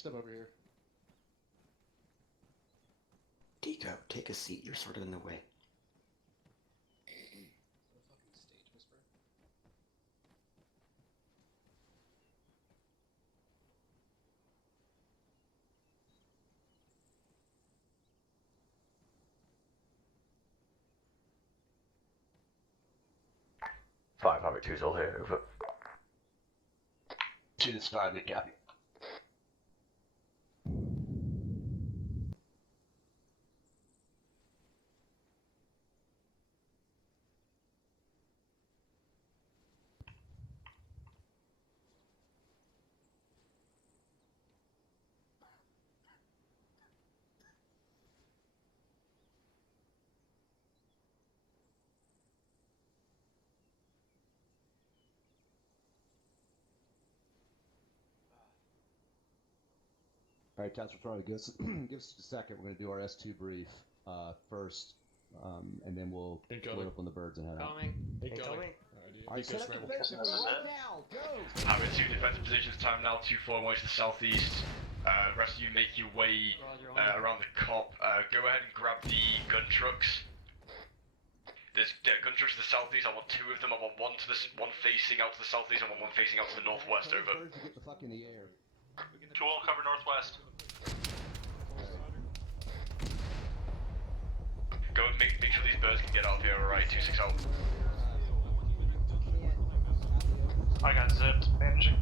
Step over here. Deco, take a seat. You're sort of in the way. Fucking stage whisper. Five Havoc 2's all here, over. 2 to 5, good copy. All right, Councilor, give us just a second. We're going to do our S2 brief first, and then we'll load up on the birds and head out. Coming. Incoming. All right, set up the base right now. Go. Having 2 defensive positions, time now 2-4 away to the southeast. Rest of you make your way around the cop. Go ahead and grab the gun trucks. There's gun trucks to the southeast. I want 2 of them. I want one facing out to the southeast. I want one facing out to the northwest. Over. Birds to get the fuck in the air. 2 all cover northwest. Go and make sure these birds can get out of here. Alright, 2-6 out. I got zipped. Bandaging.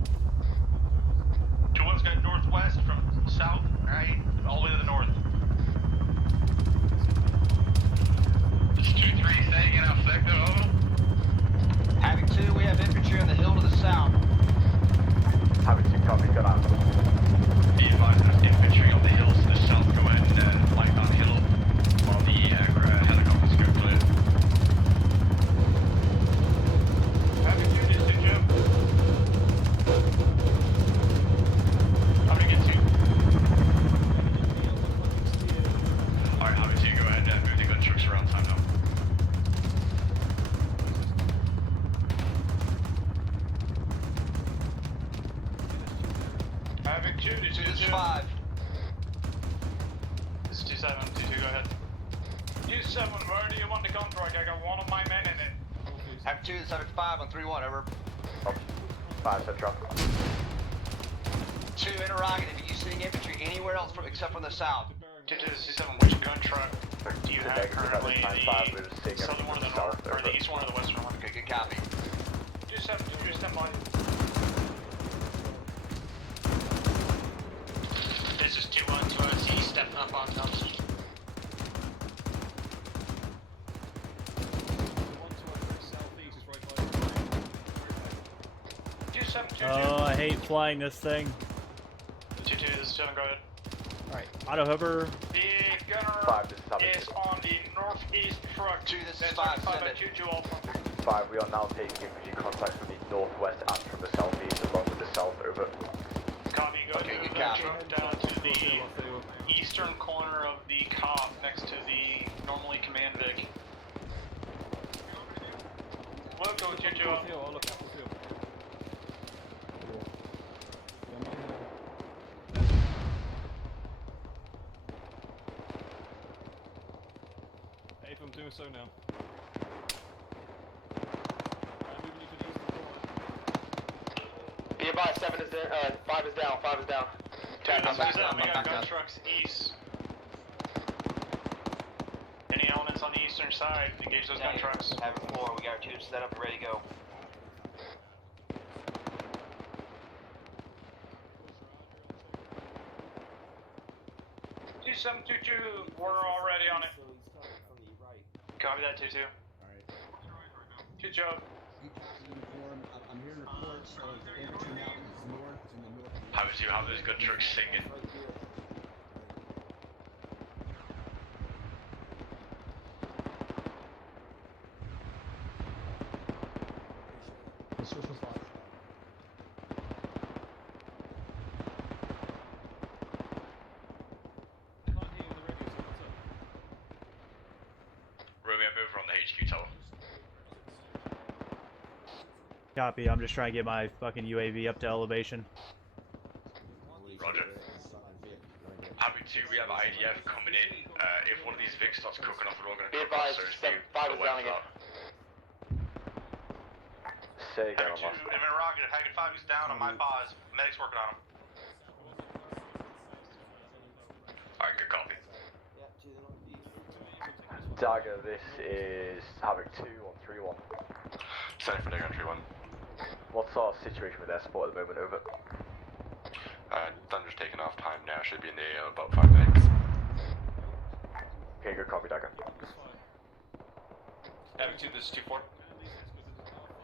2-1's got northwest from south, right, all the way to the north. It's 2-3 staying in our sector, over. Havoc 2, we have infantry on the hill to the south. Havoc 2 copy, got out. Be advised there's infantry on the hills to the south. Go ahead and flank that hill while the helicopters go clear. Havoc 2, this is Jim. How do we get to? Alright, Havoc 2, go ahead and move the gun trucks around time now. Havoc 2, this is Jim. 5. This is 2-7, 2-2, go ahead. 2-7, where do you want the contract? I got one of my men in it. Havoc 2, this is Havoc 5 on 3-1, over. 5 central. 2, interrogative, are you seeing infantry anywhere else except from the south? 2-2, this is 2-7, which gun truck do you have currently? The southern one or the north, or the east one or the western one? Okay, good copy. 2-7, 2 stand by. This is 2-1, 2-1, stepping up on thumbs. 2-7, 2-2. Oh, I hate flying this thing. 2-2, this is 7, go ahead. Alright, auto hover. The gunner 5, this is is on the northeast truck. 2, this is That's 5, 5 send at it. 2-2 Alpha. 5, we are now taking infantry contacts from the northwest and from the southeast along with the south, over. Copy, go Okay, to good the copy. truck down to the eastern corner of the cop next to the normally command Vic. We'll go 2-2 up. I'm doing so now. Be advised, 7 is there, 5 is down, 5 is down. I'm back we up, got back gun up. trucks east. Any elements on the eastern side, engage those gun trucks. Havoc 4, we got our tubes set up and ready to go. Two-7, 2-2, we're already on it. Copy that 2-2. All right. Good job. You captain uniform. I'm hearing reports of infantry now is north in the north. How do you have those gun trucks singing? This was 5. Romeo, move on the HQ tower. Copy, I'm just trying to get my fucking UAV up to elevation. Roger. Roger. Havoc 2, we have IDF coming in. If one of these Vics starts cooking off, we're all going to cook off, so just be aware of that. Say again, Havoc 2, I'm in a rocket. Havoc 5 is down on my pause. Medic's working on him. Alright, good copy. Dagger, this is Havoc 2 on 3-1. Same for Dagger on 3-1. What's our situation with air support at the moment, over? Thunder's taking off time now, should be in the air in about 5 minutes. Okay, good copy, Dagger. Havoc 2, this is 2-4.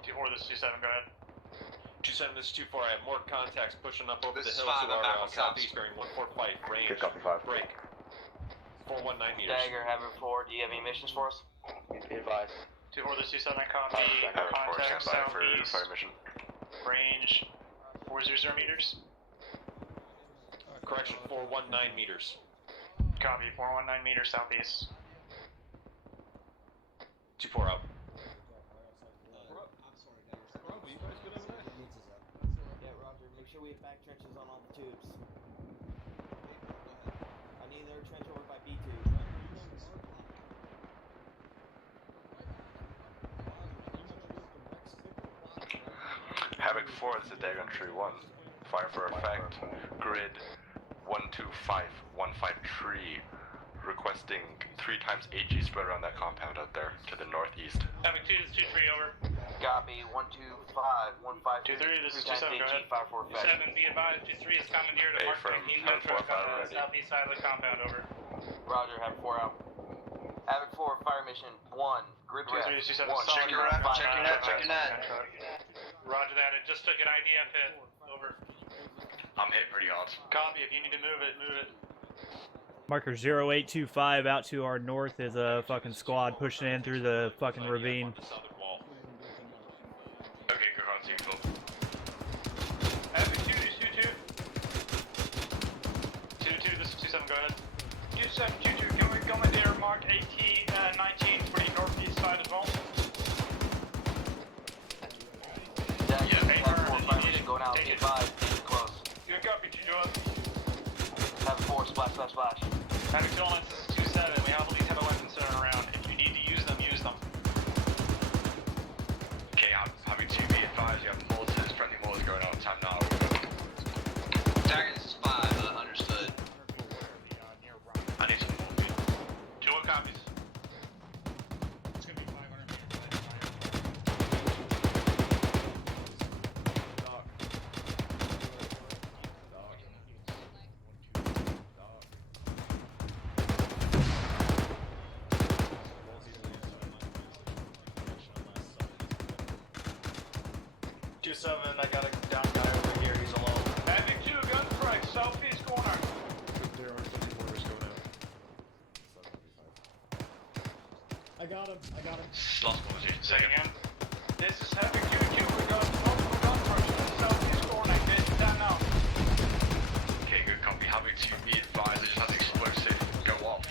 2-4, this is 2-7, go ahead. 2-7, this is 2-4. I have more contacts pushing up over This the is hill to 5, I'm back our on southeast bearing 145 range. Good copy, 5. Break. 419 meters. Dagger, Havoc 4, do you have any missions for us? Be advised. 2-4, this is 2-7, copy. Contact southeast. Fire mission. Range 400 meters. Correction, 419 meters. Copy, 419 meters southeast. 2-4 out. Yeah, Roger. Make sure we have back trenches on all the tubes. I need another trench over by B2. Havoc 4, this is Dagger on 3-1. Fire for effect. Grid 125153. Requesting 3 times AG spread around that compound out there to the northeast. Havoc 2, this is 2-3, over. Copy, 125, 153. 2-3, this is 3 2-7, times go AG, ahead. 5-4 effect. 7, be advised, 2-3 is commandeered to Hey, Mark firm, 19 10-4, truck fire on the ready. southeast side of the compound, over. Roger, Havoc 4 out. Havoc 4, fire mission 1, grid 2-3, rep. this is 2-7, 1, solid check your ground, net, five check your nine, net, check your net. Roger that, it just took an IDF hit, over. I'm hit pretty hard. Copy, if you need to move it, move it. Marker 0825 out to our north is a fucking squad pushing in through the fucking ravine. Okay, good on team full. Havoc 2, this is 2-2. 2-2, this is 2-7, go ahead. 2-7, 2-2, can we commandeer Mark 19 for the northeast side as well? Dagger, Yeah, Havoc 4, fire mission going out, Take be it. advised, stay close. Good copy, 2-2. Havoc 4, splash, splash, splash. Havoc 2 on this is 2-7, we have at least have a weapon center around. If you need to use them, use them. Okay, I'm having 2 be advised, you have mortars, friendly mortars going on time now. Dagger, this is 5, understood. I need some more. 2 copies. It's gonna be 500 meters. I got a down guy over here, he's alone. Havoc 2, gun strike, southeast corner. There are 30 mortars going out. I got him. Lost position. Say again. This is Havoc 2-2, we got multiple gun strikes in the southeast corner, get down now. Okay, good copy. Havoc 2 be advised, I just had an explosive go off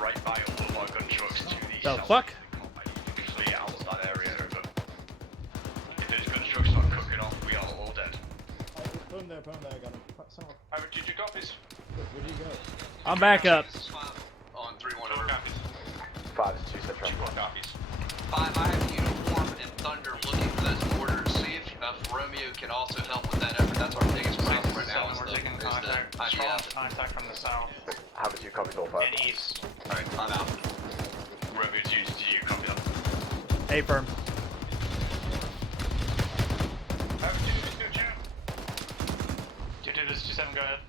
right by all of our gun trucks to the The south. fuck? Clear out of that area, over. If those gun trucks start cooking off, we are all dead. Put him there, I got him. Havoc 2-2 copies. Where do you go? I'm back up. This is 5 on 3-1, 4 over. copies. 5 is 2-7, 4 copies. 5, I have Uniform and Thunder looking for those orders. See if Romeo can also help with that effort. That's our biggest problem right now. We're taking contact. Strong IDF. contact from the south Havoc 2 copies all 5. and east. Alright, 5 out. Romeo, do you copy that? Hey, firm. Havoc 2, 2-2. 2-2, this is 2-7, go ahead.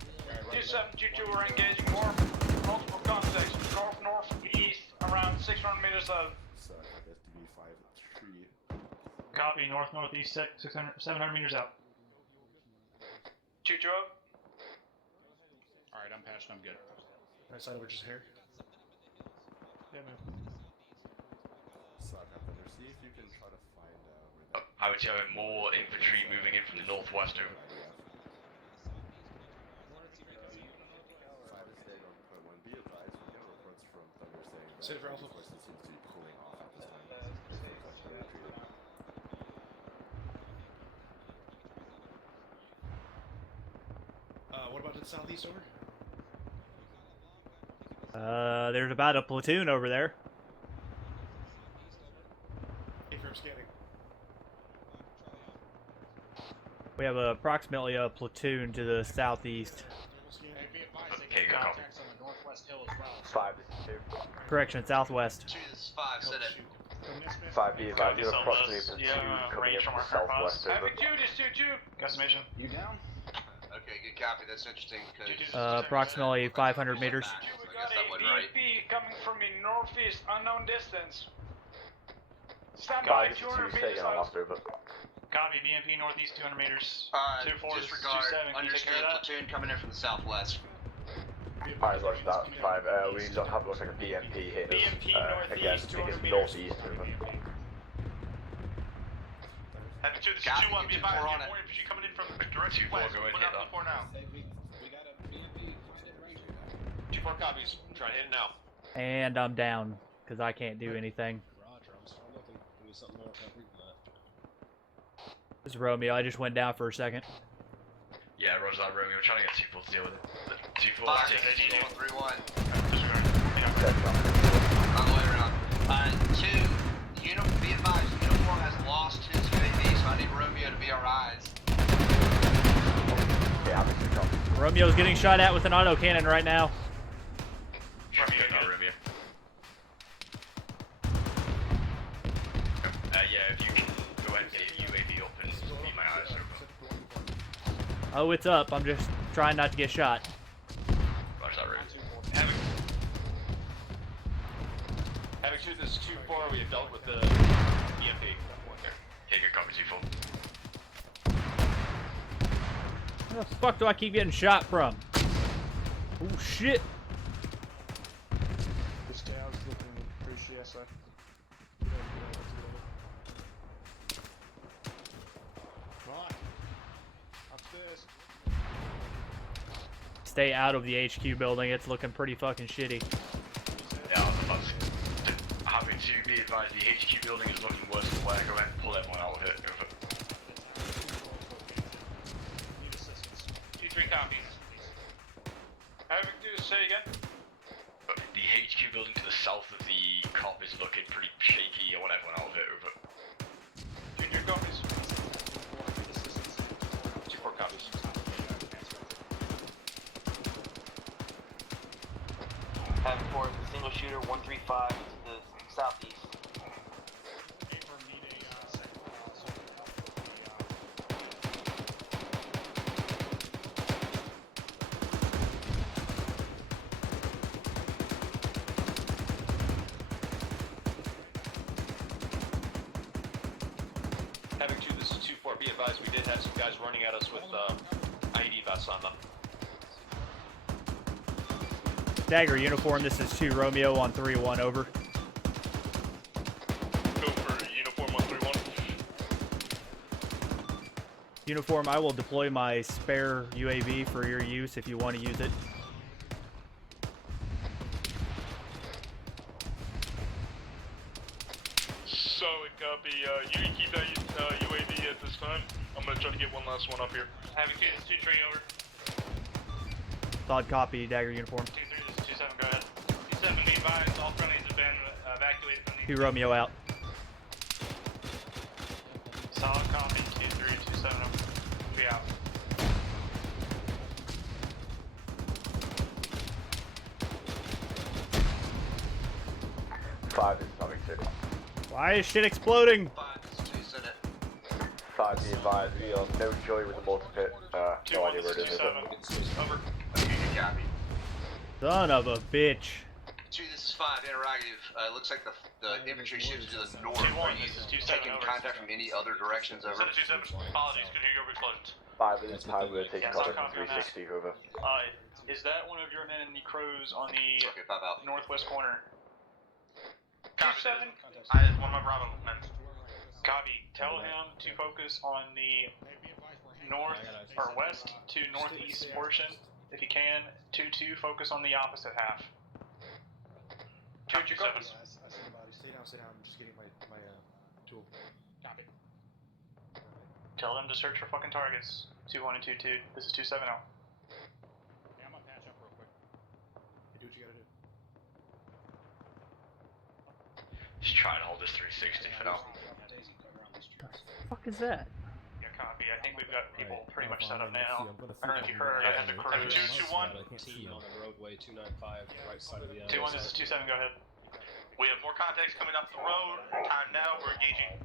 2-7, 2-2, we're engaging more. Multiple contacts, north, north, east, around 600 meters of. Copy, north, northeast, 700 meters out. 2-2 up. Alright, I'm patched, I'm good. Right side over just here. Yeah, man. See if you can try to find I would say having more infantry moving in from the northwest over. 5 is staying on point 1. Be advised, we get reports from Thunder saying that Save for Alpha. the person seems to be pulling off at this time. What about the southeast over? There's about a platoon over there. Confirm scanning. We have approximately a platoon to the southeast. Okay, good copy. 5, this is 2. Correction, southwest. 2, this is 5, set it. 5, be advised, you're Southwest. approximately platoon Yeah, coming in range from from the our southwest. Over. Havoc 2, this 2-2. Guesstimation. You down? Okay, good copy. That's interesting because Approximately 500 meters. We I got guess that a wasn't right. BMP coming from a northeast, unknown distance. Stand 5, by, this is 200 2, meters stay on out. lost over. Copy, BMP northeast 200 meters. 2-4, disregard. 2-7, can you take care Understood. of that? Platoon coming in from the southwest. Alright, roger that. 5, we don't have looks like a BMP hitting us. BMP Again, northeast, I think 200 it's meters. northeast. Over. Havoc 2, this is Copy, 2-1, be get advised, 2-4 on we have it. more infantry coming in from the direction 2-4, west. go ahead, Look hit out that. for now. 2-4 copies, trying to hit it now. And I'm down, because I can't do anything. Roger, I'm still looking. Give me something more concrete than that. This is Romeo, I just went down for a second. Yeah, roger that, Romeo. We're trying to get 2-4 to deal with it. 2-4, 5, take SSG it. 131. Disregard. On the way around. 2, be advised, Uniform has lost his UAV, so I need Romeo to be our eyes. Yeah, obviously, copy. Romeo's getting shot at with an autocannon right now. Romeo, not Romeo. Yeah, if you can go ahead and get your UAV up and be my eyes over. Oh, it's up. I'm just trying not to get shot. Roger that, Romeo. Havoc 2, this is 2-4. We have dealt with the EMP. Okay, good copy, 2-4. Where the fuck do I keep getting shot from? Oh shit! This guy was looking pretty shit, so. Come on. Upstairs. Stay out of the HQ building. It's looking pretty fucking shitty. Yeah, I was about to having to be advised, the HQ building is looking worse than where. Go ahead and pull everyone out of it. Over. Need assistance. 2-3 copies. Havoc 2, say again. But the HQ building to the south of the cop is looking pretty shaky. I want everyone out of it. Over. 2-3 copies. 2-4 copies. Havoc 4, single shooter, 135 to the southeast. Havoc 2, this is 2-4. Be advised, we did have some guys running at us with IED vests on them. Dagger uniform, this is 2 Romeo on 3-1, over. Go for uniform 131. Uniform, I will deploy my spare UAV for your use if you want to use it. Solid copy. You can keep that UAV at this time. I'm gonna try to get one last one up here. Havoc 2, this is 2-3, over. Solid copy, Dagger uniform. 2-3, this is 2-7, go ahead. 2-7, be advised, all friendlies have been evacuated from the... 2 Romeo out. Solid copy, 2-3, 2-7, over. Be out. Five is coming too. Why is shit exploding? 5, this is 2, set it. 5, be advised, we are no joy with the mortar pit. No 2-1, idea where it this is. is 2-7, over. Okay, good copy. Son of a bitch. 2, this is 5, interrogative. Looks like the infantry shifted to the north. 2-1, Are you this is 2-7, taking over. contact from any other directions, over? 727, apologies, could hear your explosions. 5 at this time, we're taking Yeah, contact copy from on that. 360 over. Is that one of your men in the crows on the Okay, 5 out. northwest corner? 2-7, one of my Bravo men. Copy. Tell him to focus on the north or west to northeast portion, if he can. 2-2, focus on the opposite half. 2-7. I see the body. Stay down, I'm just getting my tool. Copy. Tell them to search for fucking targets. 2-1 and 2-2. This is 2-7-0. Just try and hold this 360 for now. The fuck is that? Yeah, copy. I think we've got people pretty much set up now. I don't know if you heard, I had the crew. 221. Team on the roadway 295, right side of the 2-1, this is 2-7, go ahead. We have more contacts coming up the road. Time now, we're engaging.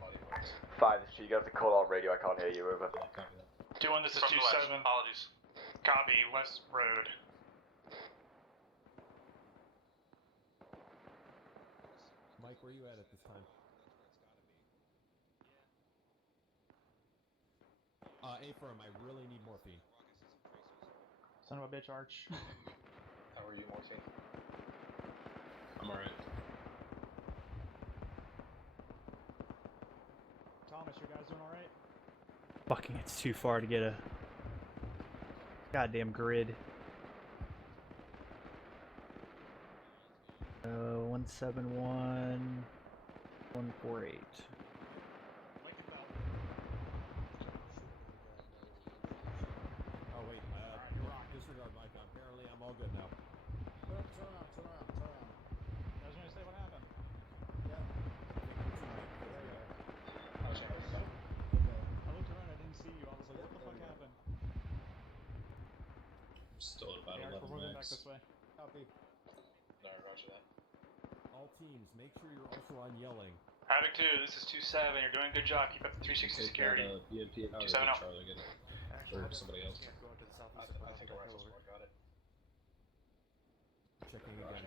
5SG, you got the call on radio, I can't hear you, over. 2-1, this is From the west, 2-7. apologies. Copy, West Road. Mike, where are you at this time? A-firm, I really need morphine. Son of a bitch, Arch. How are you, morphine? I'm alright. Thomas, you guys doing alright? Fucking, it's too far to get a goddamn grid. 171 148. Oh wait, disregard Mike. Apparently I'm all good now. Turn around. I was gonna say, what happened? Yeah. Okay. I looked around, I didn't see you. I was like, what the fuck happened? I'm still at about Yeah, 11 we're moving back max. this way. Copy. Alright, roger that. All teams, make sure you're also on yelling. Havoc 2, this is 2-7, you're doing a good job, keep up the 360 security. BNP out 2-7 out. Charlie, get it. Or somebody else. I think a rifle squad got it. Checking again.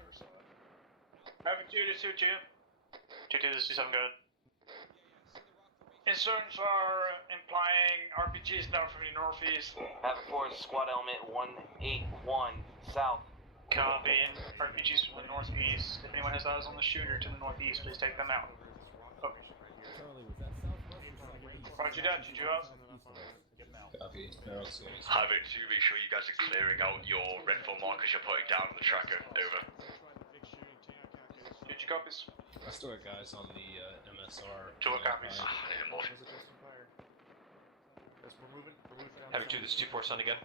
Havoc 2, this is 2-2. 2-2, this is 2-7, go ahead. Insurgents are implying RPGs now from the northeast. Havoc 4 is squad element 181 south. Copy, and RPGs from the northeast. If anyone has eyes on the shooter to the northeast, please take them out. Okay. Charlie, was that southwest or southeast? Roger that, you up? Copy. No, I don't see any. Havoc 2, make sure you guys are clearing out your red foot markers you're putting down on the tracker. Over. Did you copies? I still got guys on the MSR. 2 copies. I need more. Havoc 2, this is 2-4, Sun again.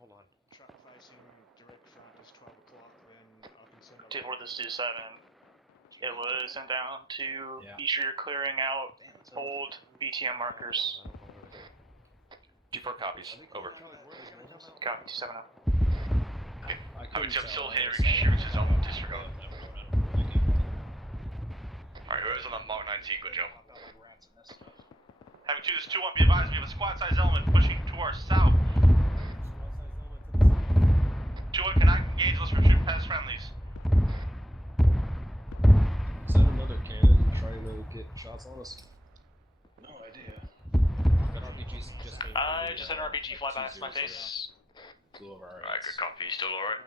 Hold on. If I see direct front is 12 o'clock, then I can send 2-4, this is 2-7. It was sent down to be sure you're clearing out old BTM markers. 2-4 copies, over. Copy, 2-7 out. I'm still hearing shooters on the disregard. Alright, whoever's on that Mark 19, good job. Havoc 2, this is 2-1, be advised, we have a squad size element pushing to our south. 2-1 cannot engage unless we're shooting past friendlies. Is that another cannon trying to get shots on us? No idea. That RPG just came. I just had an RPG fly past my face. Flew over our Alright, good copy, you still alright?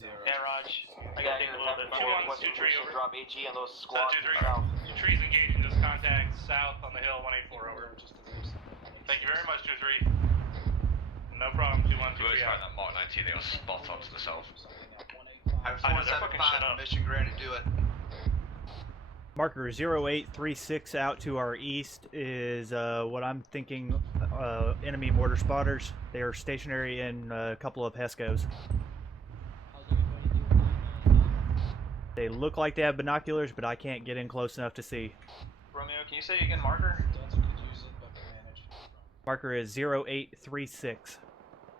Yeah, Raj. I gotta take a little bit. 2-1, 2-3 over. Drop HE on those squads 2-3. south. Trees engaging this contact south on the hill, 184 over. Thank you very much, 2-3. No problem, 2-1, 2-3 Whoever's trying out. that Mark 19, they are spot on to the south. Havoc I know, 4 they're fucking shut up. mission ready to do it. Marker 0836 out to our east is what I'm thinking enemy mortar spotters. They are stationary in a couple of HESCOs. They look like they have binoculars, but I can't get in close enough to see. Romeo, can you say again marker? Marker is 0836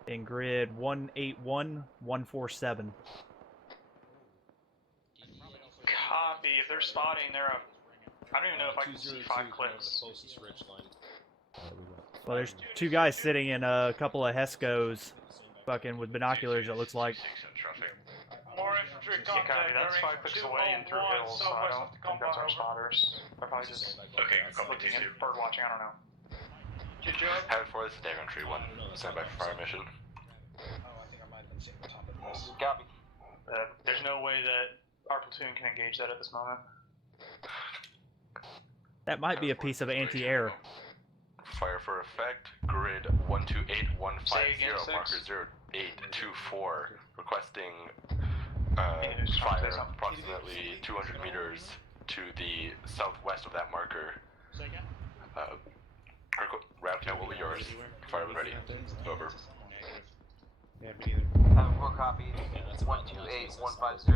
in grid 181147. Copy. If they're spotting, they're a... I don't even know if I can see 5 clips. Closest ridge line. Well, there's 2 guys sitting in a couple of HESCOs, fucking with binoculars. It looks like. More infantry contact. Copy. That's 5 clicks away and through hills, so I don't think that's our spotters. They're probably just looking and bird watching. I don't know. Good job. Havoc 4, this is Dave on Tree 1. Stand by for fire mission. Copy. There's no way that our platoon can engage that at this moment. That might be a piece of anti-air. Fire for effect, grid 128150, marker 0824, requesting fire approximately 200 meters to the southwest of that marker. Route count will be yours. Fire when ready. Over. Havoc 4 copy. 128150.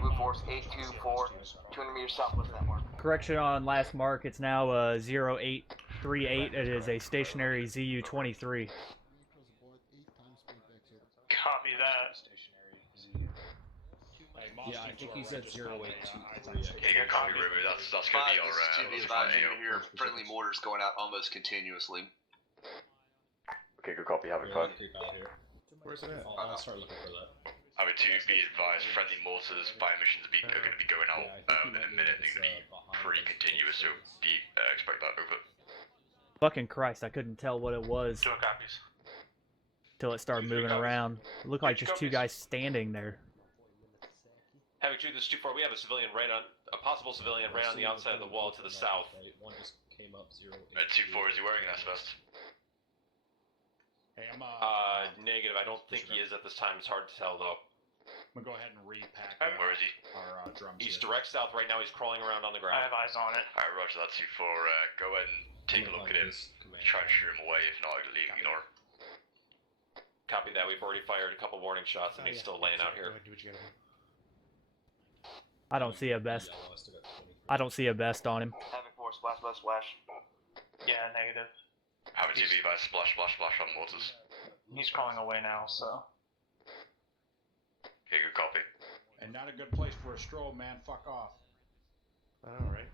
Blue Force 824. 200 meters southwest of that mark. Correction on last mark. It's now 0838. It is a stationary ZU-23. Copy that. Yeah, I think he said 0823. Okay, copy, Romeo. That's going to be our here. Friendly mortars going out almost continuously. Okay, good copy. Havoc 5. Where's it at? I'll start looking for that. Havoc 2, be advised, friendly mortars by missions are going to be going out in a minute. They're going to be pretty continuous, so expect that over. Fucking Christ, I couldn't tell what it was. 2 copies. Till it started moving around. It looked like just 2 guys standing there. Havoc 2, this is 2-4. We have a civilian a possible civilian right on the outside of the wall to the south. One just came up 08. 2-4, is he wearing an S-vest? Hey, I'm Negative. I don't think he is at this time. It's hard to tell though. I'm gonna go ahead and repack. Where is he? Our drums. He's direct south right now. He's crawling around on the I ground. have eyes on it. Alright, roger that, 2-4. Go ahead and take a look at him. Try and shoot him away. If not, ignore him. Copy that. We've already fired a couple warning shots, and he's still laying out here. I don't see a vest. I don't see a vest on him. Havoc 4, splash, splash, splash. Yeah, negative. Havoc 2, be advised, splash on mortars. He's crawling away now, so. Okay, good copy. And not a good place for a stroll, man. Fuck off. Alright.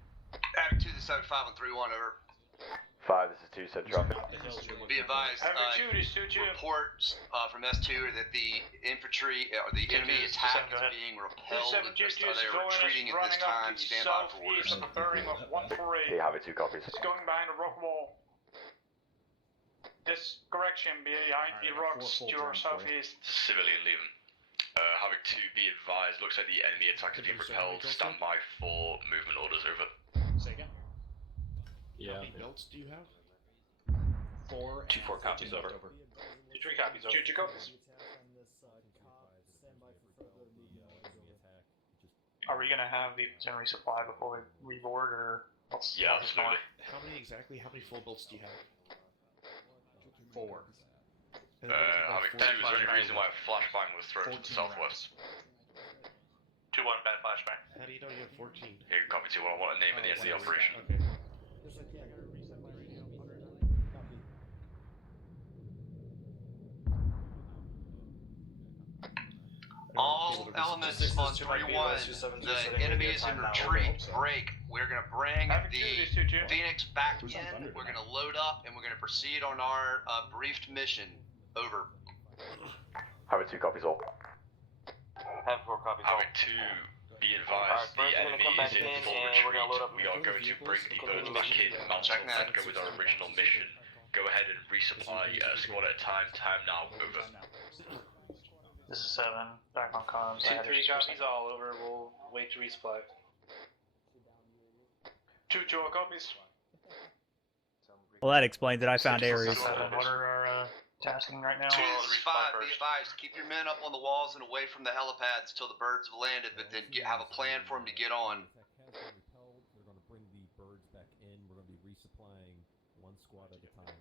Havoc 2, this is 75 on 3-1, over. 5, this is 2, said traffic. Be advised, reports from S2 that the infantry, or the enemy attack is being repelled. They are retreating at this time. Stand by for orders. Of the bearing of 148. Okay, Havoc 2 copies. It's going behind a rock wall. This correction behind the rocks to your southeast. Civilian leaving. Havoc 2, be advised, looks like the enemy attack is being repelled. Stand by for movement orders, over. Say again. Yeah. How many belts do you have? 4. 2-4 copies over. 2-3 copies over. 2 copies. Are we gonna have the platoon resupply before we reboard, or what's Yeah, what's absolutely. How many full bolts do you have? 4. Havoc 2, is there any reason why a flashbang was thrown to the southwest? 2-1 bad flashbang. How do you know you have 14? Here, copy 2, I want a name at the end of the operation. Okay. All elements on 3-1. The enemy is in retreat. Break. We're going to bring the Phoenix back in. We're going to load up and we're going to proceed on our briefed mission. Over. Havoc 2 copies all. Havoc 4 copies all. Havoc 2, be advised, the enemy is in full retreat. We are going to bring the birds back in, mount up and go with our original mission. Go ahead and resupply squad at a time. Time now, over. This is 7. Back on comms. 2-3 copies all over. We'll wait to resupply. 2 copies. Well, that explains it. I found areas. 7. What are our tasking right now? 2-5, be advised, keep your men up on the walls and away from the helipads till the birds have landed, but then have a plan for them to get on. We're going to bring the birds back in. We're going to be resupplying one squad at a time.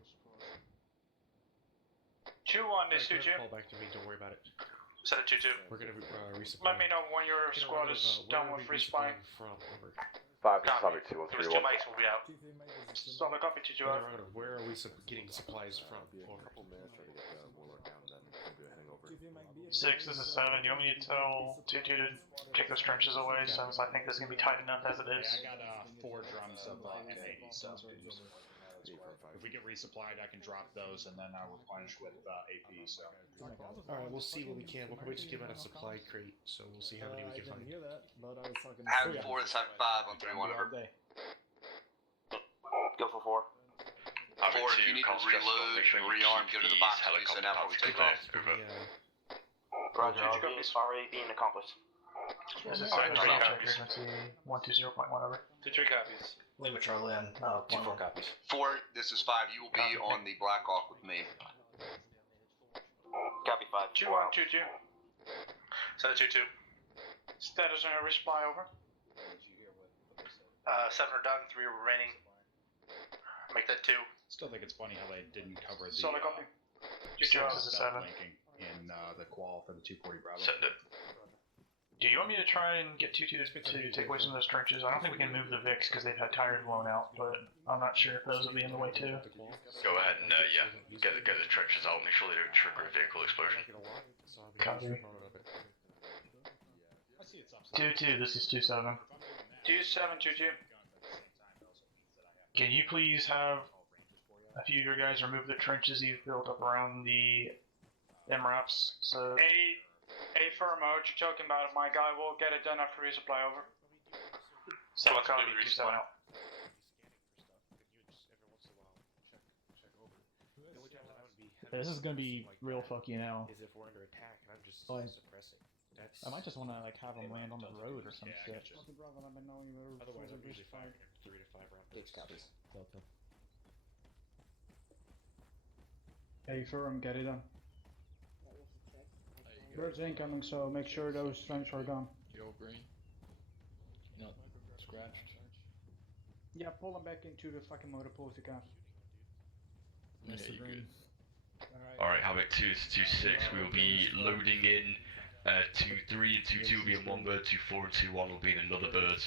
2-1, this 2-2. Call back to me, don't worry about it. Set it 2-2. We're going to resupply. Let me know when your squad is done with resupplying. From, over. 5, this is Havoc 2 on 3-1. 2 mics will be out. Solid copy, 2-2 out. Where are we getting supplies from? Over. 6, this is 7. You want me to tell 2-2 to kick those trenches away, since I think this is going to be tight enough as it is? Yeah, I got 4 drums of M80 stuff. If we get resupplied, I can drop those, and then I'll replenish with AP. So. Alright, we'll see what we can. We'll probably just give out a supply crate, so we'll see how many we can find. Havoc 4, this Havoc 5 on 3-1, over. Go for 4. 4, if you need to reload and rearm, go to the box and do so now before we take off. Roger, RAB and accomplice. This is 7 copies. 120.1 over. 2-3 copies. Lima Charlie and 2-4 copies. 4, this is 5. You will be on the Black Hawk with me. Copy 5. 2-1, 2-2. Set it 2-2. Status and resupply over. 7 are done, 3 are remaining. Make that 2. Still think it's funny how they didn't cover the. Solid copy. 2-2 out. This is 7. linking in the qual for the 240 Bravo. Send it. Do you want me to try and get 2-2 to take away some of those trenches? I don't think we can move the Vics because they've had tires blown out, but I'm not sure if those will be in the way too. Go ahead and, yeah, get the trenches out. Make sure they don't trigger a vehicle explosion. Copy. 2-2, this is 2-7. 2-7, 2-2. Can you please have a few of your guys remove the trenches you've built up around the MRAPs? So. Hey, Firmo, what you talking about? My guy will get it done after resupply over. So what's going to be resupply out? This is gonna be real fuck you now. Is if we're under attack and I'm just Like, suppressing. I might just want to like have them land on the road or some shit. Otherwise, I'm usually firing 3 to 5 rounds. H copies. Delta. Hey, firm, get it done. Birds incoming, so make sure those strengths are gone. Yo, green. Not scratched. Yeah, pull them back into the fucking motor pool if you can. Mr. Green. Alright, Havoc 2 is 2-6. We will be loading in 2-3 and 2-2 will be in one bird, 2-4 and 2-1 will be in another bird.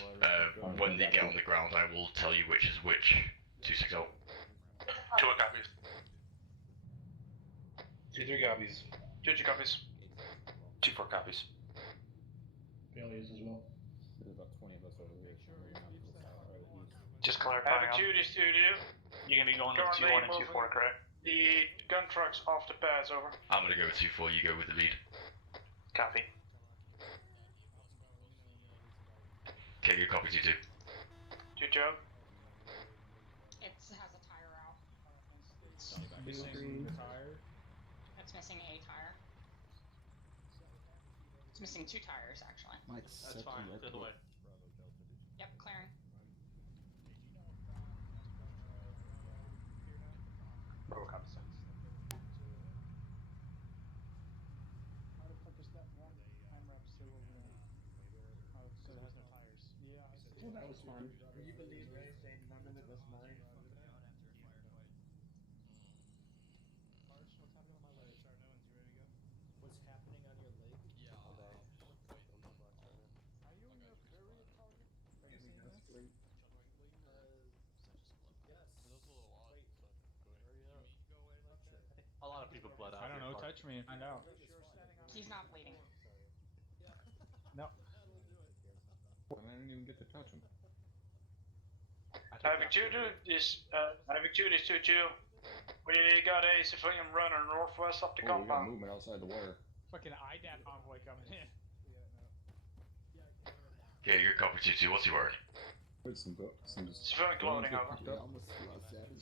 When they get on the ground, I will tell you which is which. 2-6 out. 2 copies. 2-3 copies. 2 copies. 2-4 copies. Failures as well. There's about 20 of us over there. Just clarifying. Have 2 to 2. You're going to be going with 2-1 and 2-4, correct? The gun truck's off the pads, over. I'm gonna go with 2-4, you go with the lead. Copy. Okay, you copy 2-2. 2 Joe. It has a tire out. It's missing a tire. It's missing a tire. It's missing 2 tires, actually. That's fine, to the way. Yep, clearing. Bravo comes. How the fuck is that one MRAP still over there? Oh, so it has no tires. Yeah, well, that was fun. Can you believe Ray saying none of it was mine? What's happening on your leg? Yeah. Are you in your period target? Sleep. A lot of people bled out. I don't know, touch me and find out. He's not bleeding. No. I didn't even get to touch him. Havoc 2 is 2-2. We got a civilian runner northwest up the We got compound. movement outside the wire. Fucking IDAP convoy coming in. Okay, you copy 2-2, what's your word? Civilian clothing, over.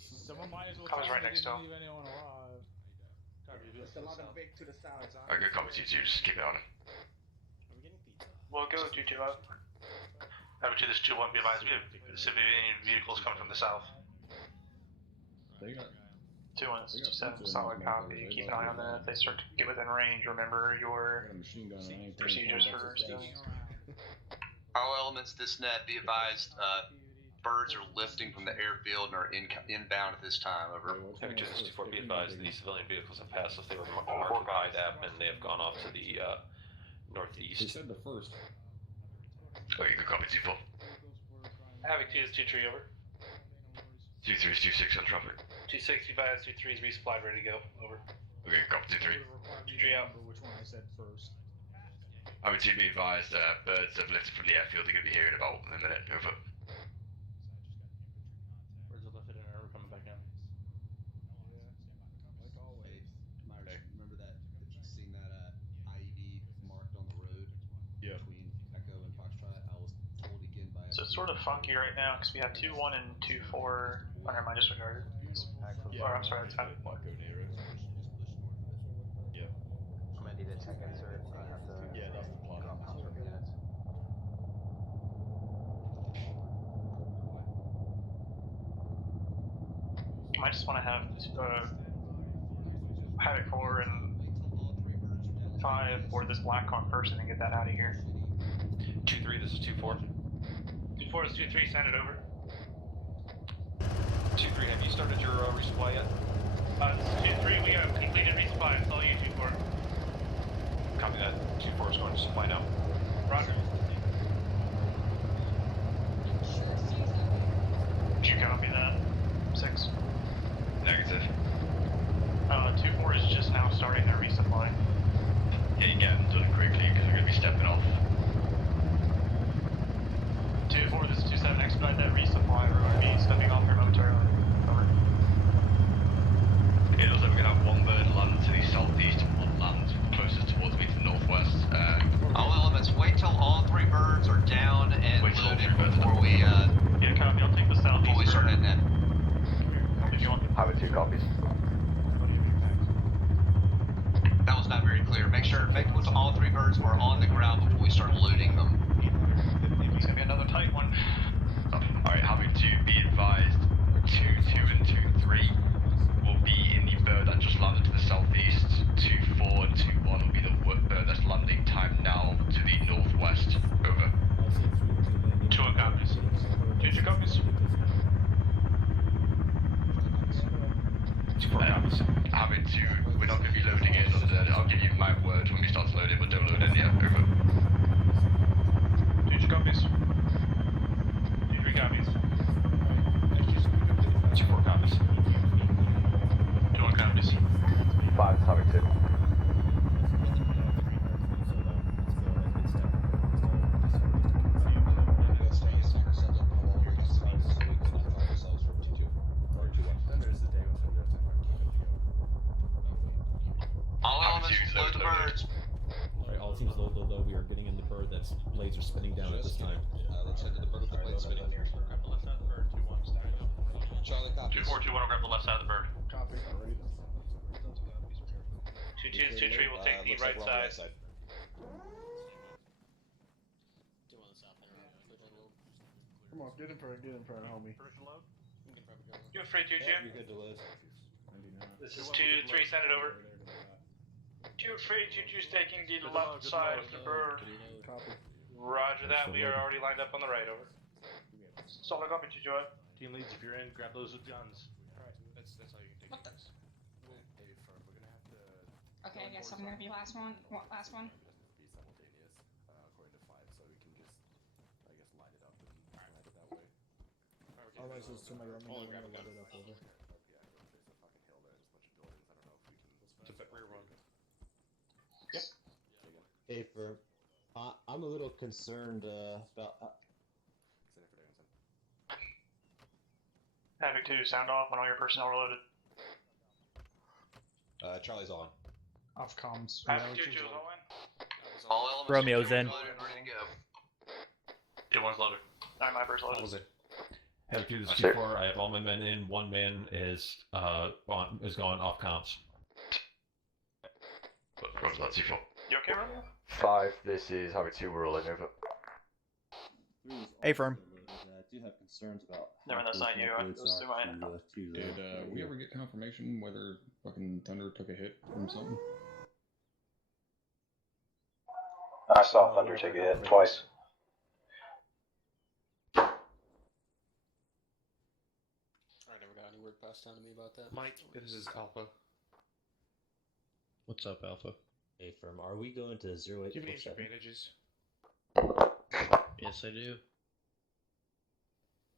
Someone might as well Comes tell right me next they to didn't him. leave anyone alive. There's a lot of big to the south. I go copy 2-2, just keep it on him. We'll go 2-2 up. Havoc 2, this 2-1, be advised, we have civilian vehicles coming from the south. They got 2-1, this is 2-7, solid copy. Keep an eye on that. If they start to get within range, remember your a machine gun. procedures for All elements this net, be advised, birds are lifting from the airfield and are inbound at this time, over. Havoc 2, this is 2-4, be advised, the civilian vehicles have passed us. They were marked by IDAP and they have gone off to the northeast. They said the first. Oh, you can copy 2-4. Havoc 2 is 2-3 over. 2-3 is 2-6 on traffic. 2-6, be advised, 2-3 is resupplied, ready to go. Over. Okay, copy 2-3. 2-3 out. Which one I said first? I would be advised, birds have lifted from the airfield, they're going to be here in about a minute, over. Birds are lifted and are coming back in. Like always, Myers, remember that if you've seen that IED marked on the road between Echo and Foxtrot, I was told again by. So it's sort of funky right now because we have 2-1 and 2-4. Oh, never mind, disregarded. Or I'm sorry, it's 5-1. Yeah. I'm gonna need a tech insert. I have to. Yeah, that's the plot. You might just want to have Havoc 4 and 5 for this Blackhawk person and get that out of here. 2-3, this is 2-4. 2-4 is 2-3, send it over. 2-3, have you started your resupply yet? This is 2-3, we have completed resupply. It's all you 2-4. Copy that. 2-4 is going to supply now. Roger. Did you copy that? 6. Negative. 2-4 is just now starting their resupply. Yeah, you get them done quickly because we're going to be stepping off. 2-4, this is 2-7, expedite that resupply. We're going to be stepping off here momentarily. Over. It looks like we're going to have one bird land to the southeast and one land closest towards me to the northwest. All elements, wait till all 3 birds are down and loaded before we, yeah, copy. I'll take the southeast. Before we start heading in. If you want. Havoc 2 copies. That was not very clear. Make sure all 3 birds are on the ground before we start loading them. It's going to be another tight one. Alright, having to be advised, 2-2 and 2-3 will be in the bird that just landed to the southeast. 2-4 and 2-1 will be the bird that's landing time now to the northwest. Over. 2 copies. 2 copies. 2-4 copies. Having to, we're not going to be loading in under, I'll give you my word when we start to load in, but don't load in yet. Over. 2 copies. 2 copies. 2-4 copies. 2 copies. 5 is Havoc 2. All elements, load the birds. Alright, all teams load. We are getting in the bird that's blades are spinning down at this time. Let's head to the bird with the blade spinning. Grab the left side of the bird. 2-1. Charlie copies. 2-4, 2-1 will grab the left side of the bird. Copy. 2-2, 2-3 will take the right side. Come on, get in front, homie. Doing free 2-2. You're good to load. This is 2-3, send it over. 2-3, 2-2's taking the left side of the bird. Copy. Roger that, we are already lined up on the right, over. Solid copy, 2-2. Team leads, if you're in, grab those with guns. Alright, that's how you can take What the? this. Hey, firm, we're gonna have to... Okay, I guess I'm gonna be last one. What, last one? Be simultaneous, according to 5, so we can just, I guess, line it up and land it that way. Otherwise, those 2 might run me down and load it up over. Yeah, there's a fucking hill there, there's a bunch of buildings, I don't know if we can... To rear one. Yep. Hey, for I'm a little concerned about. Havoc 2, sound off when all your personnel are loaded. Charlie's on. Off comms. Havoc 2, 2 is all in. All elements Romeo's are in. loaded and ready to go. 2-1's loaded. Alright, my bird's loaded. Was it? Head to this 2-4. I have all my men in. 1 man is gone off comms. Roger that, 2-4. You okay, Romeo? 5, this is Havoc 2, we're rolling over. A-firm. I do have concerns about. Never, that's not you. That's to mine. Did we ever get confirmation whether fucking Thunder took a hit from something? I saw Thunder take a hit twice. I never got any word passed down to me about that. Mike, this is Alpha. What's up, Alpha? Hey, firm, are we going to 0847? Do you have any extra bandages? Yes, I do.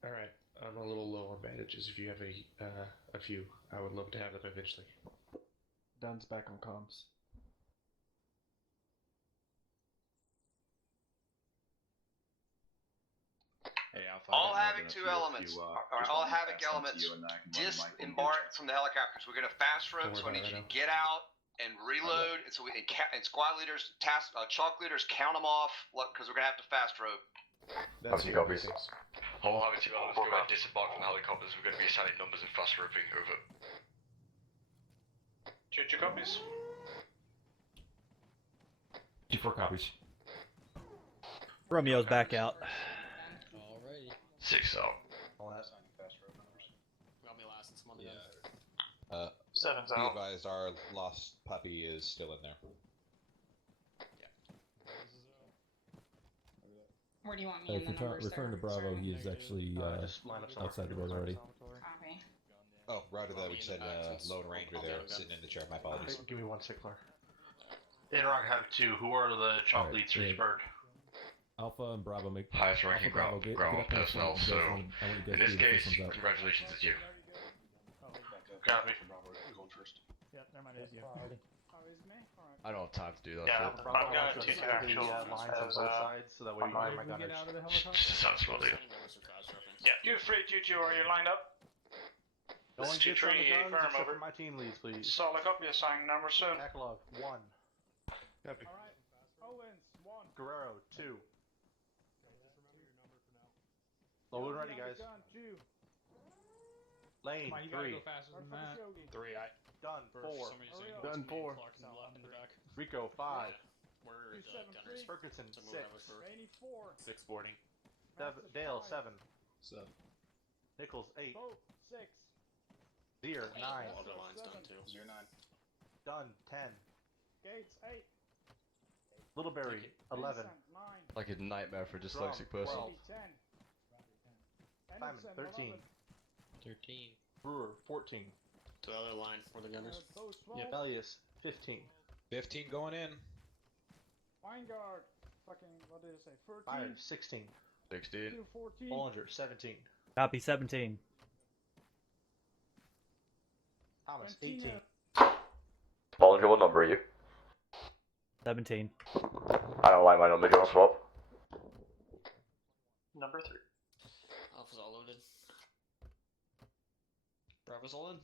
Alright, I'm a little low on bandages. If you have a few, I would love to have them eventually. Dun's back on comms. Hey, Alpha, All Havoc 2 elements, all Havoc elements, disembark from the helicopters. We're going to fast road, so I need you to get out and reload. And so we and squad leaders, chalk leaders, count them off because we're going to have to fast road. Obviously, copies. All having to go ahead and disembark from the helicopters. We're going to be assigning numbers and fast roping. Over. 2 copies. 2-4 copies. Romeo's back out. Alrighty. 6 out. Got me last this month. Yeah. 7's Be out. advised, our lost puppy is still in there. Where do you want me in the numbers return to Bravo. He is actually outside the road already. Copy. Oh, roger that. We said Lone Ranger there, sitting in the chair. My apologies. Give me 1 sickler. Interrock have 2. Who are the chalk leads for each bird? Alpha and Bravo make Highest ranking Bravo, ground get up on the personnel, front. so I want you guys in to this be the case, first ones out. congratulations, it's you. Copy. Going first. Yeah, never mind, it is you. Oh, is it me? Alright. I don't have time to do that Yeah, shit. I've got 2 actual lines on both sides, so that way we can Can we get out of the Just helicopter? sounds well, dude. Yeah. You 3, 2, 2, are you lined up? No one This is gets on 2-3, the guns firm except over. for my team leads, please. Solid copy, assign number soon. Backlog 1. Alright, Owens, 1. Guerrero 2. Low and ready, guys. Gun, 2. Lane Come on, you gotta 3. go faster than that. 3, I. Done 4. Done 4. Rico 5. We're 273. Ferguson 6. Rainy 4. 640. Dale 7. 7. Nichols 8. Boat 6. Deer 9. All the lines done too. 09. Dunn 10. Gates 8. Littleberry 11. Vincent 9. Like a nightmare for a dyslexic person. 12. 10. Simon Anderson, 13. 11. 13. Brewer 14. To the other line for the gunners. Boat 12. Bellius 15. 15 going in. Weingard, fucking, what did it say? 13. Fire 16. 16. 2, 14. Bollinger 17. Copy 17. Thomas 17. 18. Bollinger, what number are you? 17. I don't like my number, do you want to swap? Number 3. Alpha's all loaded. Bravo's all in.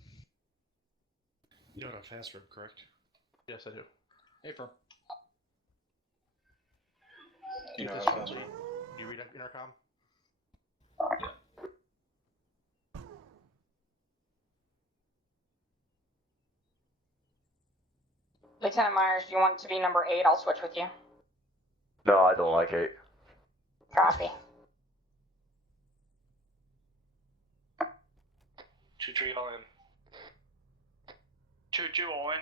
You don't have fast room, correct? Yes, I do. Hey, firm. You know, this fast one, room. you read intercom? Yeah. Lieutenant Myers, do you want it to be number 8? I'll switch with you. No, I don't like it. Copy. 2-3 all in. 2-2 all in.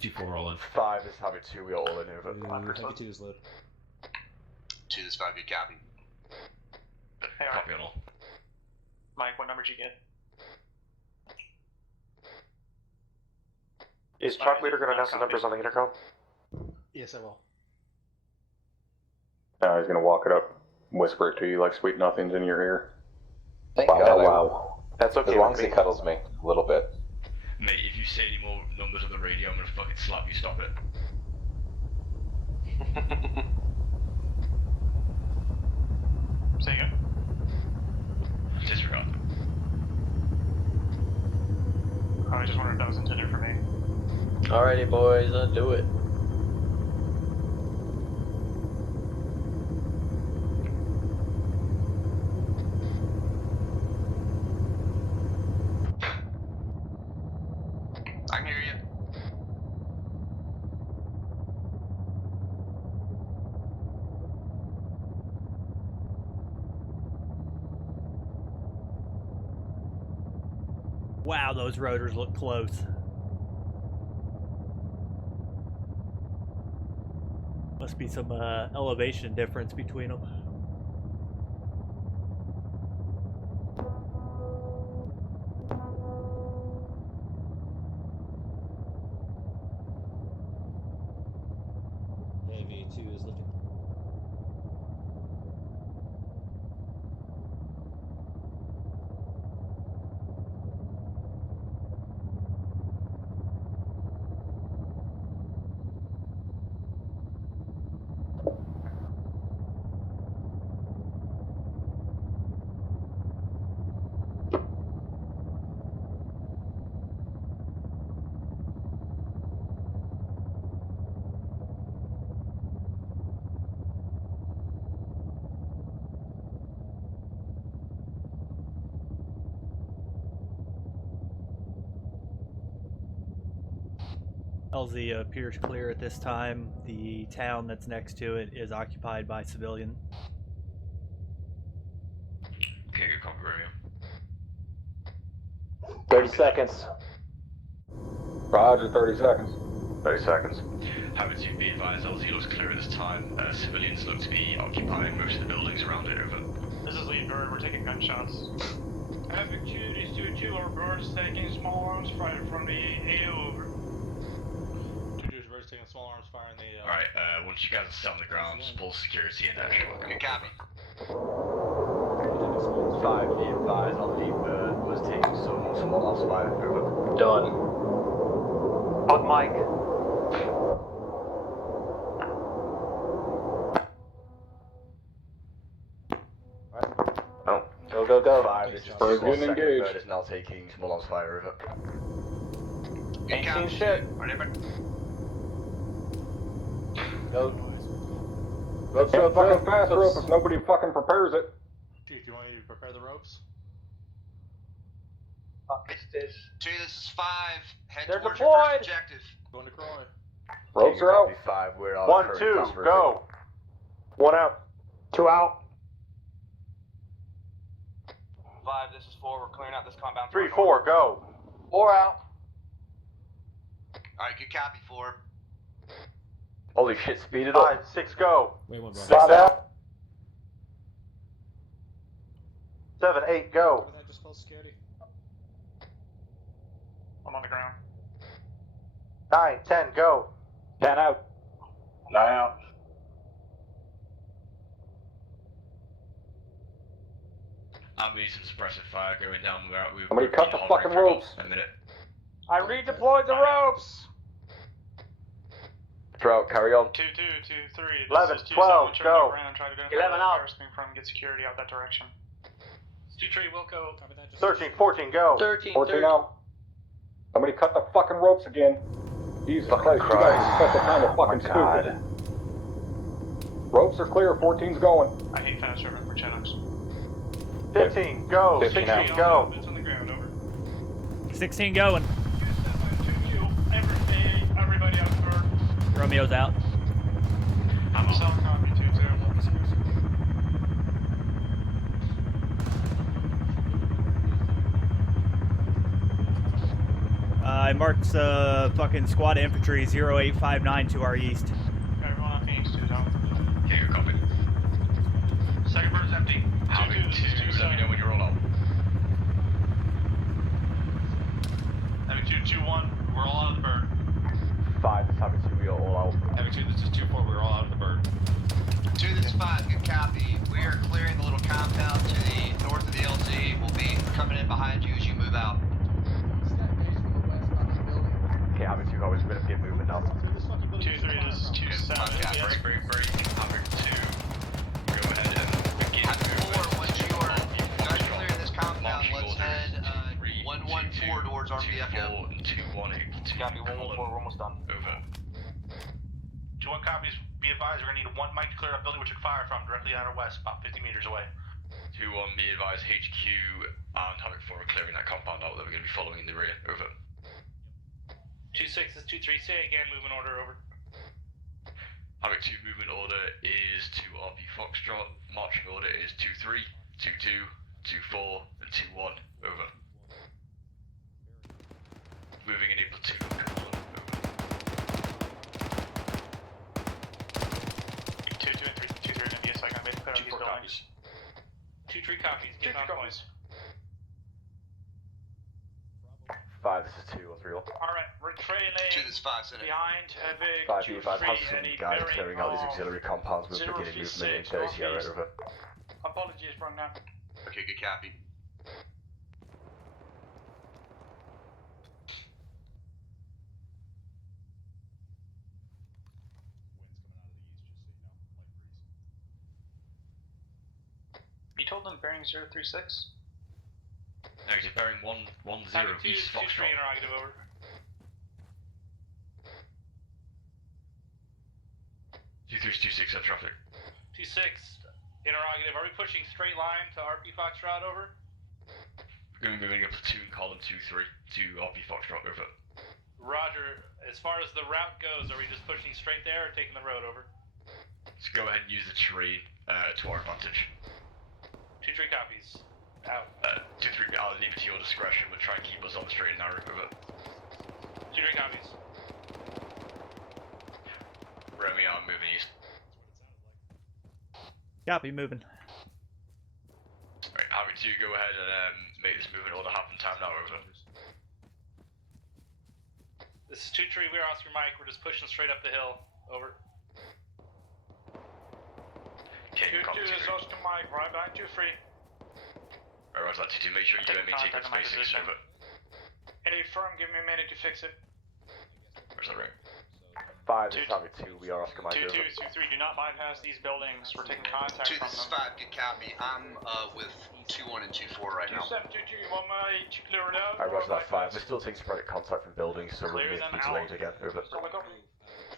2-4 all in. 5 is having 2, we all in over. Heavy 2 is load. 2 this 5, good copy. Hey, Copy on all. Mike, what number did you get? Is Truck Leader going to announce the numbers on the intercom? Yes, I will. Now he's gonna walk it up, whisper it to you like sweet nothings in your ear. Thank God. Wow. That's okay. As long as he cuddles me a little bit. Mate, if you say any more numbers on the radio, I'm gonna fucking slap you, stop it. Say again. Disregard. Oh, I just wondered if that was intended for me. Alrighty, boys, let's do it. I can hear you. Wow, those rotors look close. Must be some elevation difference between them. Heavy 2 is lifting. LZ appears clear at this time. The town that's next to it is occupied by civilian. Okay, good copy, Romeo. 30 seconds. Roger, 30 seconds. 30 seconds. Having to be advised, LZ looks clear at this time. Civilians look to be occupying most of the buildings around it, over. This is lead bird, we're taking gunshots. Havoc 2, these 2-2 are birds taking small arms fighter from the AO, over. arms fire in the. Alright, once you guys are set on the ground, just pull security in there. Good copy. 5, be advised, our lead bird was taking some Molotovs fire. Over. Done. On mic. Oh. Go. 5, this is Bird the getting second engaged. bird is now taking Molotovs fire. Over. Good copy. Shit. Go. Let's get fucking fast rope if nobody fucking prepares it. Chief, you want me to prepare the ropes? Fuck is this? 2, this is 5. Head They're towards your deployed. first objective. Going to Croy. Ropes are out. 5, we're out. 1, 2, go. 1 out. 2 out. 5, this is 4. We're clearing out this compound. 3, 4, go. 4 out. Alright, good copy, 4. Holy shit, speed it up. 5, 6, go. Wait, one, 6 out. 7, 8, go. What did that just call scary? I'm on the ground. 9, 10, go. 10 out. 9 out. I'm using some suppressive fire going down. Somebody cut the fucking ropes. A minute. I redeployed the ropes. Drought, carry on. 2, 2, 2, 3. 11, 12, go. 11 out. From get security out that direction. 2, 3, we'll go. 13, 14, go. 14 out. Somebody cut the fucking ropes again. Jesus Christ, you guys spent the time to fucking stupid. Ropes are clear, 14's going. I hate fast river for Chinooks. 15, go. 16, go. It's on the ground, over. 16 going. Everybody out the door. Romeo's out. I'm selling copy, 2, 2. I marked fucking squad infantry 0859 to our east. Everyone on Phoenix 2 down. Okay, good copy. Second bird's empty. 2, 2, this is 2, Let me know when you're all out. Having 2, 2, 1. We're all out of the bird. 5, this having 2, we are all out. Having 2, this is 2, 4. We're all out of the bird. 2, this is 5. Good copy. We are clearing the little compound to the north of the LZ. We'll be coming in behind you as you move out. Okay, having 2, always going to get movement now. 2, 3, this is 2, 7. Break. Having 2. Go ahead and begin. Having 4, once you are done clearing this compound, let's head 114 towards RPFM. 218. Copy, 114, we're almost done. Over. 2, 1 copies. Be advised, we're going to need 1 mic to clear up building we took fire from directly out of west, about 50 meters away. 2-1, be advised, HQ and Havoc 4 are clearing that compound out that we're going to be following in the rear. Over. 2-6 is 2-3, say again, movement order, over. Havoc 2 movement order is 2 RP Foxtrot, marching order is 2-3, 2-2, 2-4, and 2-1. Over. Moving in a platoon. Over. 2, 2, and 3, 2, 3 are going to be a second, maybe clear out these buildings. 2, 3 copies, get on point. 5, this is 2 or 3 or. Alright, we're trailing 2, this is 5, Senate. behind Havoc, 5, 2, be advised, 3, have some any guys bearing clearing out these of auxiliary compounds with beginning movement in 30 Sierra. Over. Apologies, wrong now. Okay, good copy. You told them bearing 036? Negative, bearing 110 East 2, 3 Foxtrot. interrogative, over. 2326 at traffic. 2-6, interrogative, are we pushing straight line to RP Foxtrot, over? We're going to be moving a platoon column 2-3 to RP Foxtrot. Over. Roger, as far as the route goes, are we just pushing straight there or taking the road, over? Let's go ahead and use the terrain to our advantage. 2-3 copies. Out. 2-3, I'll leave it to your discretion. We'll try and keep us on the straight and narrow. Over. 2-3 copies. Romeo, I'm moving east. Copy, moving. Alright, Havoc 2, go ahead and make this movement order happen. Time now. Over. The This is 2-3, we're Oscar Mike, we're just pushing straight up the hill. Over. Okay, 2-2 is Oscar Mike, right behind 2-3. Alright, that's 2-2, make sure you don't maintain good spacing, over. Hey, firm, give me a minute to fix it. Where's that right? 5 is target 2, we are Oscar Mike. 2-2, 2-3, do not bypass these buildings. We're taking contact 2, from this is them. 5, good copy. I'm with 2-1 and 2-4 right now. 2-7, 2-2, you want me to clear it out? Alright, roger that 5. We're still taking sporadic contact from buildings, so we're going to be delayed again. Over.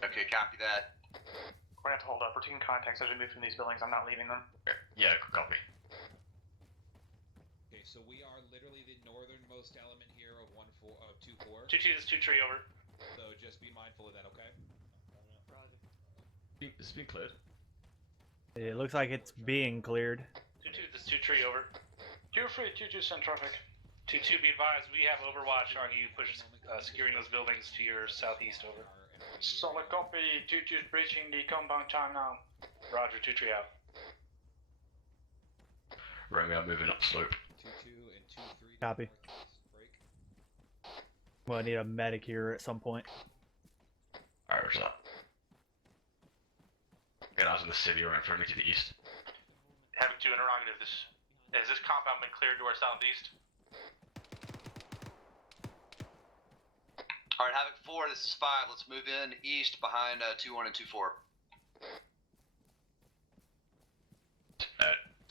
Okay, copy that. We're gonna have to hold up. We're taking contacts as we move from these buildings. I'm not leaving them. Yeah, good copy. Okay, so we are literally the northernmost element here of 2-4. 2-2, this is 2-3, over. So just be mindful of that, okay? It's been cleared. It looks like it's being cleared. 2-2, this is 2-3, over. 2-3, 2-2, send traffic. 2-2, be advised, we have overwatch on you, securing those buildings to your southeast, over. Solid copy, 2-2 is breaching the compound time now. Roger, 2-3 out. Romeo, moving up slope. 2-2 and 2-3. Copy. Well, I need a medic here at some point. Alright, where's that? Get eyes on the city right in front of me to the east. Havoc 2, interrogative, has this compound been cleared to our southeast? Alright, Havoc 4, this is 5. Let's move in east behind 2-1 and 2-4.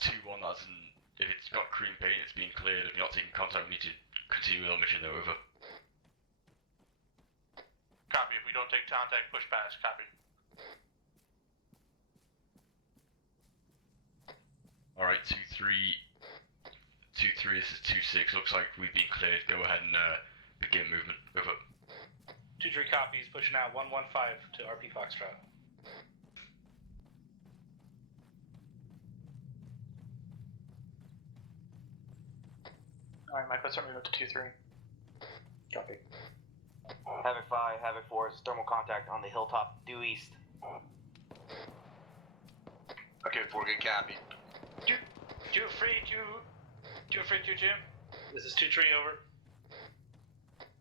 2-1, that's if it's got cream paint, it's been cleared. If you're not taking contact, we need to continue with our mission, though, over. Copy, if we don't take contact, push past, copy. Alright, 2-3, this is 2-6, looks like we've been cleared. Go ahead and begin movement, over. 2-3 copies, pushing out 115 to RP Foxtrot. Alright, Mike, let's start moving up to 2-3. Copy. Havoc 5, Havoc 4 is thermal contact on the hilltop due east. Okay, 4, good copy. 2-3, 2-2. This is 2-3, over.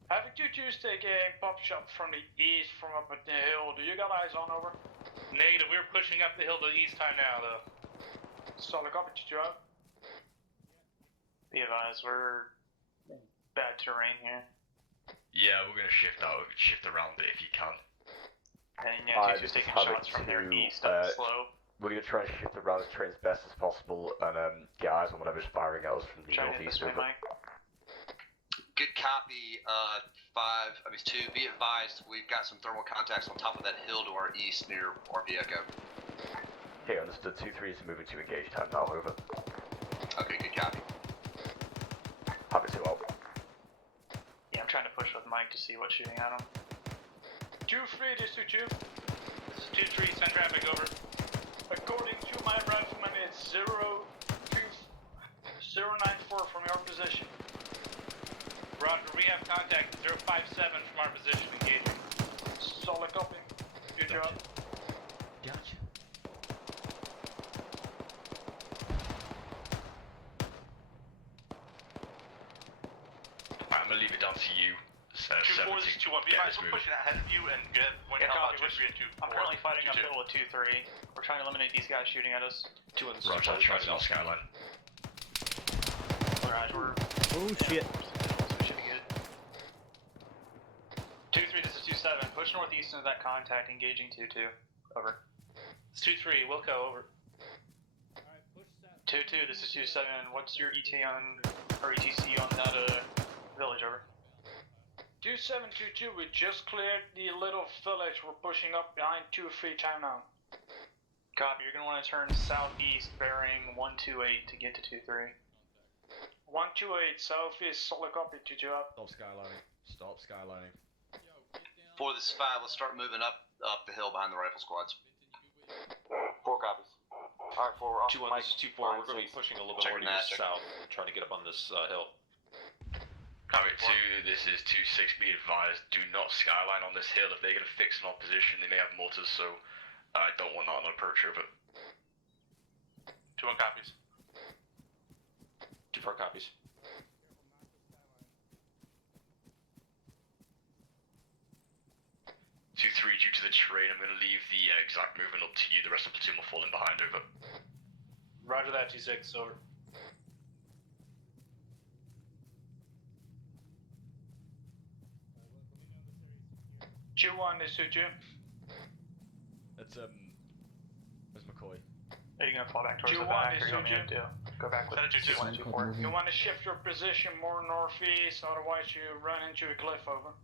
Havoc 2-2 is taking pop shot from the east from up at the hill. Do you got eyes on, over? Negative, we're pushing up the hill to east time now, though. Solid copy, 2-2 out. Be advised, we're in bad terrain here. Yeah, we're gonna shift out, shift around it if you can. And yeah, 2-2's taking shots from their east up slow. We're going to try and shift around the train as best as possible and get eyes on whatever's firing at us from the northeast. Over. Good copy, 2. Be advised, we've got some thermal contacts on top of that hill to our east near RP Echo. Okay, understood. 2-3 is moving to engage time now, over. Okay, good copy. Happy to help. Yeah, I'm trying to push with Mike to see what's shooting at him. 2-3, this 2-2. This is 2-3, send traffic, over. According to my rifleman, it's 094 from your position. Roger, we have contact 057 from our position, engaging. Solid copy. Good job. Gotcha. I'm gonna leave it down to you. 2-4, this is 2-1. Be advised, we're pushing ahead of you and get one help out 2-3 and 2-4. I'm currently fighting uphill with 2-3. We're trying to eliminate these guys shooting at us. 2 and Roger, I'll try to North Skyline. Alright, we're... Oh shit. Should be good. 2-3, this is 2-7. Push northeast into that contact, engaging 2-2. Over. It's 2-3, Wilco, over. 2-2, this is 2-7. What's your ETA on, or ETC on that village, over? 2722, we just cleared the little village. We're pushing up behind 2-3 time now. Copy, you're gonna want to turn southeast bearing 128 to get to 2-3. 128 southeast, solid copy, 2-2 up. Stop skylining. Stop skylining. 4, this is 5, let's start moving up the hill behind the rifle squads. 4 copies. Alright, 4, we're off. 2-1, this is 2-4, we're going to be pushing a little bit more to the south, trying to get up on this hill. Alright, 2, this is 2-6, be advised, do not skyline on this hill. If they're gonna fix an opposition, they may have mortars, so I don't want that on approach over. 2-1 copies. 2-4 copies. due to the terrain, I'm going to leave the exact movement up to you. The rest of the platoon will fall in behind, over. Roger that, 2-6, over. 2-1 is 2-2. That's, where's McCoy? Are you gonna fall back towards the back, or you want me to go back with 2-1, 2-4? You want to shift your position more northeast, otherwise you run into a cliff, over.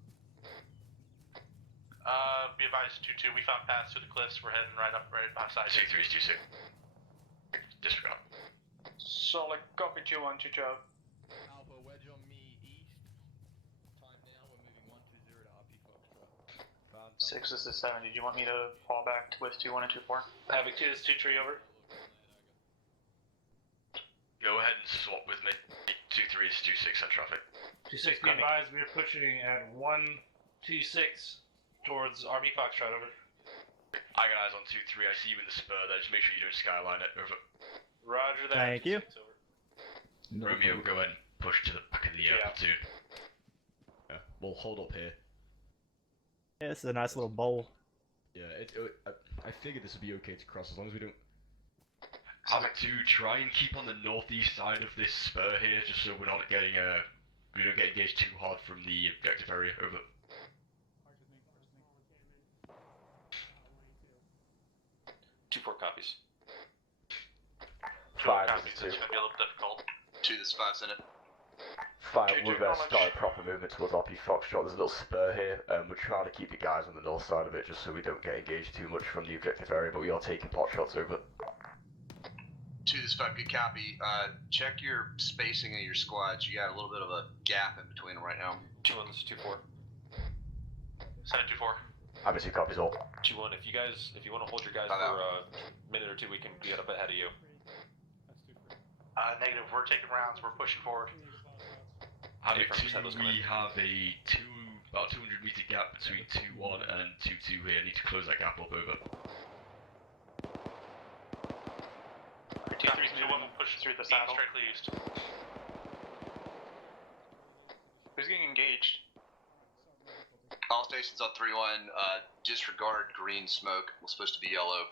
Be advised, 2-2, we found paths through the cliffs, we're heading right beside 2-3 is 2-6. Disregard. Solid copy, 2-1, 2 job. Alpha, wedge on me east. Time now, we're moving 120 to RP Foxtrot. 6, this is 7, did you want me to fall back with 2-1 and 2-4? Havoc 2 is 2-3, over. Go ahead and swap with me. 2-3 is 2-6 on traffic. 2-6, be advised, we are pushing at 1-2-6 towards RB Foxtrot, over. I got eyes on 2-3, I see you in the spur there, just make sure you don't skyline it, over. Roger that. Thank you. No Romeo, go ahead and push to the back of the platoon. Yeah, we'll hold up here. Yeah, this is a nice little bowl. Yeah, I figured this would be okay to cross as long as we don't. Havoc 2, try and keep on the northeast side of this spur here, just so we're not getting we don't get engaged too hard from the objective area, over. Two 4 copies. 5 copies, is 2. it's gonna be a little difficult. 2, this is 5, send it. 5, we're going to start proper movement towards RP Foxtrot. There's a little spur here. We're trying to keep the guys on the north side of it just so we don't get engaged too much from the objective area, but we are taking pot shots, over. 2, this is 5, good copy. Check your spacing of your squads. You got a little bit of a gap in between them right now. 2-1, this is 2-4. Send it 2-4. I'm 2 copies all. 2-1, if you want to hold your guys for a minute or two, we can get up ahead of you. Negative, we're taking rounds, we're pushing forward. Havoc 2, we have a about 200 meter gap between 2-1 and 2-2 here. I need to close that gap up, over. 2-3, 2-1 will push through the saddle. Strictly east. Who's getting engaged? All stations on 3-1, disregard green smoke. We're supposed to be yellow.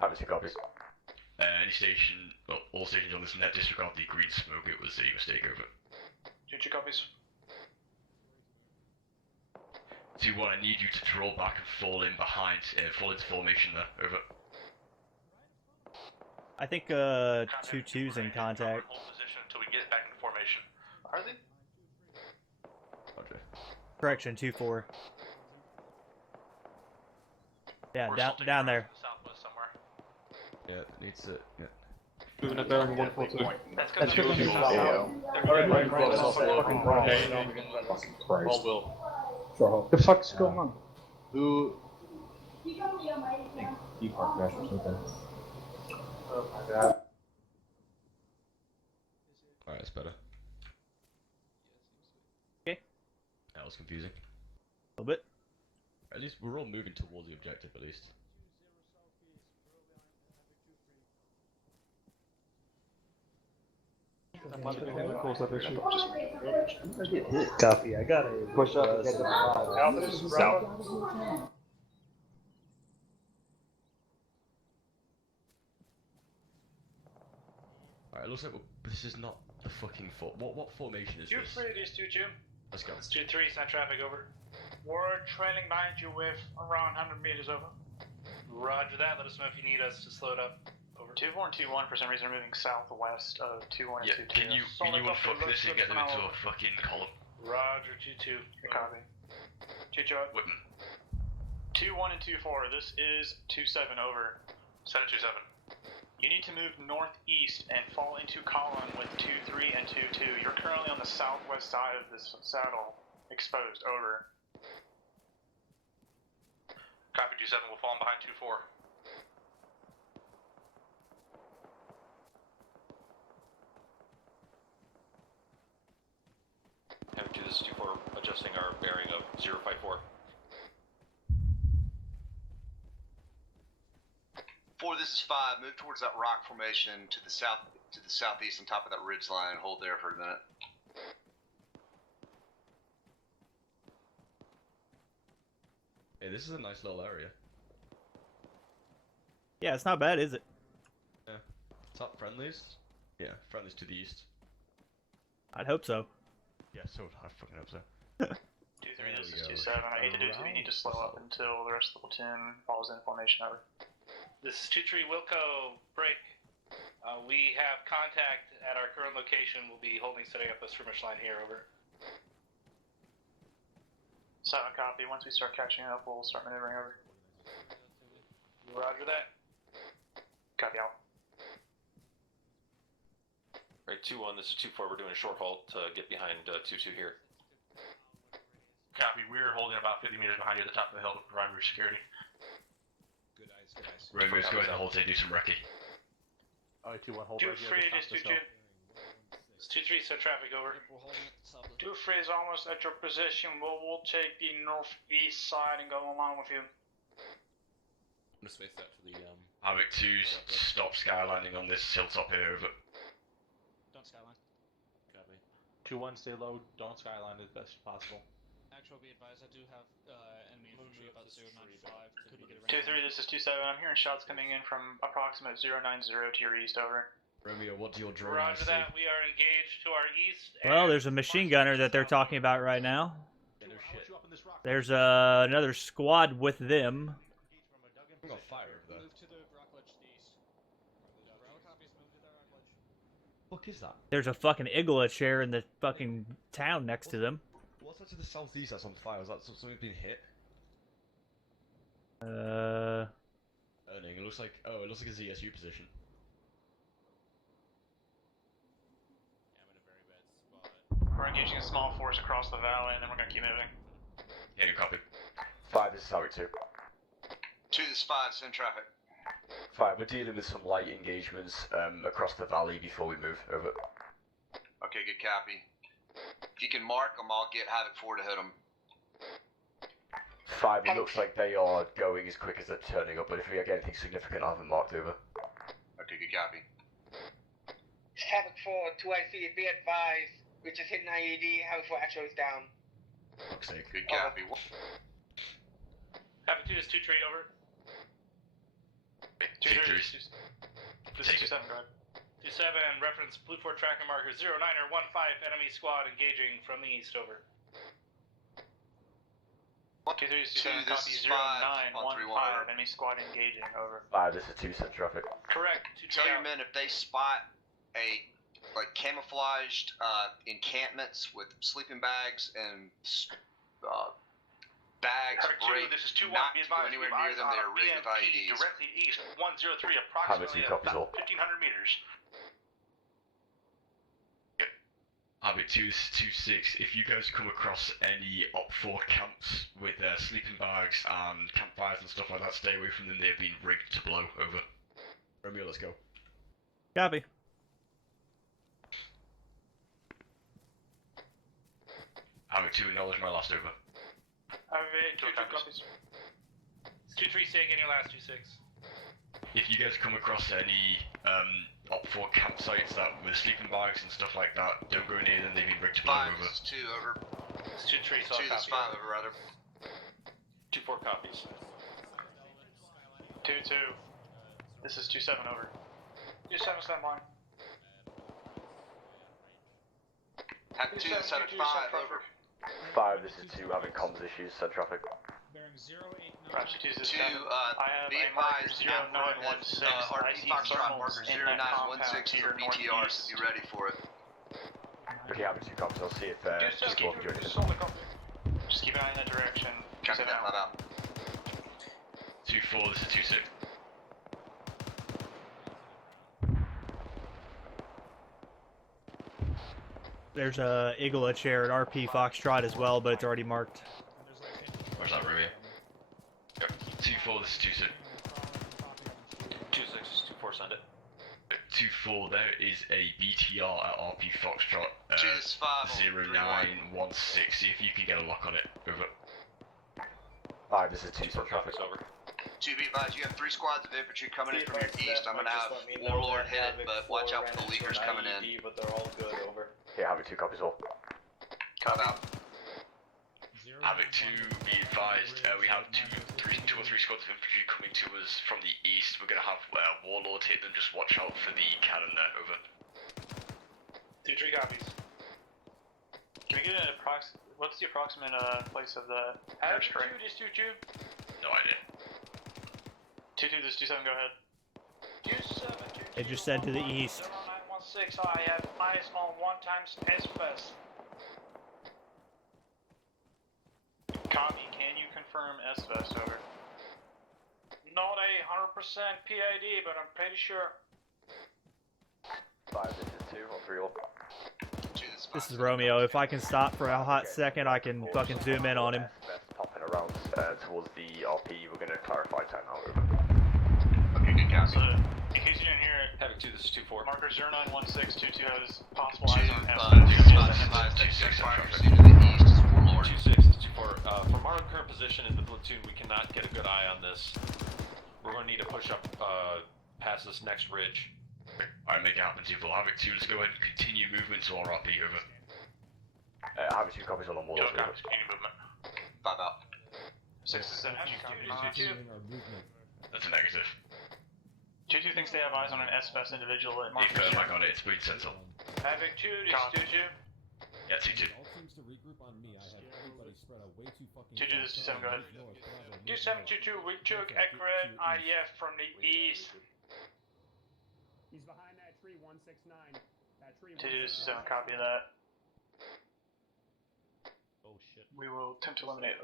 Have 2 copies. Any station, well, all stations on this net disregard the green smoke, it was a mistake, over. 2 copies. 2-1, I need you to draw back and fall in behind, fall into formation there, over. I think 2-2's in contact. Hold position until we get back into formation. Are they? Roger. Correction, 2-4. Yeah, We're down there. Southwest somewhere. Yeah, it needs to. Yeah. Moving it bearing 142. That's good. That's good. The fuck's going on? Who? Alright, that's better. Okay. That was confusing. A little bit. At least we're all moving towards the objective, at least. Copy. I got it. Push up and get the 5. South. Alright, it looks like this is not the fucking what formation is this? 2-3, it is 2-2. Let's go. It's 2-3, send traffic, over. We're trailing behind you with around 100 meters, over. Roger that, let us know if you need us to slow it up. Over. 2-4 and 2-1 for some reason are moving southwest of 2-1 and 2-2. Can you unfuck this and get them into a fucking column? Roger, 2-2. Good copy. 2-2. Whitman. 2-1 and 2-4, this is 2-7, over. Send it 2-7. You need to move northeast and fall into column with 2-3 and 2-2. You're currently on the southwest side of this saddle, exposed, over. Copy 2-7, we'll fall in behind 2-4. Havoc 2, this is 2-4, adjusting our bearing of 054. 4, this is 5. Move towards that rock formation to the southeast on top of that ridge line. Hold there for a minute. this is a nice little area. Yeah, it's not bad, is it? Yeah. Top friendlies? Yeah, friendlies to the east. I'd hope so. Yeah, so I fucking hope so. 2-3, this is 2-7. I hate to do this, we need to slow up until the rest of the platoon falls in formation. Over. This is 2-3 Wilco, break. We have contact at our current location. We'll be setting up a skirmish line here, over. 7 copy. Once we start catching up, we'll start maneuvering over. Roger that. Copy out. Right, 2-1, this is 2-4, we're doing a short halt to get behind 2-2 here. Copy, we're holding about 50 meters behind you at the top of the hill to provide rear security. Good eyes, good eyes. Romeo's going to hold to do some recce. Alright, 2-1, hold right here. 2-3, this 2-2. It's 2-3, send traffic over. 2-3 is almost at your position. We'll take the northeast side and go along with you. I'm gonna space that for the Havoc 2's stop skylining on this hilltop here, over. Don't skyline. Copy. 2-1, stay low, don't skyline as best as possible. Actual, be advised, I do have enemy infantry about 095. Could we get around? 2-3, this is 2-7. I'm hearing shots coming in from approximate 090 to your east, over. Romeo, what do your drone Roger that, we are engaged to our east. Well, there's a machine gunner that they're talking about right now. There's another squad with them. I'm gonna fire over there. Move to the rock ledge to the east. Bravo copies, move to the rock ledge. What is that? There's a fucking Igla chair in the fucking town next to them. What's that to the southeast that's on fire? Is that something being hit? Earning. It looks like a ZSU position. Yeah, I'm in a very bad spot. We're engaging a small force across the valley, and then we're gonna keep moving. Yeah, you copy. 5, this is Havoc 2. 2, this is 5, send traffic. 5, we're dealing with some light engagements across the valley before we move, over. Okay, good copy. If you can mark them, I'll get Havoc 4 to hit them. 5, it looks like they are going as quick as they're turning up, but if we get anything significant, I'll have them marked, over. Okay, good copy. Havoc 4, 2IC, be advised. We just hit an IED, Havoc 4 actual is down. Fuck's sake. Good copy. Havoc 2 is 2-3, over. 2-3, this is 2-7, go ahead. 2-7, reference Blue 4 tracking marker 09 or 15, enemy squad engaging from the east, over. 2-3 is 2-7, copy 0915, enemy squad engaging, over. 5, this is 2, send traffic. Correct, 2-3 Tell your out. men if they spot a camouflaged encampments with sleeping bags and bags Havoc 2, break, this is 2-1, not be to go advised, anywhere we have near them. eyes They on are rigged with BMP IEDs. directly east, 103, Havoc approximately 2 copies all. 1,500 meters. Havoc 2 is 2-6. If you guys come across any Op 4 camps with sleeping bags and campfires and stuff like that, stay away from them. They've been rigged to blow, over. Romeo, let's go. Copy. Havoc 2, acknowledge my last, over. Havoc 2 copies. 2-3, say again your last 2-6. If you guys come across any Op 4 campsites that with sleeping bags and stuff like that, don't go near them. They've been rigged to blow, 5, over. this is 2, over. It's 2-3, so 2, this is 5, over, rather. 2-4 copies. 2-2, this is 2-7, over. 2-7, stand by. Havoc 2, this is 5, over. 5, this is 2, having comms issues, send traffic. Bearing 089. Roger 2 is 2, 7. I have be a marker advised, 0916. I RP see Foxtrot marker thermals in that compound 0916 to is your a BTR, northeast. so be ready for it. Okay, having 2 comms, I'll see if Just Squad can do anything. Just keep an eye in that direction. Copy that, I'm out. 2-4, this is 2-6. There's a Igla chair at RP Foxtrot as well, but it's already marked. Where's that, Romeo? Yep. 2-4, this is 2-6. 2-6 is 2-4, send it. 2-4, there is a BTR at RP Foxtrot. 2, this is 5, 0916. See if you can get a lock on it. Over. 5, this is 2, send traffic. Over. 2, be advised, you have 3 squads of infantry coming in from your east. I'm gonna have Warlord hit it, but watch out for the leakers coming in. But they're all good, over. Yeah, having 2 copies all. Cut out. Havoc 2, be advised, we have two or three squads of infantry coming to us from the east. We're going to have Warlords hit them, just watch out for the cannon there, over. 2-3 copies. Can we get an what's the approximate place of the airstrike? 2, this 2-2. No idea. 2-2, this 2-7, go ahead. 2-7, 2-2. It just said to the east. 0916, I have eyes on 1x S-Fest. Copy, can you confirm S-Fest, over? Not 100% PID, but I'm pretty sure. 5, this is 2 on 3 up. This is Romeo. If I can stop for a hot second, I can fucking zoom in on him. Popping around towards the RP, we're going to clarify time now, over. Okay, good count. So, in case you didn't hear it, Havoc 2, this is 2-4. marker 091622 has possible eyes on S-Fest. 2-6, from our current position in the platoon, we cannot get a good eye on this. We're going to need to push up past this next ridge. Alright, make it happen, T4. Havoc 2, let's go ahead and continue movement to our RP, over. Havoc 2 copies on wall, over. Continue movement. 5 out. 6 to 7, That's a negative. 2-2 thinks they have eyes on an S-Fest individual at If marker back on it, it's bleed central. Havoc 2, this 2-2. Yeah, 2-2. 2-2, this 2-7, go ahead. 2722, we took accurate IDF from the east. He's behind that tree 169. That tree 2-2, this 2-7, copy of that. Oh shit. We will attempt to eliminate.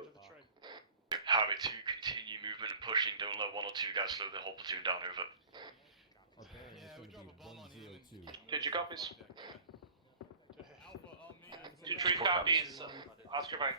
Havoc 2, continue movement and pushing. Don't let 1 or 2 guys slow the whole platoon down, over. Did you copies? 2-3 copies. Oscar Mike.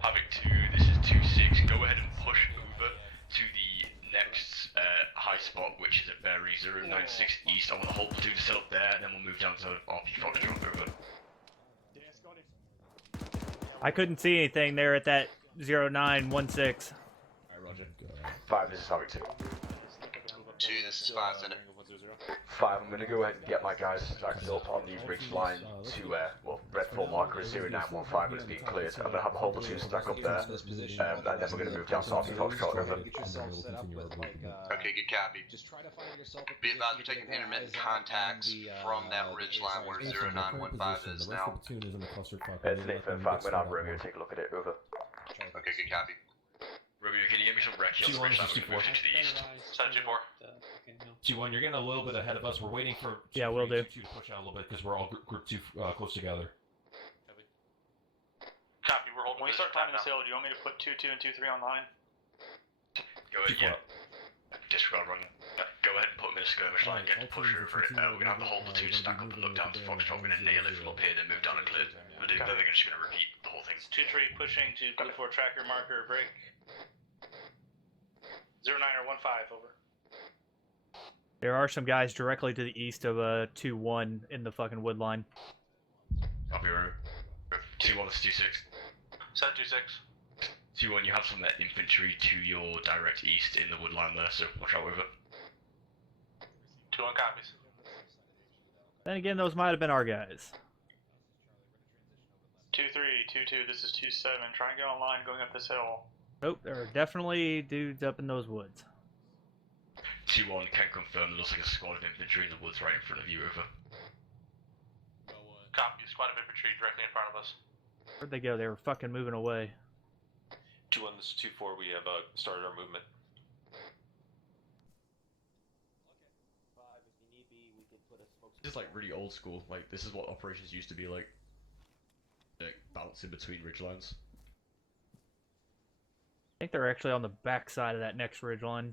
Havoc 2, this is 2-6. Go ahead and push over to the next high spot, which is at Berry 096 East. I want the whole platoon to set up there, and then we'll move down to RP Foxtrot, over. I couldn't see anything there at that 0916. Alright, Roger. 5, this is Havoc 2. 2, this is 5, send it. 5, I'm going to go ahead and get my guys stacked up on the ridge line to, well, red 4 marker is 0915 when it's being cleared. I'm going to have the whole platoon stack up there, and then we're going to move down to RP Foxtrot, over. Okay, good copy. Be advised, we're taking intermittent contacts from that ridge line where 0915 is now. It's an 8-5, we're going to have Romeo take a look at it, over. Okay, good copy. Romeo, can you get me some recce on the ridge line? We're going to move to the east. 724. 2-1, you're getting a little bit ahead of us. We're waiting for 2 to push out a little bit because we're all grouped too close together. Copy, we're holding. When we start timing this hill, do you want me to put 2-2 and 2-3 online? Go ahead, yeah. Disregard running. Go ahead and put them in a skirmish line, get to push over it. We're going to have the whole platoon stack up and look down to Foxtrot. We're going to nail it from up here, then move down and clear. We're just going to repeat the whole thing. 2-3 pushing to Blue 4 tracker marker break. 09 or 15, over. There are some guys directly to the east of 2-1 in the fucking wood line. Copy, Romeo. 2-1 is 2-6. 726. 2-1, you have some infantry to your direct east in the wood line there, so watch out with it. 2-1 copies. Then again, those might have been our guys. 2-3, 2-2, this is 2-7. Try and get online going up this hill. Nope, there are definitely dudes up in those woods. 2-1 can confirm there looks like a squad of infantry in the woods right in front of you, over. Copy, squad of infantry directly in front of us. Where'd they go? They were fucking moving away. 2-1, this is 2-4. We have started our movement. This is like really old school. Like, this is what operations used to be like. Bouncing between ridge lines. I think they're actually on the back side of that next ridge line.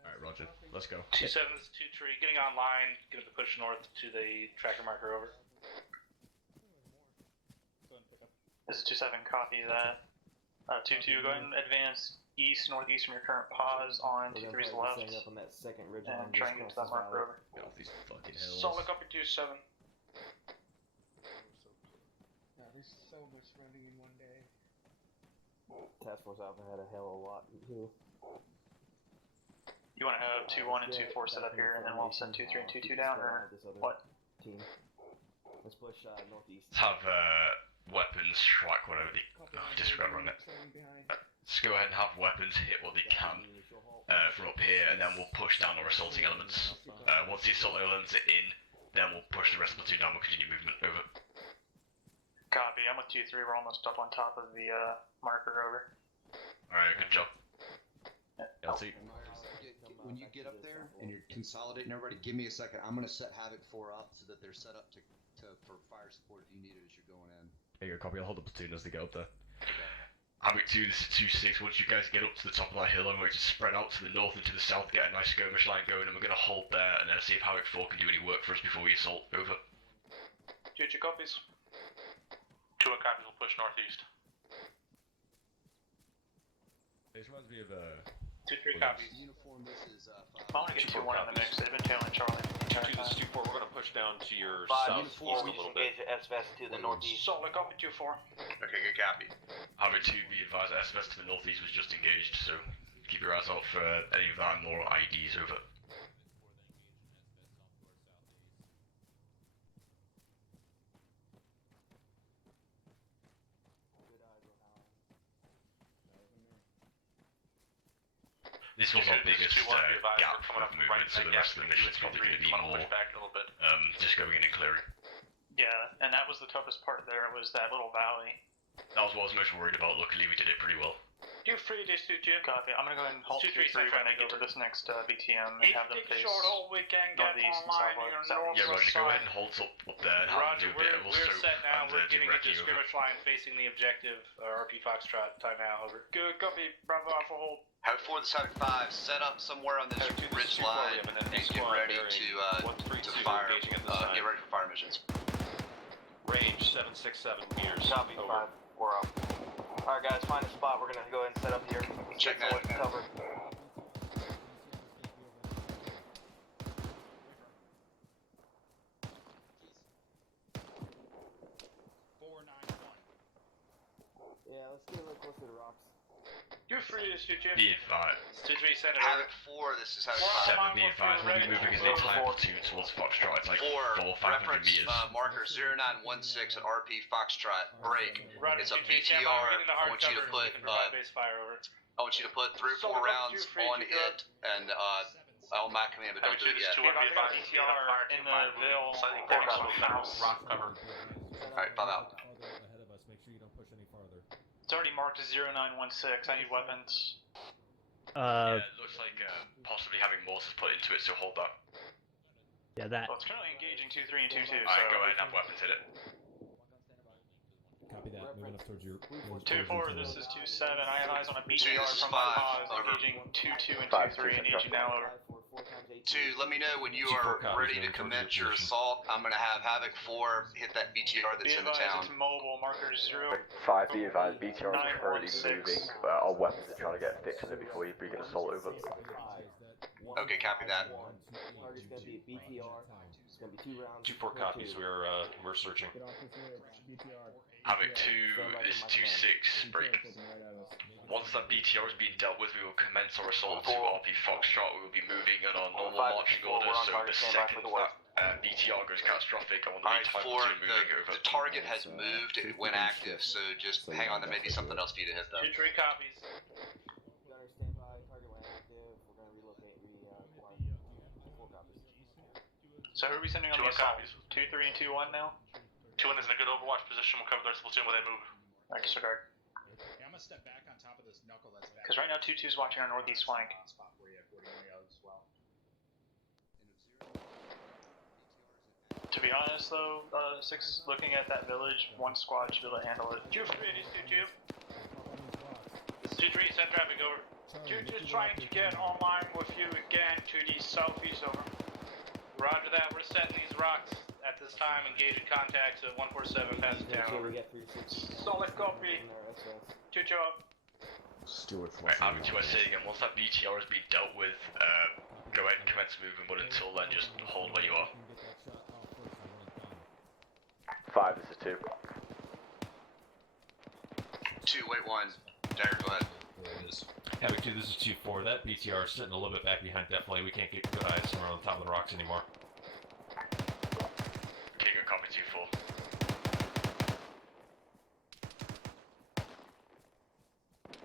Alright, Roger. Let's go. 2-7, this is 2-3, getting online, going to push north to the tracker marker, over. This is 2-7, copy that. 2-2, go ahead and advance east, northeast from your current pause on 2-3's left. And try and get to that marker, over. Get off these fucking hills. Solid copy 2-7. There's so much running in one day. Task Force Alpha had a hell of a lot too. You want to have 2-1 and 2-4 set up here, and then we'll send 2-3 and 2-2 down, or what? Team. Let's push northeast. Let's have weapons strike whatever they. Oh, disregard on it. Let's go ahead and have weapons hit what they can from up here, and then we'll push down our assaulting elements. Once the assaulting elements are in, then we'll push the rest of the platoon down. We'll continue movement. Over. Copy. I'm with 2-3. We're almost up on top of the marker. Over. All right. Good job. LT. When you get up there and you're consolidating everybody, give me a second. I'm gonna set Havoc 4 up so that they're set up for fire support if you need it as you're going in. There you go, copy. I'll hold the platoon as they get up there. Havoc 2, this is 2-6. Once you guys get up to the top of that hill, I'm going to spread out to the north and to the south, get a nice skirmish line going, and we're going to hold there and then see if Havoc 4 can do any work for us before we assault. Over. 2-2 copies. 2 copies will push northeast. This reminds me of 2-3 copies. Uniform, this is I want to get 2-1 in the mix. They've been tailing Charlie. 2-2, this is 2-4. We're going to push down to your 5, southeast uniform, a little bit. engage SVS to the northeast. Solid copy 2-4. Okay, good copy. Havoc 2, be advised, SVS to the northeast was just engaged, so keep your eyes out for any of that and more IEDs. Over. This was our biggest gap of movement, so the rest of the mission's probably going to be more just going in and clearing. Yeah, and that was the toughest part there, was that little valley. That was what I was most worried about. Luckily, we did it pretty well. Do free this to you. Copy. I'm going to go ahead and halt 2-3 when I get to this next BTM and have them face short hole, we can get northeast and online southwest. Yeah, Roger, go ahead and halt up there and have Roger, them do a bit of we're set now. We're getting direct into you over. skirmish line facing the objective. RP Foxtrot, timeout, over. Good, copy. Bravo Alpha hold. Havoc 4, this Havoc 5, set up somewhere on this ridge line and get ready to fire. Get ready for fire missions. Range 767 meters. Copy, over. 5, we're up. Alright guys, find a spot. We're gonna go ahead and set up here. Check that. Cover. Yeah, let's get a little closer to the rocks. Do free this to you. Be advised. 2-3 Senator. Havoc 4, this is Havoc 5. 7, be advised, we'll be moving as an entire platoon towards Foxtrot. It's like 400 reference meters. Marker 0916 at RP Foxtrot. Break. Roger, It's a 2-3 BTR. I want you to put base fire over. I want you to put 3 or 4 rounds on it and on my command, but don't do it yet. BTR in the Ville. Rock cover. Alright, 5 out. Ahead of us, make sure you don't push any farther. It's already marked as 0916. I need weapons. Yeah, it looks like possibly having mortars put into it, so hold that. Yeah, that. Well, it's currently engaging 2-3 and 2-2. Alright, go ahead and have weapons hit it. Copy that. Moving up towards your. 2-4, this is 2-7. I have eyes on a BTR from my pause, engaging 2-2 and 2-3, engaging now over. 2, let me know when you are ready to commence your assault. I'm going to have Havoc 4 hit that BTR that's in the town. It's mobile, marker 0. 5, be advised, BTR is currently moving. Our weapons are trying to get fixed in it before you begin assault over. Okay, copy that. Target's gonna be a BTR. It's gonna be 2 rounds. 2-4 copies. We're searching. Havoc 2, this is 2-6, break. Once that BTR has been dealt with, we will commence our assault to RP Foxtrot. We will be moving on our normal marching order, so the second that BTR goes catastrophic, I want the entire platoon moving over. The target has moved, it went active, so just hang on, there may be something else for you to hit though. 2-3 copies. Gunner standby. Target went active. We're gonna relocate. 4 copies. So who are we sending on the assault? 2-3 and 2-1 now? 2-1 is in a good overwatch position. We'll cover the rest of the platoon when they move. I disregard. Yeah, I'm gonna step back on top of this knuckle that's back. Because right now 2-2 is watching our northeast flank. Spot for you accordingly as well. To be honest though, 6, looking at that village, 1 squad should be able to handle it. 2-3, it is 2-2. 2-3 send traffic over. 2-2 trying to get online with you again to the southeast over. Roger that, we're setting these rocks at this time. Engaging contacts at 147 past the town. Over. Solid copy. 2-2 up. Right, Havoc 2, I say again, once that BTR has been dealt with, go ahead and commence moving, but until then, just hold where you are. 5, this is 2. 2, wait 1. Dagger, go ahead. There it is. Havoc 2, this is 2-4. That BTR is sitting a little bit back behind definitely. We can't get good eyes somewhere on the top of the rocks anymore. Okay, good copy 2-4.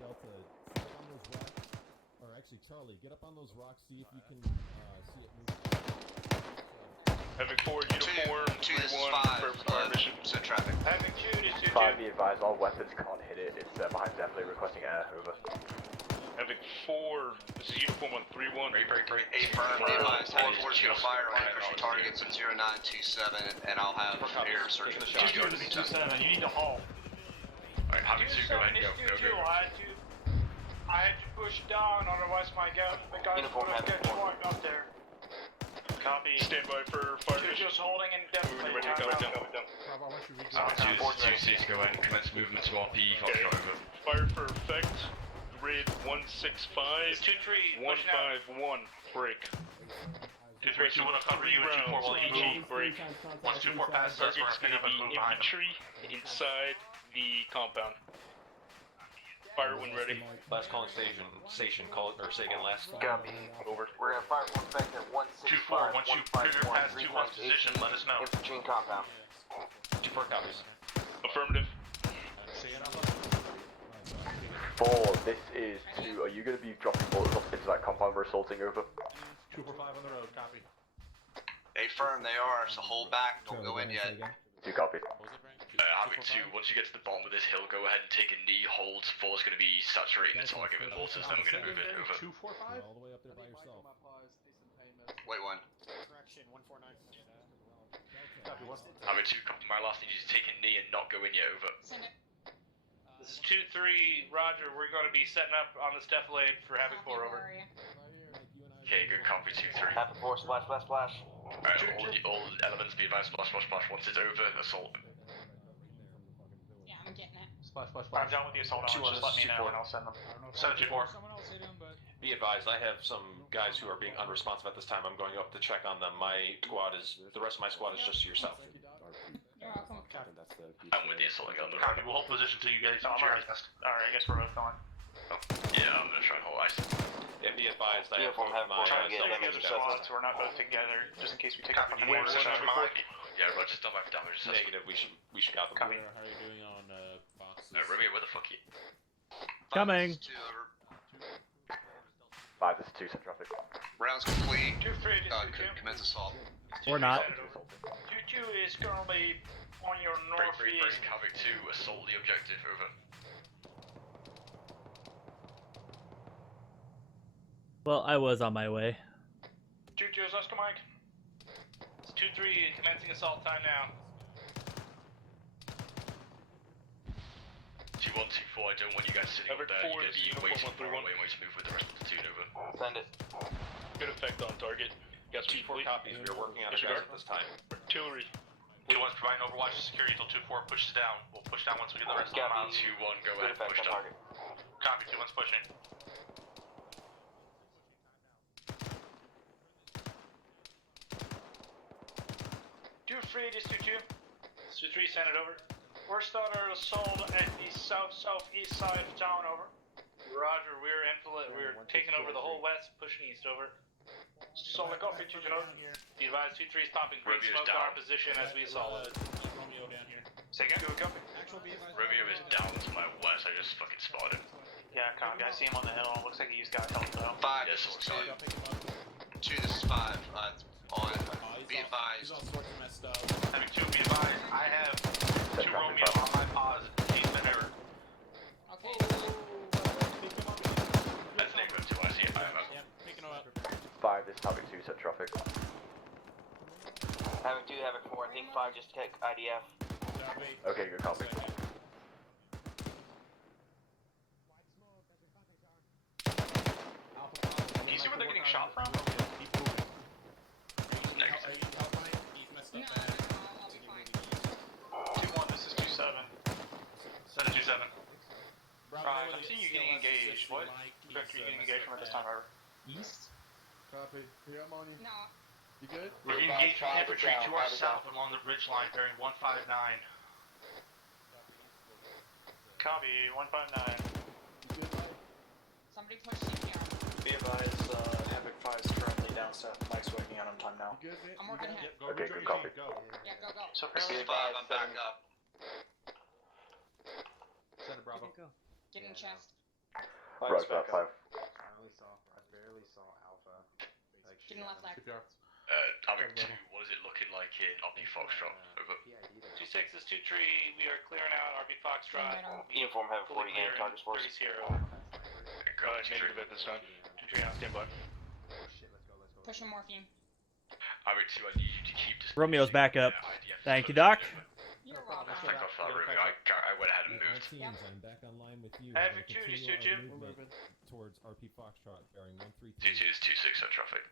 Delta, sit up on those rocks. Or actually, Charlie, get up on those rocks, see if you can see it move. Havoc 4, uniform, 2, this is 3-1, 5, prepare for fire mission. send traffic. Havoc 2, this is 2-2. 5, be advised, all weapons can't hit it. It's behind definitely requesting air, over. Havoc 4, this is uniform on 3-1. Break. Affirm, be advised, Havoc 4 is going to fire on infantry targets at 0927, and I'll have air search for the Just 27, you need to haul. Alright, Havoc 2, go ahead and go. I had to push down, otherwise my guys would have get wiped up there. Copy. Stand by for fire mission. Just holding indefinitely. Ready to go down. 2-6, go ahead and commence movement to RP, Foxtrot, over. Fire for effect. Grid 165. 151. Break. 2-3, 2-1, I'll cover you at 2-4 while you move. Break. Once 2-4 passes us, we're Target's going to be move behind them. infantry inside the compound. Fire when ready. Last calling station, call it, or say again, last. Copy. Over. We're gonna fire from effect at 165. 2-4, once you trigger past 2-1's position, let us know. Infantry in compound. 2-4 copies. Affirmative. 4, this is 2. Are you going to be dropping bullets off into that compound we're assaulting, over? 245 on the road, copy. Affirm, they are, so hold back, don't go in yet. 2 copy. Havoc 2, once you get to the bottom of this hill, go ahead and take a knee, hold. 4's going to be saturating the target with mortars, then we're going to move it, over. 245? All the way up there by yourself. Wait one. Correction, 149. Havoc 2, come to my last, need you to take a knee and not go in yet, over. This is 2-3, Roger. We're going to be setting up on this defilade for Havoc 4, over. Okay, good copy 2-3. Havoc 4, splash, splash, splash. Alright, all elements be advised, splash. Once it's over, assault. Yeah, I'm getting it. Splash. I'm done with the assault elements, just let me know and I'll send them. 7-4. Be advised, I have some guys who are being unresponsive at this time. I'm going up to check on them. The rest of my squad is just to yourself. You're welcome. I'm with the assaulting element. Copy, we'll hold position till you guys No, I'm already. Alright, I guess we're both going. Oh, yeah, I'm gonna try and hold ice. Yeah, be advised, I have Uniform, my trying to get Save the damage other squads, so we're not both together, just in case we take Copy, fucking wait, waves. Yeah, Roger, stand by for damage assessment. Negative, we should got them. Copy. How are you doing on boxes? Romeo, where the fuck are you? Coming. 5, this is 2, send traffic. Rounds complete. 2-3, this is 2-2. Commence assault. Or not. 2-2 is currently on your Break, northeast. Havoc 2, assault the objective, over. Well, I was on my way. 2-2 is Oscar Mike. It's 2-3, commencing assault time now. 2-1, 2-4, I don't want you guys sitting up Havoc there. 4 You're is gonna be uniform waiting on far 3-1. away, waiting to move with the rest of the platoon, over. Send it. Good effect on target. Got 2-4 copies, we are working on it Disregard. guys at this time. Artillery. We want to provide overwatch security until 2-4 pushes down. We'll push down once we get the rest of them out. 2-1, go Good ahead, effect push on down. target. Copy, 2-1's pushing. This 2-2. 2-3, send it over. We're starting our assault at the south-southeast side of town, over. Roger, we're taking over the whole west, pushing east, over. Solid copy, 2-2. Be advised, 2-3 is popping green Romeo's smoke down. on our position as we assault. Romeo down here. Say again? Good copy. Romeo is down to my west, I just fucking spotted him. Yeah, copy. I see him on the hill. Looks like he's got help though. 5, Yes, this is sorry. 2. 2, this is 5. On, be advised. He's all sorts of messed up. Having 2, be advised, I have 2 Romeo on my pause. He's been hurt. Okay. That's negative 2, I see it. Yep, picking him up. 5, this is Havoc 2, set traffic. Havoc 2, Havoc 4, I think 5 just took IDF. Copy. Okay, good copy. Do you see where they're getting shot from? Negative. He's messed up bad. 2-1, this is 2-7. Send it 2-7. Right, I'm seeing you getting engaged. What direction are you getting engaged from at this time, Robert? East? Copy. Here, I'm on you. No. You good? We're engaged with infantry to our south along the ridge line bearing 159. Copy, 159. Somebody push CPR. Be advised, Havoc 5 is currently down south. Mike's waiting on him time now. I'm working him. Okay, good copy. Yeah, go. So This apparently is 5, I'm back up. Center Bravo. Get in chest. Right, back 5. I barely saw Alpha. Like, Get in left leg. Havoc 2, what is it looking like in RP Foxtrot? Over. 26 is 2-3, we are clearing out RP Foxtrot. Uniform have 40 game targets for us. 30 Sierra. Negative at this time. 2-3 on standby. Pushing morphine. Havoc 2, I need you to keep this. Romeo's back up. Thank you, Doc. You're welcome. Thank God for that, Romeo. I went ahead and moved. Teams, I'm back online with you. Havoc We're 2, gonna just continue 2-2. our movement towards RP Foxtrot, bearing 133. 2-2 is 2-6 on traffic.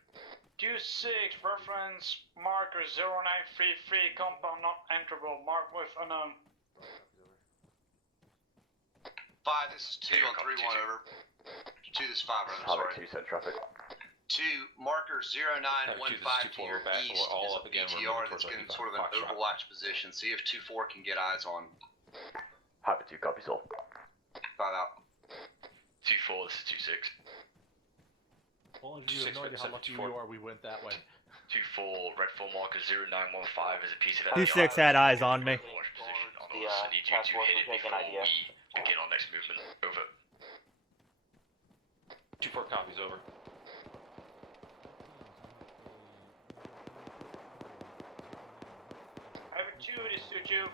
2-6, reference marker 0933, compound not enterable, mark with unknown. 5, this is 2 on 3-1, over. 2, this is 5, over, Havoc sorry. 2, send traffic. 2, marker 0915 to your back, east we're all is up a again, we're BTR moving that's towards getting RP sort of an Foxtrot. overwatch position. See if 2-4 can get eyes on. Havoc 2, copy, all. 5 out. 2-4, this is 2-6. Only you have no idea how lucky we are we went that way. 2-4, red full marker 0915 is a piece of 2-6 had eyes on me. I need you to hit it before we begin our next movement. Over. 2-4 copies, over. Havoc 2, this is 2-2.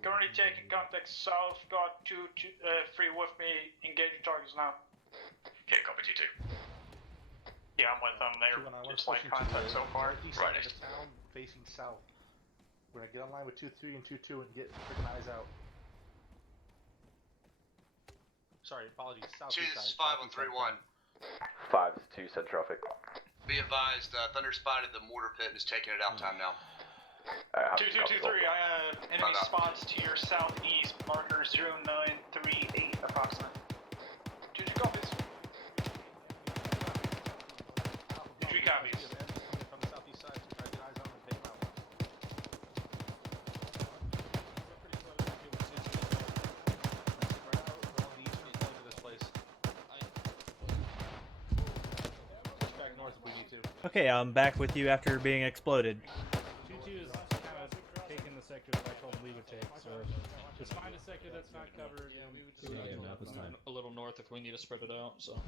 Currently taking contact south, got 2-3 with me, engaging targets now. Okay, copy 2-2. Yeah, I'm with them, they're just like contact so far. East side of the town facing south. We're gonna get online with 2-3 and 2-2 and get freaking eyes out. Sorry, apologies. 2, this is 5 on 3-1. 5 is 2, send traffic. Be advised, Thunder spotted the mortar pit and is taking it out time now. 2-2-2-3, I have enemy spots to your southeast, marker 0938 approximate. 2-2 copies. 2-3 copies. From the southeast side to try to get eyes on and take them out. Back north if we need to. Okay, I'm back with you after being exploded. 2-2 is kind of taking the sector that I told him we would take, so just find a sector that's not covered and we would just A little north if we need to spread it out, so.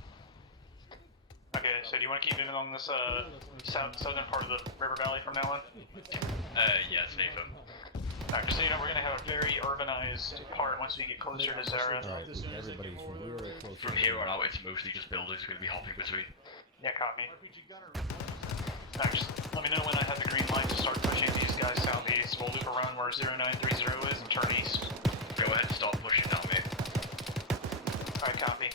Okay, so do you want to keep moving along this southern part of the river valley from now on? Yeah, it's Nathan. Alright, just so you know, we're going to have a very urbanized part once we get closer to Zara. Alright, everybody's really close. From here on out, it's mostly just buildings we're going to be hopping between. Yeah, copy. Alright, just let me know when I have the green light to start pushing these guys southeast. We'll loop around where 0930 is and turn east. Go ahead and start pushing now, mate. Alright, copy.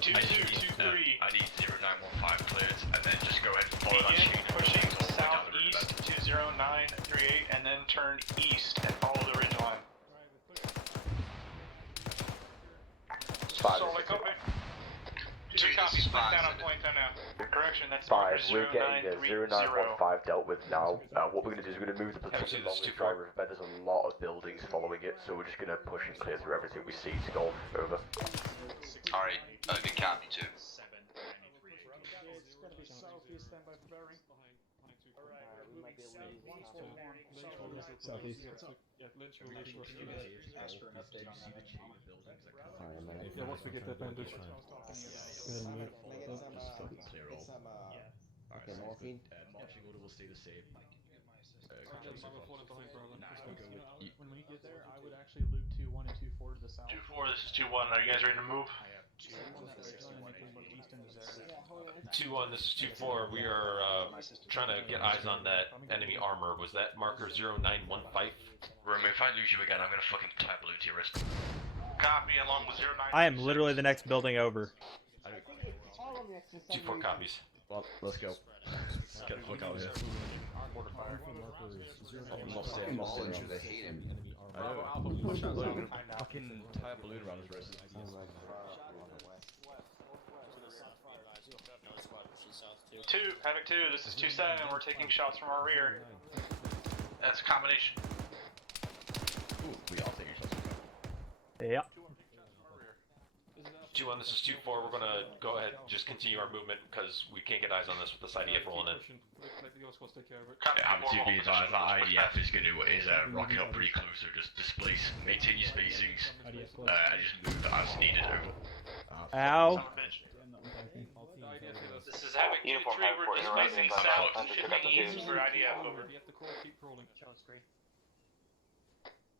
2-2-2-3. I need 0915 cleared, and then just go ahead and follow that Begin street. pushing southeast to 0938 and then turn east and follow the ridge line. 5 Solid is copy. 2 copies, put down on point down now. Correction, that's 5, marker we're getting 0930. 0915 dealt with now. What we're going to do is we're going to move the platoon along this dry riverbed. There's a lot of buildings following it, so we're just going to push and clear through everything we see to go over. Alright, good copy, 2. it's going to be southeast then by Barry. Alright, we're moving southeast. Southeast. Yeah, Lynch will ask for an update on that. Yeah, once we get that bandage. Okay, morphine. Marching order will stay the same. When we get there, I would actually loop 2-1 and 2-4 to the south. 2-4, this is 2-1. Are you guys ready to move? 2-1, this is 2-4. We are trying to get eyes on that enemy armor. Was that marker 0915? Romeo, if I lose you again, I'm going to fucking tie a balloon to your wrist. Copy, along with 09. I am literally the next building over. 2-4 copies. Well, let's go. Let's get the fuck out of here. I'm not staying. They hate him. I know. Look, I'm gonna fucking tie a balloon around his wrist. 2, Havoc 2, this is 2-7, and we're taking shots from our rear. That's a combination. Ooh, we are taking shots. Yeah. 2-1, this is 2-4. We're gonna go ahead and just continue our movement because we can't get eyes on this with this IDF rolling in. Having to be advised that IDF is going to rocking up pretty close, so just displace, maintain your spacings, and just move as needed over. Ow. This is Havoc 2-3, we're displacing south, shipping east for IDF over.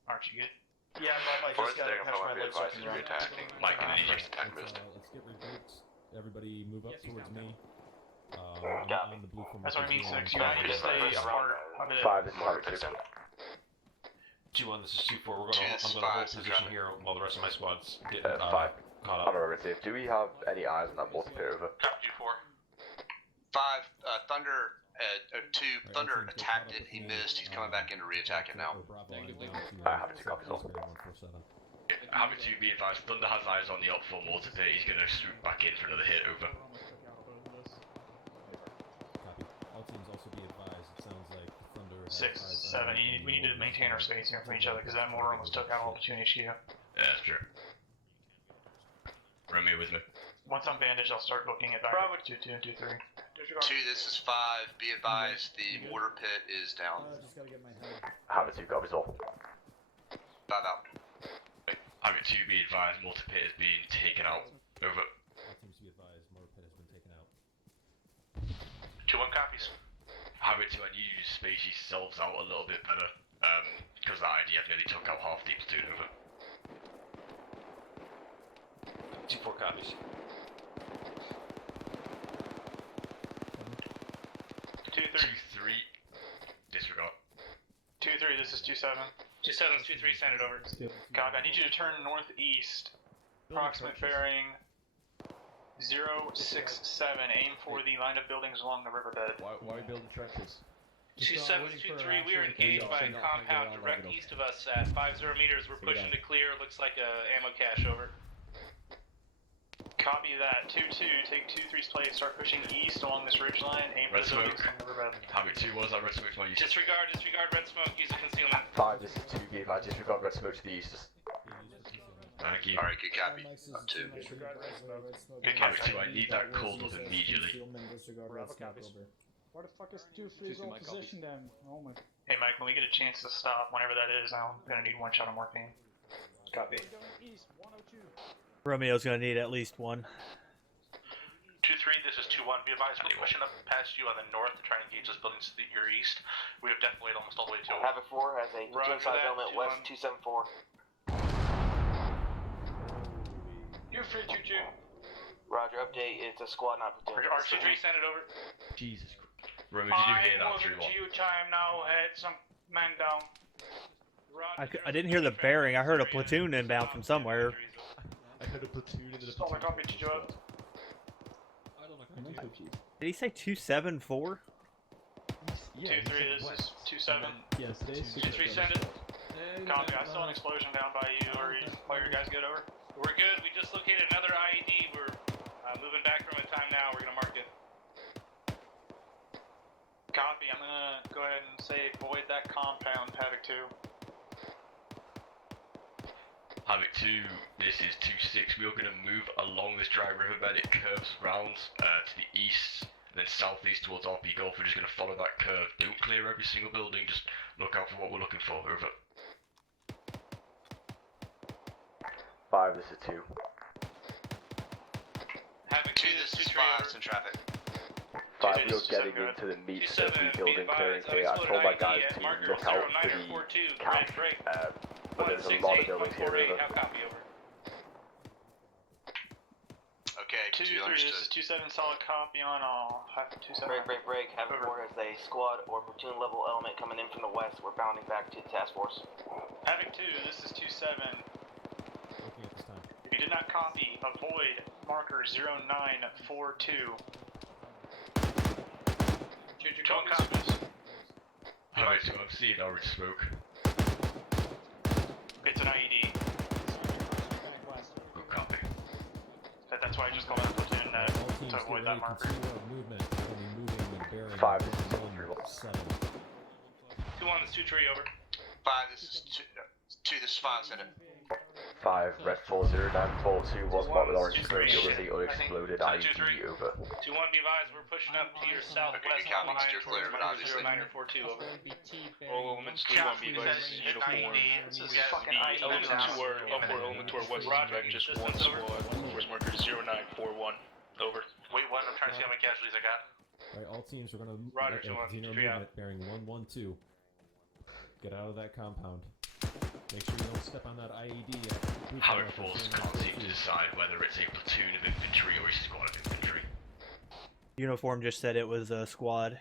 Aren't you good? Yeah, I'm not just gotta catch my legs up and run. Mike, and then you just attack boost. Let's get regrouped. Everybody move up towards me. On the blue from That's what I mean, 6. You want me to stay apart a bit. 5, this is Havoc 2. 2-1, this is 2-4. I'm gonna hold position here while the rest of my squads get 5. caught up. I'm over to. Do we have any eyes on that multi-pit over? Copy 4. 5, Thunder, 2, Thunder attacked it, he missed, he's coming back in to re-attack it now. Having 2 copies also. Having to be advised, Thunder has eyes on the up 4 mortar pit, he's going to swoop back in for another hit over. Copy. All teams also be advised, it sounds like Thunder has 6, eyes 7, we need to maintain our space here from each other, because that mortar almost took out all Platoon HQ. Yeah, that's true. Romeo with me. Once I'm bandaged, I'll start looking at back 2-2 and 2-3. 2, this is 5, be advised, the mortar pit is down. just gotta get my head. Having 2 copies all. 5 out. Having to be advised, mortar pit is being taken out. Over. All teams be advised, mortar pit has been taken out. 2-1 copies. Having to, I need you to space yourselves out a little bit better, because the IDF nearly took out half the platoon over. 2-4 copies. 2-3. 2-3. Disregard. 2-3, this is 2-7. 2-7, 2-3, send it over. Copy, I need you to turn northeast. Approximate bearing 067. Aim for the line of buildings along the riverbed. Why are we building trenches? 2-7-2-3, we are engaged by a compound direct east of us at 50 meters. We're pushing to clear. Looks like a ammo cache over. Copy that. 2-2, take 2-3's place. Start pushing east along this ridge line. Aim for the buildings along the riverbed. Having 2, what is that red smoke to my use? Disregard red smoke. Use a concealment. 5, this is 2, give I disregard red smoke to the east. Thank you. Alright, good copy. 2. Good copy 2, I need that called up immediately. Where the fuck is 2-3's old position then? Oh my. Hey Mike, when we get a chance to stop, whenever that is, I'm gonna need 1 shot of morphine. Copy. East, 102. Romeo's gonna need at least one. 2-3, this is 2-1. Be advised, we're pushing up past you on the north to try and engage those buildings to your east. We have definitely almost all the way to Havoc 4 has a platoon size element west 274. You're free, 2-2. Roger, update, it's a squad, not platoon. Arch 2-3, send it over. Jesus Christ. Romeo, did you hear that 3-1? You time now, head some men down. I didn't hear the bearing. I heard a platoon inbound from somewhere. I heard a platoon in the Stop, I can't beat you up. Did he say 274? Yeah, 2-3, this is 2-7. Yes, 2-3, send it. Copy, I saw an explosion down by you. Are you guys good over? We're good, we just located another IED. We're moving back from a time now. We're gonna mark it. Copy, I'm gonna go ahead and say void that compound, Havoc 2. Havoc 2, this is 2-6. We are going to move along this dry riverbed. It curves round to the east, and then southeast towards RP Gulf. We're just going to follow that curve. Don't clear every single building, just look out for what we're looking for. Over. 5, this is 2. Havoc 2, this is 5, it's in traffic. 5, we are getting into the meat of the building clearing here. I told my guys to look out for the camp, but there's a lot of buildings here. Okay, 2-3, this is 2-7, solid copy on all. 2-7. Break. Havoc 4 has a squad or platoon level element coming in from the west. We're bounding back to the task force. Havoc 2, this is 2-7. If you did not copy, avoid marker 0942. 2 copies. Havoc 2, I'm seeing orange smoke. It's an IED. Good copy. That's why I just called out platoon to avoid that marker. 5, this is 3-1. 2-1, this is 2-3, over. 5, this is 2, this is 5, send it. 5, Red 40942 was marked with orange explosive unexploded IED, over. 2-1, be advised, we're pushing up to your southwest copy, line steer clear, but obviously. 0942, over. All elements 3-1, be advised, uniform. This is fucking The element 2 are up or element 2 are west, expect just one squad. Where's marker 0941, over. Wait, what? I'm trying to see how many casualties I got. Alright, all teams are gonna Roger, continue 2-1, movement bearing 112. Get out of that compound. Make sure you don't step on that IED yet. Havoc forces can't seem to decide whether it's a platoon of infantry or a squad of infantry. Uniform just said it was a squad.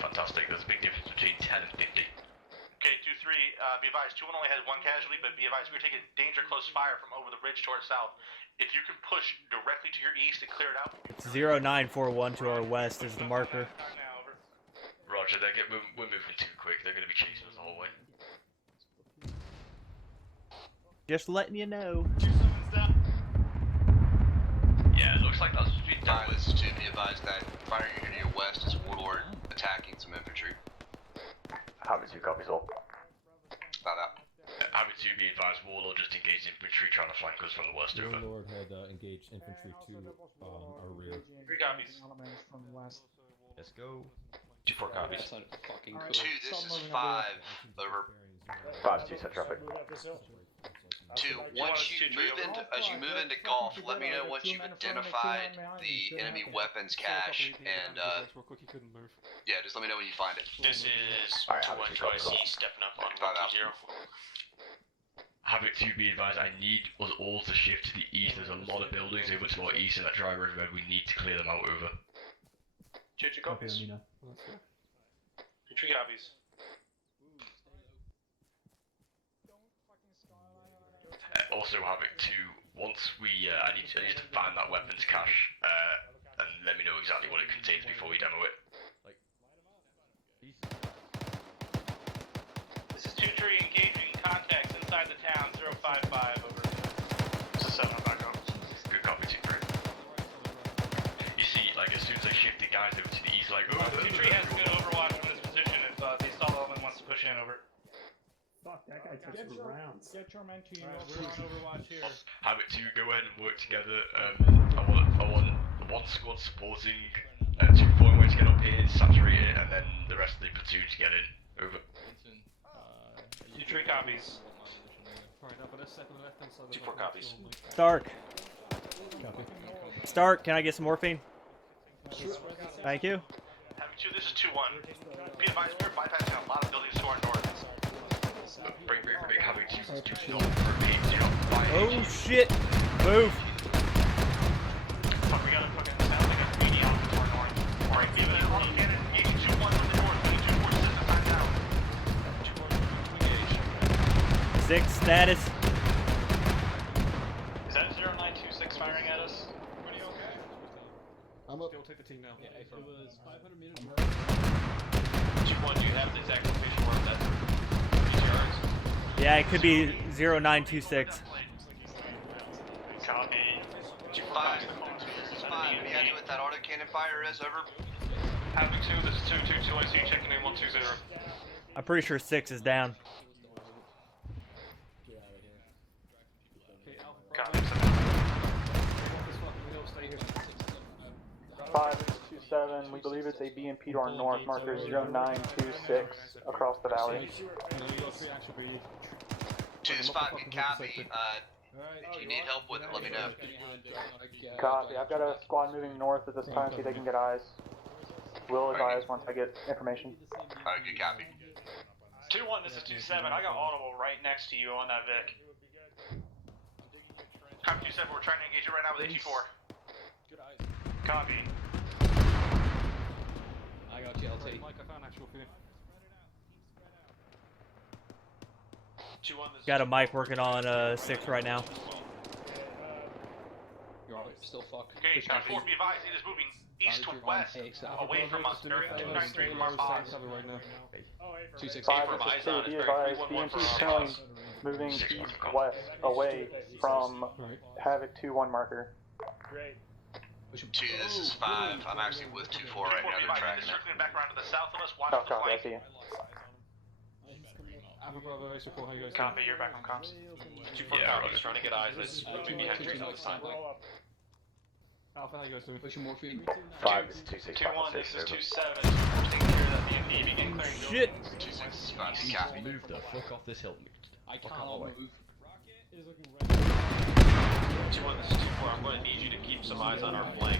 Fantastic. There's a big difference between 10 and 50. Okay, 2-3, be advised, 2-1 only had 1 casualty, but be advised, we're taking danger close fire from over the ridge towards south. If you can push directly to your east and clear it out. 0941 to our west is the marker. Roger, we're moving too quick. They're going to be chasing us the whole way. Just letting you know. Yeah, it looks like that's been done. This is 2, be advised that firing to your west is Warlord attacking some infantry. Havoc 2 copies all. About that. Havoc 2, be advised, Warlord just engaged infantry trying to flank us from the west, over. Warlord had engaged infantry to our rear. 3 copies. Let's go. 2-4 copies. 2, this is 5, over. 5-2 set traffic. 2, once you move into, as you move into Golf, let me know once you've identified the enemy weapons cache, and yeah, just let me know when you find it. This is 2-1 to IC stepping up on 120. Havoc 2, be advised, I need us all to shift to the east. There's a lot of buildings over to our east in that dry riverbed. We need to clear them out, over. 2 copies. 3 copies. Also, Havoc 2, once I need to find that weapons cache, and let me know exactly what it contains before we demo it. This is 2-3 engaging contacts inside the town, 055, over. This is 7, I'm back up. Good copy, 2-3. You see, like, as soon as I shift the guys over to the east, like, oh, 2-3 has good overwatch from his position if the assault element wants to push in, over. Fuck, that guy took some rounds. Get your men to you. We're on overwatch here. Havoc 2, go ahead and work together. I want 1 squad supporting, 2 point ways to get up here, saturate it, and then the rest of the platoon to get in. Over. 2-3 copies. 2-4 copies. Stark. Stark, can I get some morphine? Thank you. Havoc 2, this is 2-1. Be advised, we're bypassing a lot of buildings to our north. Bring Havoc 2 to repeat, Oh shit! Move! Fuck, we got a fucking sound like a media on to our north. Alright, give it an auto cannon, engaging 2-1 on the north, 2 forces at the time now. 6 status. Is that 0926 firing at us? Pretty okay. I'm up. Take the team now. Yeah, It was 500 meters. 2-1, do you have the exact location where that Yeah, it could be 0926. Copy. 5, this is 5. Any idea what that autocannon fire is, over? Havoc 2, this is 222, I see you checking in 120. I'm pretty sure 6 is down. Copy. 5, this is 27. We believe it's a BMP to our north, marker 0926 across the valley. 2, this is 5, good copy. If you need help with it, let me know. Copy. I've got a squad moving north at this time, see if they can get eyes. Will advise once I get information. Alright, good copy. 2-1, this is 27. I got audible right next to you on that Vic. Copy 27, we're trying to engage it right now with AT4. Copy. I got you, LT. Mike, I found actual for you. 2-1, this Got a mic working on 6 right now. You're all still fucked. Okay, 4, be advised, it is moving east to west, away from us, bearing 293 from our pods. 268 5, from this eyes is 2, on be it. advised, BMP is currently moving east-west, away from Havoc 2-1 marker. Great. 2, this is 5. I'm actually with 2-4 right now, they're tracking it. Circling back around to the south of us, watch Oh, the copy, I flank. see you. Copy, you're back on comms. 2-4 copy, trying to get eyes. It's moving behind trees all this time. Alpha, how you guys doing? Pushing morphine. 5 is 2-6. 2-1, this is 2-7. We're taking care of that BMP. Begin clearing Shit! 2-6, copy. Move the fuck off this hill. I Fuck can't out my way. move. 2-1, this is 2-4. I'm going to need you to keep some eyes on our flank.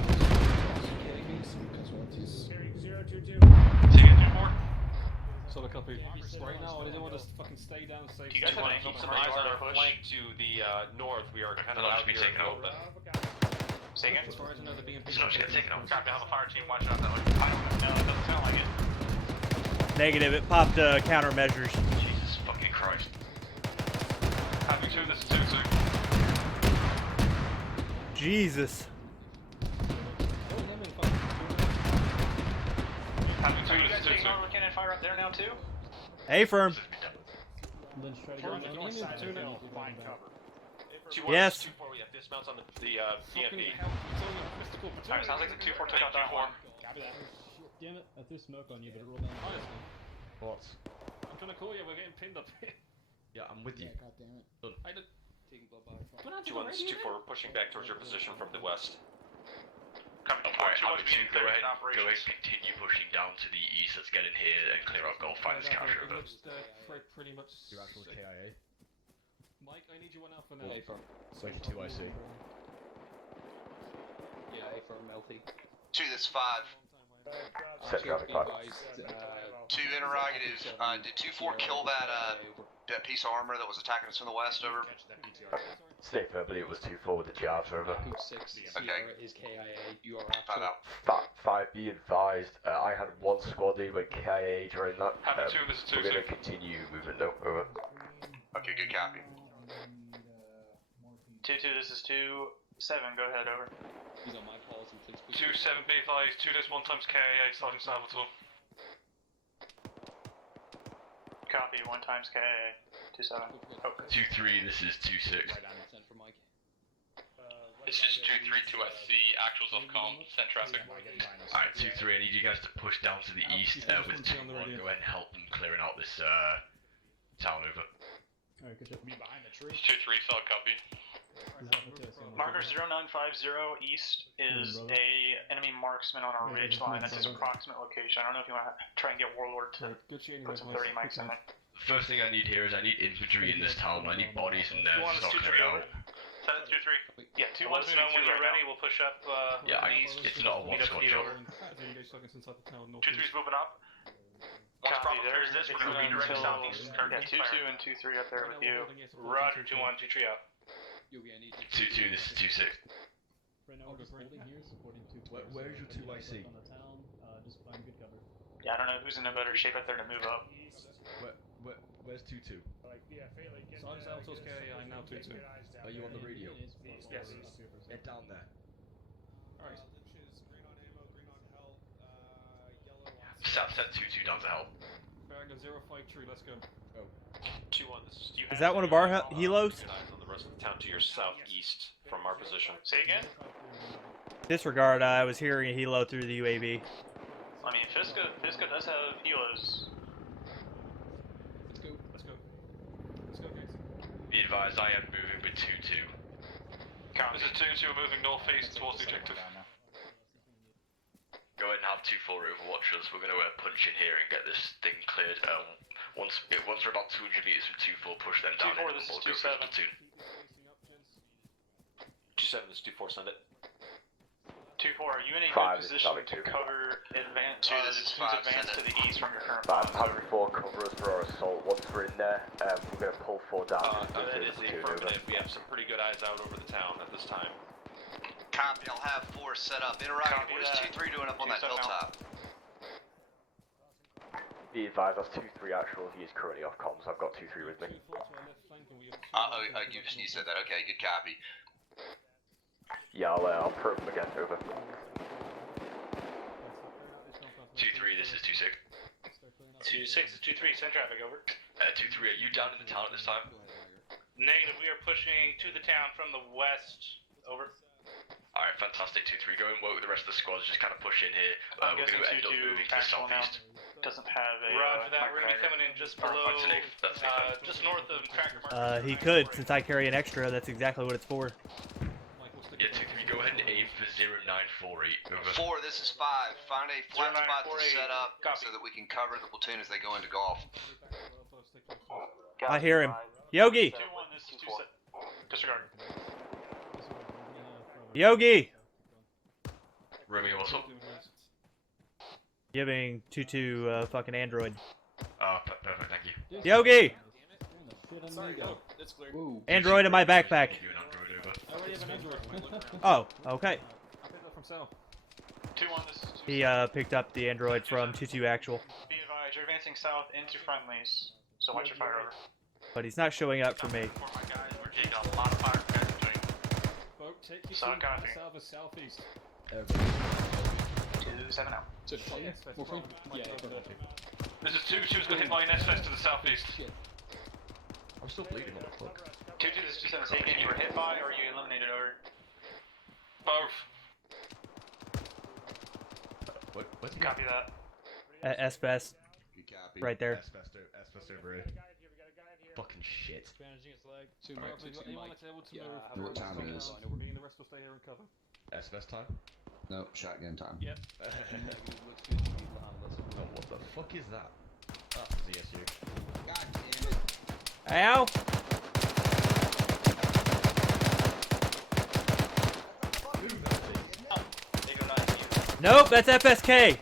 Take it 2-4. Solid copy. Right now, I didn't want to fucking stay down safe. Do you guys have any Keep some eyes on our flank to the north. We are kind of out here in the open. Say again? As far as I know, the BMP. So just get taken out. Copy, I have a fire team watching out that way. I don't know, it doesn't sound like it. Negative. It popped countermeasures. Jesus fucking Christ. Copy 2, this is 2-2. Jesus. Copy 2, Are you this guys is taking 2-2. over cannon fire up there now too? A firm. Yes. 2-4, we have dismounts on the DMP. Alright, sounds like the 2-4 took out that one. Damn it, I threw smoke on you, but it rolled down. What? I'm trying to call you, we're getting pinned up here. Yeah, I'm with you. God damn it. Done. I did. Taking blood by. 2-1, this is 2-4. We're pushing back towards your position from the west. Alright, Havoc 2, go ahead and continue pushing down to the east. Let's get in here and clear out Golf Fighters capture over. Pretty much. Your actual KIA. Mike, I need you one alpha now. A firm. Switch 2 IC. Yeah, A firm, LT. 2, this 5. Set traffic 5. 2 interrogatives. Did 2-4 kill that piece of armor that was attacking us from the west? Over. State verbally it was 2-4 with the jabs over. 6 Okay. is KIA. You are Found actually. out. 5, be advised, I had one squad lead with KIA during that. Copy 2, this is 2-2. We're going to continue movement though, over. Okay, good copy. 2-2, this is 2-7, go ahead, over. He's on my policy, please. 2-7, be advised, 2-1 times KAA, starting Salvatore. Copy, 1 times KAA. 2-7. Over. 2-3, this is 2-6. This is 2-3 to SC. Actuals off comm. Send traffic. Alright, 2-3, I need you guys to push down to the east with 2-1. Go ahead and help them clearing out this town over. Alright, good job. 2-3, solid copy. Marker 0950 east is a enemy marksman on our ridge line. That's his approximate location. I don't know if you want to try and get Warlord to put some 30 mics in it. First thing I need here is I need infantry in this town. I need bodies and stock clearing out. Set it 2-3. Yeah, 2 Let us know when you're ready, we'll push up. Yeah, it's not a one squad job. 2-3's moving up. Once Copy, problem clears this, we're going to redirect southeast. Yeah, 2-2 and 2-3 up there with you. Roger, 2-1, 2-3 out. 2-2, this is 2-6. Right now, we're just holding here, supporting 2. Where's your 2 IC? On the town, just find good cover. Yeah, I don't know who's in a better shape out there to move up. Where's 2-2? Sergeant Salvatore's KIA, now 2-2. Are you on the radio? Yes. Get down there. Alright. Set 2-2 down to help. Farragut 053, let's go. Oh. 2-1, this is... Is that one of our helos? Good eyes on the rest of the town to your southeast from our position. Say again? Disregard, I was hearing a helo through the UAV. I mean, Fiska does have helos. Let's go, guys. Be advised, I am moving with 2-2. This is 2-2, we're moving northeast towards the objective. Go ahead and have 2-4 overwatch us. We're going to punch in here and get this thing cleared. Once we're about 200 meters from 2-4, push them down. 2-4, this is 2-7. 2-7, this is 2-4, send it. 2-4, are you in a 5 good is position solid to 2. cover advance, This is 5, advance to the east from your current Havoc 4, cover us for our assault. Once we're in there, we're going to pull 4 down. That is the affirmative. We have some pretty good eyes out over the town at this time. Copy, I'll have 4 set up. Interrogative, what is 2-3 doing up on that hilltop? Be advised, that's 2-3 actual. He is currently off comms. I've got 2-3 with me. You said that. Okay, good copy. Yeah, I'll probe him again. Over. 2-3, this is 2-6. 2-6 is 2-3, send traffic over. 2-3, are you down in the town at this time? Negative, we are pushing to the town from the west. Over. Alright, fantastic. 2-3, go and work with the rest of the squads. Just kind of push in here. We're going to end up moving to the southeast. doesn't have a. Roger that. We're gonna be coming in just below, just north of Cracker Market. He could, since I carry an extra. That's exactly what it's for. Yeah, can you go ahead and aim for 0948? Over. 4, this is 5. Find a flat spot to set up so that we can cover the platoon as they go into golf. I hear him. Yogi! 2-1, this is 2-7. Disregard. Yogi! Romeo, what's up? Giving 2-2 fucking Android. Perfect, thank you. Yogi! Sorry, go. It's clear. Android in my backpack. I already have an Android. Oh, okay. I picked up from Sal. 2-1, this is 2-7. He picked up the Android from 2-2 actual. Be advised, you're advancing south into friendlies, so watch your fire over. But he's not showing up for me. For my guys, we're taking a lot of fire from between. Folk, take your So seat copy. south of southeast. 2-7 out. So, yeah, This is 2-2 is going to hit by an S-Fest to the southeast. I'm still bleeding, what the fuck? 2-2, this is 2-7. Taken, you were hit by or you eliminated over? Both. What's Copy that. S-Fest. Right there. S-Fest over here. Fucking shit. What time it is? The rest will stay here and cover. S-Fest time? Nope, shotgun time. Yep. Oh, what the fuck is that? That's ZSU. God damn it. Ow! Nope, that's FSK.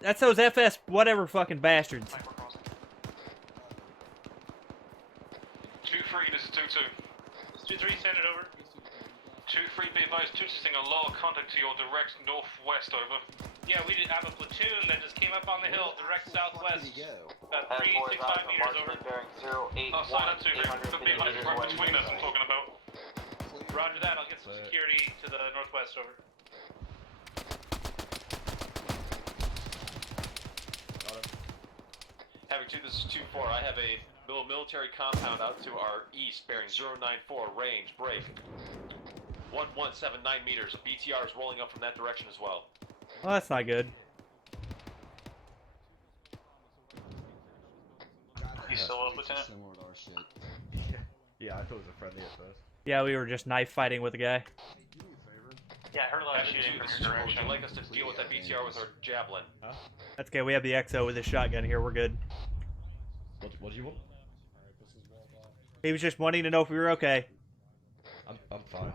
That's those FS whatever fucking bastards. 2-3, this is 2-2. 2-3, send it over. 2-3, be advised, 2 sing a low contact to your direct northwest, over. Yeah, we did have a platoon that just came up on the hill, direct southwest. About 365 meters over. Oh, sorry, that's 2-3. Be advised, right between us, I'm talking about. Roger that, I'll get some security to the northwest, over. Havoc 2, this is 2-4. I have a military compound out to our east bearing 094, range, break. 1179 meters. A BTR is rolling up from that direction as well. Well, that's not good. You still up, Lieutenant? Similar to our shit. Yeah, I thought it was a friendly at first. Yeah, we were just knife fighting with a guy. Yeah, I heard a lot of Havoc 2, shooting this from is your 2-4. Would direction. you like us to deal with that BTR with our javelin? Huh? That's okay, we have the XO with his shotgun here, we're good. What do you want? He was just wanting to know if we were okay. I'm fine.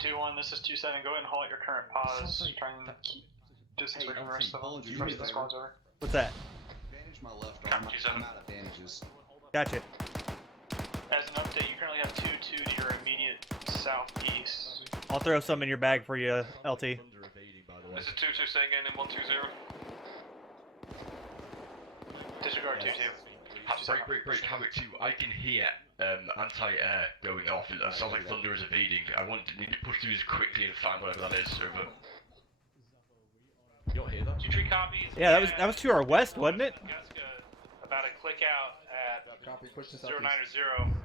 2-1, this is 2-7. Go ahead and halt your current pause. Try and keep distance away from the rest of the squads over. What's that? Bandage my left arm. I'm out of bandages. Gotcha. As an update, you currently have 2-2 to your immediate southeast. I'll throw some in your bag for you, LT. This is 2-2 saying in 120. Disregard 2-2. Break, Havoc 2. I can hear anti-air going off. It sounds like thunder is evading. Need to push through this quickly and find whatever that is. Over. You don't hear that? 2-3 copies. Yeah, that was to our west, wasn't it? About a click out at 090.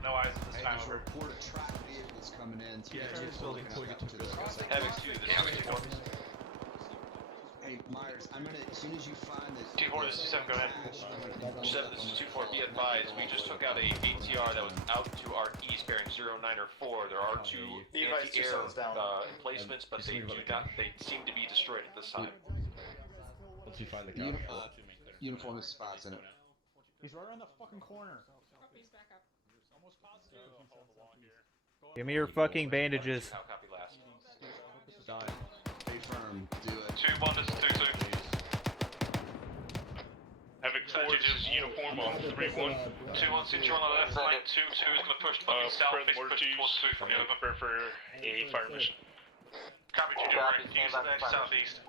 No eyes at this time. Over. Report a track vehicles coming in. Yeah, it's building to this. Havoc 2, this is 2-4. Hey, Myers, I'm gonna, as soon as you find this... 2-4, this is 2-7, go ahead. 7, this is 2-4. Be advised, we just took out a BTR that was out to our east bearing 094. There are 2 anti-air emplacements, but they seem to be destroyed at this time. Once you find the gun. Uniform is spots in it. He's right around the fucking corner. Give me your fucking bandages. Copy last. Die. Stay firm. Do it. 2-1, this is 2-2. Havoc 4, this is uniform on 3-1. 2-1, since you're on the left line, 2-2 is going to push fucking south, push towards 2 from the other. Prepare for a fire mission. Copy 2-2, right, southeast.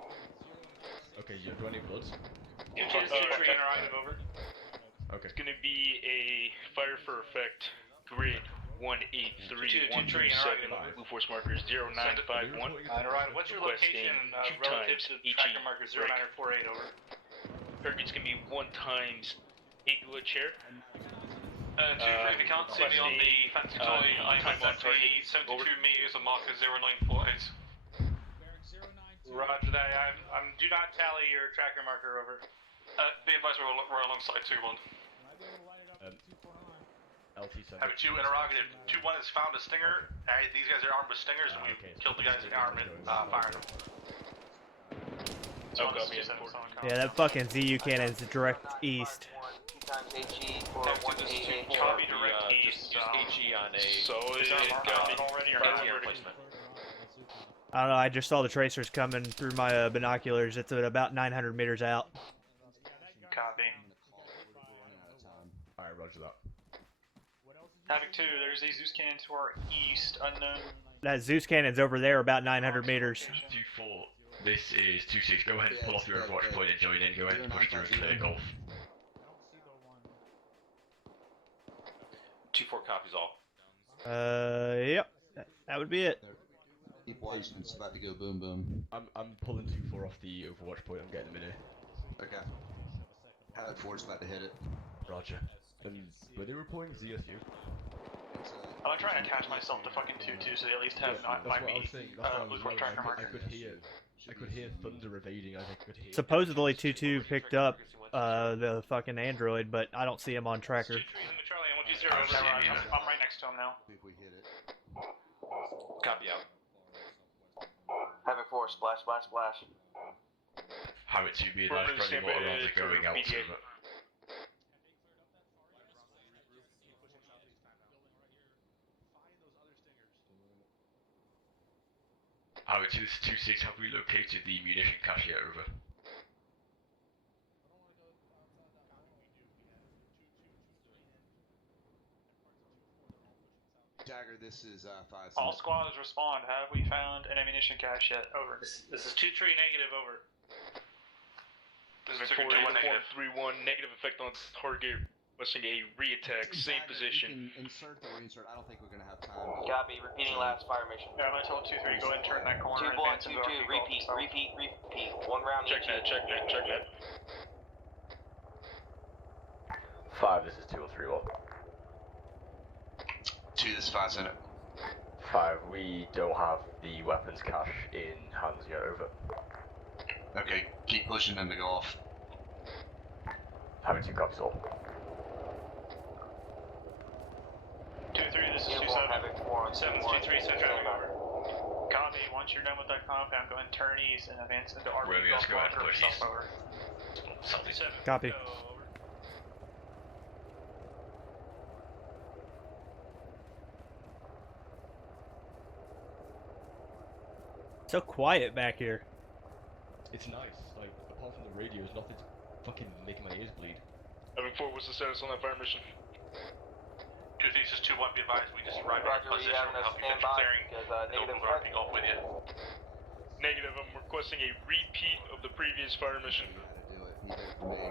Okay, do I need bloods? 2-2, over. Okay. It's gonna be a fire for effect grid 183-137 blue force markers 0951. Alright, what's your location relative to tracker marker 0948, over? Target's gonna be 1 times 8 wood chair. 2-3, if you can't see me on the fancy toy, I'm exactly 72 meters of marker 0948. Roger that. Do not tally your tracker marker over. Be advised we're alongside 2-1. LT7. Having 2 interrogative. 2-1 has found a stinger. These guys are armed with stingers, and we killed the guys in armament, firing them. Oh, copy. Yeah, that fucking ZU cannon's direct east. 2 times HE for Copy 188. direct east. Use HE on a. So is it already or ATR placement. I don't know, I just saw the tracers coming through my binoculars. It's at about 900 meters out. Copy. Alright, roger that. Havoc 2, there's a Zeus cannon to our east, unknown. That Zeus cannon's over there about 900 meters. 2-4. This is 2-6. Go ahead and pull off your overwatch point and join in. Go ahead and push through and clear golf. 2-4 copies all. Yep. That would be it. Keep watching, it's about to go boom boom. I'm pulling 2-4 off the overwatch point. I'm getting them in here. Okay. Havoc 4's about to hit it. Roger. And were they reporting ZSU? I'm gonna try and attach myself to fucking 2-2 so they at least have my me. Tracker marker. I could hear thunder evading. I could hear. Supposedly 2-2 picked up the fucking android, but I don't see him on tracker. 2-3's in the Charlie, and 1-0 over. I'm right next to him now. If we hit it. Copy out. Havoc 4, splash, splash, splash. Havoc 2, be advised, friendly water rounds are going out. Havoc 2, this is 2-6. Have we located the munition cache yet? Over. Dagger, this is 5. All squads respond. Have we found an ammunition cache yet? Over. This is 2-3 negative, over. This is 4-3-1 negative effect on target. Wishing a re-attack, same position. Insert the reinsert. I don't think we're gonna have time. Copy, repeating last fire mission. Yeah, I'm gonna tell 2-3, go ahead and turn that corner. 2-1, 2-2, repeat. 1 round check each. Check that. 5, this is 2-3-1. 2, this is 5 Senate. 5, we don't have the weapons cache in hands yet. Over. Okay, keep pushing them to go off. Having 2 copies all. 2-3, this is 2-7. 7's 2-3, send traffic over. Copy, once you're done with that compound, go ahead and turn east and advance into our Romeo, let's go ahead and push east. over. Southeast. Copy. So quiet back here. It's nice. Like, apart from the radios, nothing's fucking making my ears bleed. Having 4, what's the status on that fire mission? 2-3, this is 2-1, be advised. We just arrived at Roger, we position. have We'll no help you finish standby clearing. because No negative move RP golf with you. Negative, I'm requesting a repeat of the previous fire mission.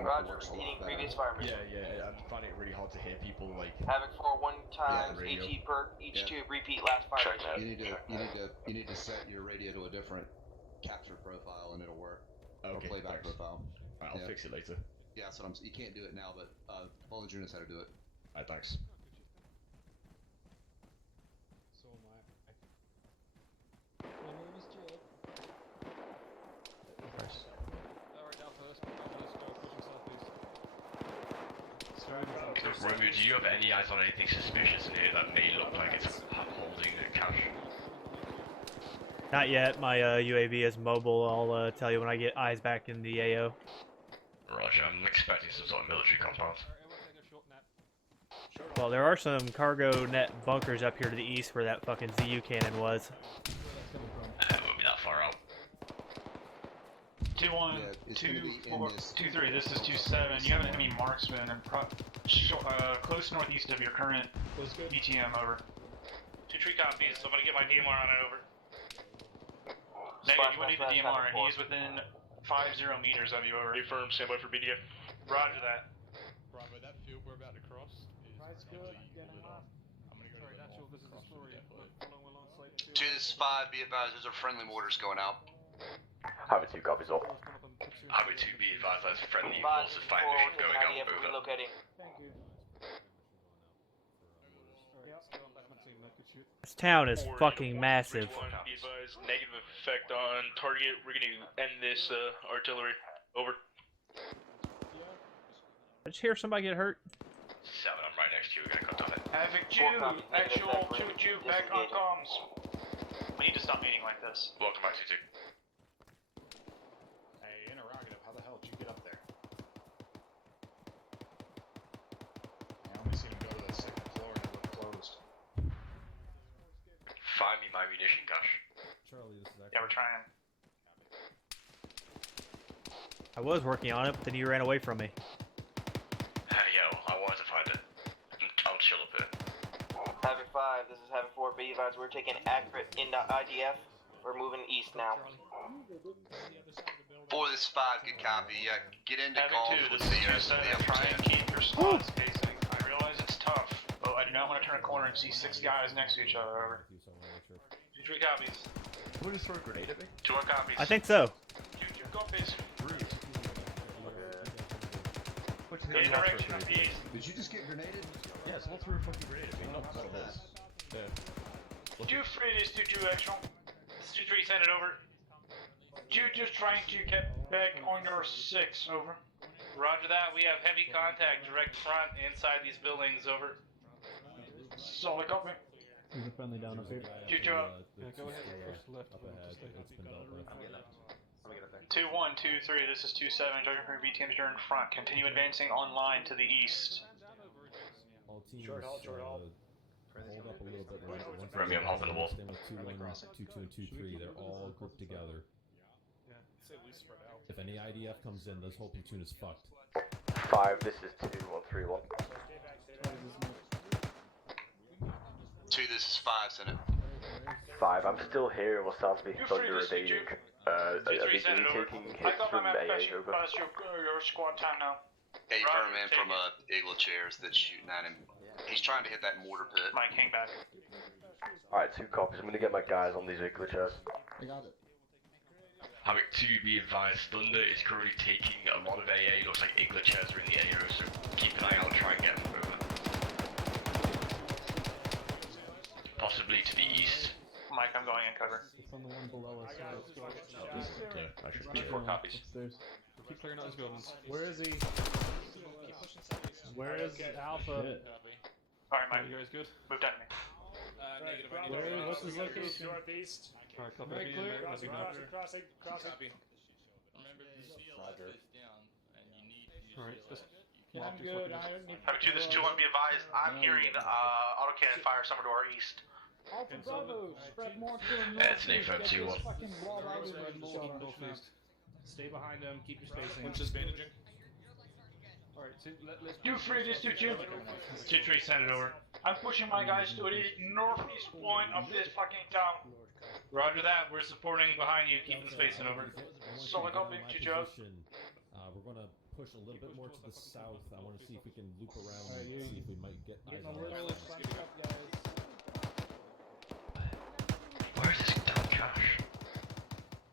Roger, repeating previous fire mission. Yeah, I'm finding it really hard to hear people like. Havoc 4, 1 times radio. HE per each tube, repeat last fire mission. You need to set your radio to a different capture profile and it'll work. Okay, or playback thanks. profile. Alright, I'll fix it later. Yeah, that's what you can't do it now, but Paul knows how to do it. Alright, thanks. So am I. My name is Jake. Nice. Alright, now first, let's go pushing southeast. Romeo, do you have any eyes on anything suspicious in here that may look like it's holding a cache? Not yet. My UAV is mobile. I'll tell you when I get eyes back in the AO. Roger, I'm expecting some sort of military compound. Well, there are some cargo net bunkers up here to the east where that fucking ZU cannon was. It won't be that far out. 2-1, 2-4, 2-3, this is 2-7. You have an enemy marksman and close northeast of your current ETM, over. 2-3 copies, so I'm gonna get my DMR on it, over. Negative, you want to do the DMR, and he is within 50 meters of you, over. Affirm, stand by for BDF. Roger that. Bravo, that field we're about to cross is Price good, getting up. I'm gonna go to the Actual, this is the story. Following alongside 2, this is 5, be advised, there's a friendly mortars going out. Having 2 copies all. Having 2, be advised, that's friendly forces fighting mission going out. Over. Relocating. Thank you. Alright, still on back my team, no good This town is fucking massive. Be advised, negative effect on target. We're gonna end this artillery. Over. Did you hear somebody get hurt? 7, I'm right next to you. We're gonna cut on it. Havoc 2, actual 2-2, back on comms. We need to stop meeting like this. Welcome back, 2-2. Hey, interrogative, how the hell did you get up there? I only seen him go to the 2nd floor and it was closed. Find me my munition cache. Charlie, this is Yeah, we're trying. I was working on it, but then you ran away from me. Yeah, well, I wanted to find it. I'll chill up here. Havoc 5, this is Havoc 4. Be advised, we're taking accurate into IDF. We're moving east now. 4, this is 5, good copy. Get into Havoc 2, this is 2-7. Try and keep your squad spacing. I realize it's tough, but I do not want to turn a corner and see 6 guys next to each other. Over. 2-3 copies. Can we just throw a grenade at me? 2-1 copies. I think so. 2-2 copies. Good direction of east. Did you just get grenaded? Yeah, someone threw a fucking grenade at me. Not this. Yeah. 2-3, this 2-2 actual. 2-3, send it over. 2 just trying to get back on your 6, over. Roger that, we have heavy contact direct front inside these buildings, over. Solid copy. There's a friendly down up here. 2-2 up. Go ahead. Left up ahead. It's been dealt with. 2-1, 2-3, this is 2-7. Judging from your B teams, you're in front. Continue advancing online to the east. All teams, hold up a little bit. Romeo, I'm holding the wall. 2-1, 2-2, and 2-3. They're all grouped together. If any IDF comes in, this whole platoon is fucked. 5, this is 2-1-3-1. 2, this is 5, send it. 5, I'm still here in what sounds to be thunder evading. Are they taking hits from AA over? Your squad time now. Yeah, you found a man from Igloo chairs that's shooting at him. He's trying to hit that mortar pit. Mike, hang back. Alright, 2 copies. I'm gonna get my guys on these Igloo chairs. I got it. Havoc 2, be advised, Thunder is currently taking a lot of AA. Looks like Igloo chairs are in the AO, so keep an eye out and try and get them over. Possibly to the east. Mike, I'm going in cover. It's on the one below us. Yeah, I should be 4 copies. Upstairs. Keep clearing out those buildings. Where is he? Where is Alpha? Alright, Mike. You guys good? Move down to me. Negative. Where? What's his location? Northeast. Alright, copy. Very clear. Crossing. Crossing. Copy. Remember, the shield is down, and you need to Alright, just yeah, I'm good. I don't need. Havoc 2, this is 2-1, be advised. I'm hearing autocannon fire somewhere to our east. Alpha Bravo, spread more to the north. It's an A-firm 2-1. Stay behind them. Keep your spacing. Winch is bandaging. Alright, let's. 2-3, this 2-2. 2-3, send it over. I'm pushing my guys to the northeast point of this fucking town. Roger that, we're supporting behind you, keeping spacing over. Solid copy, 2-2. We're gonna push a little bit more to the south. I want to see if we can loop around and see if we might get eyes on it. Where's this dumb cache?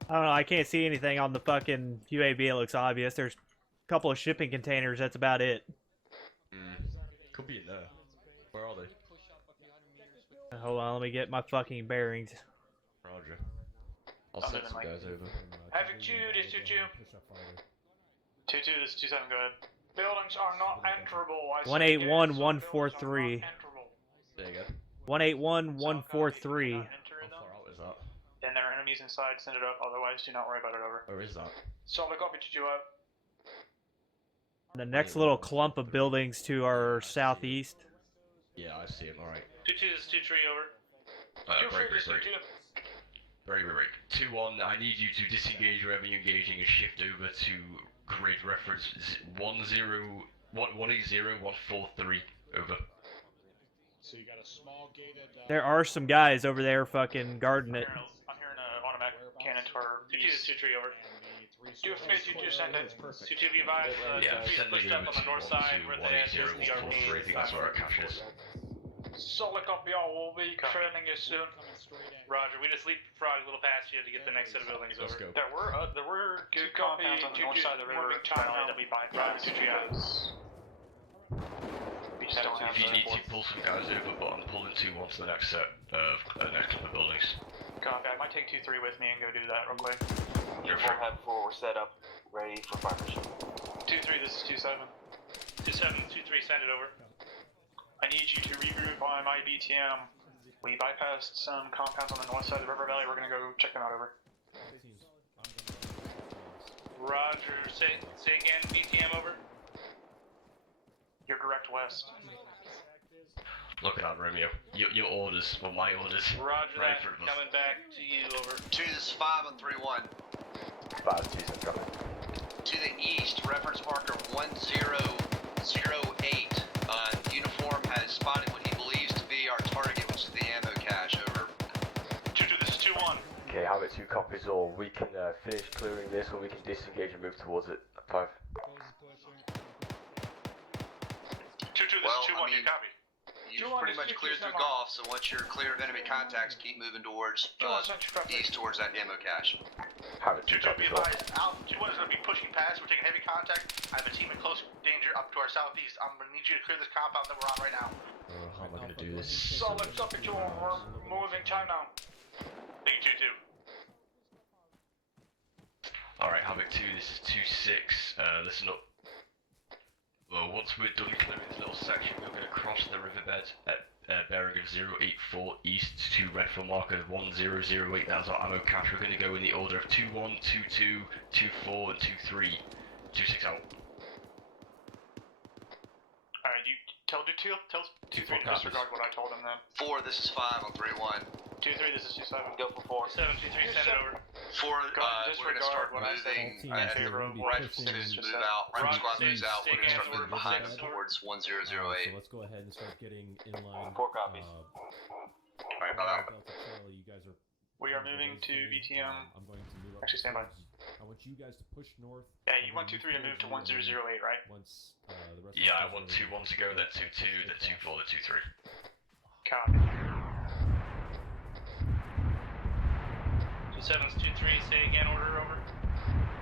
I don't know, I can't see anything on the fucking UAV, it looks obvious. There's a couple of shipping containers, that's about it. Could be in there. Where are they? Hold on, let me get my fucking bearings. Roger. I'll send some guys over. Havoc 2, this 2-2. 2-2, this is 2-7, go ahead. Buildings are not enterable. 181-143. There you go. 181-143. How far out is that? Then there are enemies inside, send it up, otherwise do not worry about it, over. Where is that? Solid copy, 2-2 up. The next little clump of buildings to our southeast. Yeah, I see him, alright. 2-2, this is 2-3, over. Break. 2-1, I need you to disengage wherever you're engaging and shift over to grid reference 180-143, over. So you got a small gated. There are some guys over there fucking guarding it. I'm hearing an automatic cannon to our 2-2, this is 2-3, over. 2-2, send it. 2-2, be advised, 2-3 is pushed up on the north side where the SSG Arch I think that's where our cache is. Solid copy, all will be trailing you soon. Roger, we just leapfrogged a little past you to get the next set of buildings over. There were two compounds on the north side of the river that we bypassed. just don't have If you the need to pull some guys over, but I'm pulling 2-1 to the next set of next couple of buildings. Copy. I might take 2-3 with me and go do that real quick. Uniform have 4, we're set up, ready for fire mission. 2-3, this is 2-7. 2-7, 2-3, send it over. I need you to regroup on my BTM. We bypassed some compounds on the north side of the river valley. We're gonna go check them out over. Roger, say again, BTM over. You're direct west. Look at that, Romeo. Your orders, well, my orders. Roger right that, coming back to you, over. 2, this is 5 on 3-1. 5, 2, copy. To the east, reference marker 1008. Uniform has spotted what he believes to be our target, which is the ammo cache, over. 2-2, this is 2-1. Okay, Havoc 2 copies all. We can finish clearing this, or we can disengage and move towards it. 5. 2-2, this is 2-1, you copy. You've pretty much cleared through golf, so once you're clear of enemy contacts, keep moving towards east towards that ammo cache. Havoc 2 2-2, be copies all. advised, Alpha 2-1 is going to be pushing past. We're taking heavy contact. I have a team in close danger up to our southeast. I'm going to need you to clear this compound that we're on right now. How am I gonna do this? Solid copy to we're moving time now. Thank you, 2-2. Alright, Havoc 2, this is 2-6. Listen up. Well, once we're done clearing this little section, we're going to cross the riverbed at bearing of 084 east to redfill marker 1008. That's our ammo cache. We're going to go in the order of 2-1, 2-2, 2-4, and 2-3. 2-6 out. Alright, you tell 2-3 to disregard what I told him then. 4, this is 5 on 3-1. 2-3, this is 2-7. Go for 4. 7, 2-3, send it over. 4, we're gonna start moving. Rifle 2s move out. Rifle squad moves out. We're gonna start moving behind them towards 1008. So let's go ahead and start getting in line. 4 copies. Alright, about that. Delta Charlie, you guys are. We are moving to BTM. I'm going to move up. Actually, stand by. I want you guys to push north. Yeah, you want 2-3 to move to 1008, right? Once the rest. Yeah, I want 2-1 to go, then 2-2, then 2-4, then 2-3. Copy. 2-7's 2-3, say again, order over.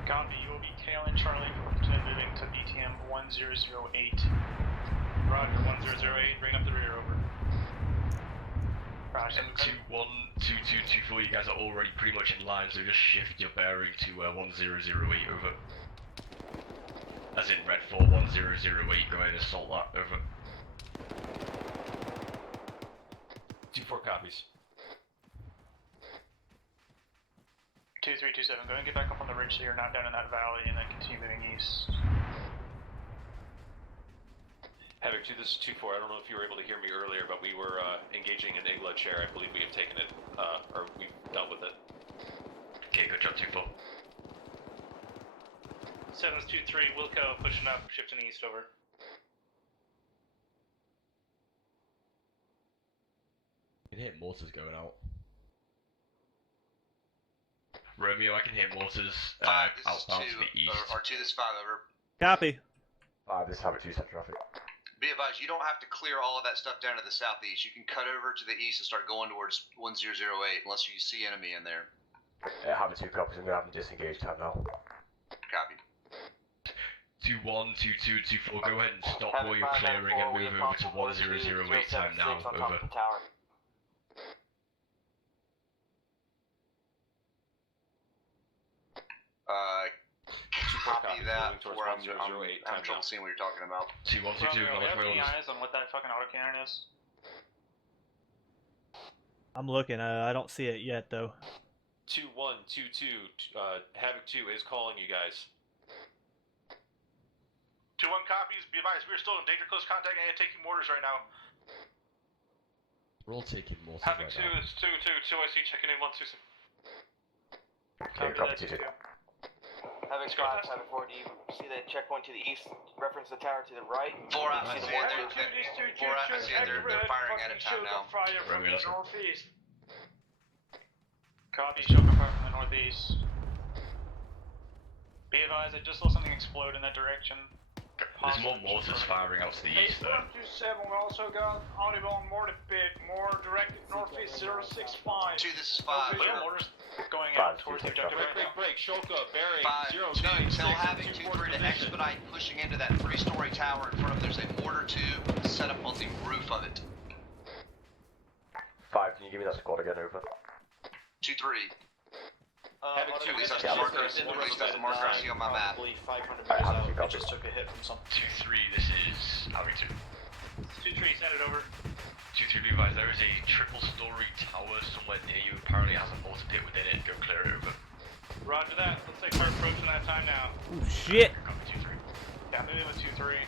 Copy, you will be tailing Charlie to moving to BTM 1008. Roger, 1008, bring up the rear, over. Roger. And 2-1, 2-2, 2-4, you guys are already pretty much in line, so just shift your bearing to 1008, over. As in red 4, 1008, go ahead and assault that, over. 2-4 copies. 2-3, 2-7, go ahead and get back up on the ridge so you're not down in that valley and then continue moving east. Havoc 2, this is 2-4. I don't know if you were able to hear me earlier, but we were engaging an Igla chair. I believe we have taken it, or we've dealt with it. Okay, good job, 2-4. 7's 2-3, Wilco, pushing up, shifting east, over. You can hear mortars going out. Romeo, I can hear mortars 5, this is outbound 2, to the east. or 2, this is 5, over. Copy. 5, this is Havoc 2, set traffic. Be advised, you don't have to clear all of that stuff down to the southeast. You can cut over to the east and start going towards 1008 unless you see enemy in there. Havoc 2 copies, I'm gonna have them disengage time now. Copy. 2-1, 2-2, 2-4, go ahead and stop while you're clearing and move over to 1008 time now, over. Copy that where I'm having trouble seeing what you're talking about. 2-1, 2-2, Do you have any orders. eyes on what that fucking autocannon is? I'm looking. I don't see it yet though. 2-1, 2-2, Havoc 2 is calling you guys. 2-1 copies, be advised, we're still in danger close contact and taking mortars right now. We're all taking mortars Havoc right 2 now. is 2-2, 2IC checking in 1-2. Okay, copy 2-2. Having squad, having 4, do you see the checkpoint to the east? Reference the tower to the right? 4 out, I see it. I see it. They're firing at a time now. Romeo, northeast. Copy, choker fire from the northeast. Be advised, I just saw something explode in that direction. There's more mortars firing out to the east though. 2-7, we also got audible on mortar pit, more directed northeast 065. 2, this is 5. Mortars going out towards the objective right now. Break, Shoka, bearing 5, 2, tell Havoc 2-3 to expedite pushing into that 3-story tower in front of. There's a mortar tube set up on the roof of it. 5, can you give me that squad again, over? 2-3. Having at two, least that's yeah, the marker, in the at least river that's the bed, marker I see on my map. probably 500 meters out. We just took a hit from some. 2-3, this is Havoc 2. 2-3, send it over. 2-3, be advised, there is a triple-story tower somewhere near you. Apparently it has a mortar pit within it. Go clear it, over. Roger that. Let's take our approach in that time now. Oh shit! Copy 2-3. Yeah, moving with 2-3.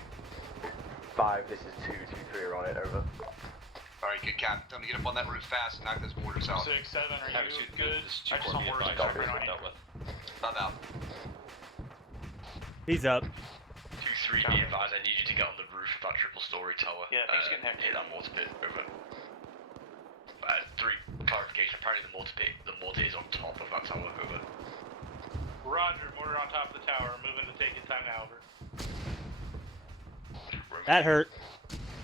5, this is 2, 2-3 are on it, over. Alright, good cap. Tell me to get up on that roof fast and knock those mortars out. 6-7, are you good? I just want want mortars to to on you. I'm out. He's up. 2-3, be advised, I need you to get on the roof of that triple-story tower. Yeah, things getting hectic. Hit that mortar pit, over. 3, clarification, apparently the mortar is on top of that tower, over. Roger, mortar on top of the tower. Moving to take it time now, over. That hurt.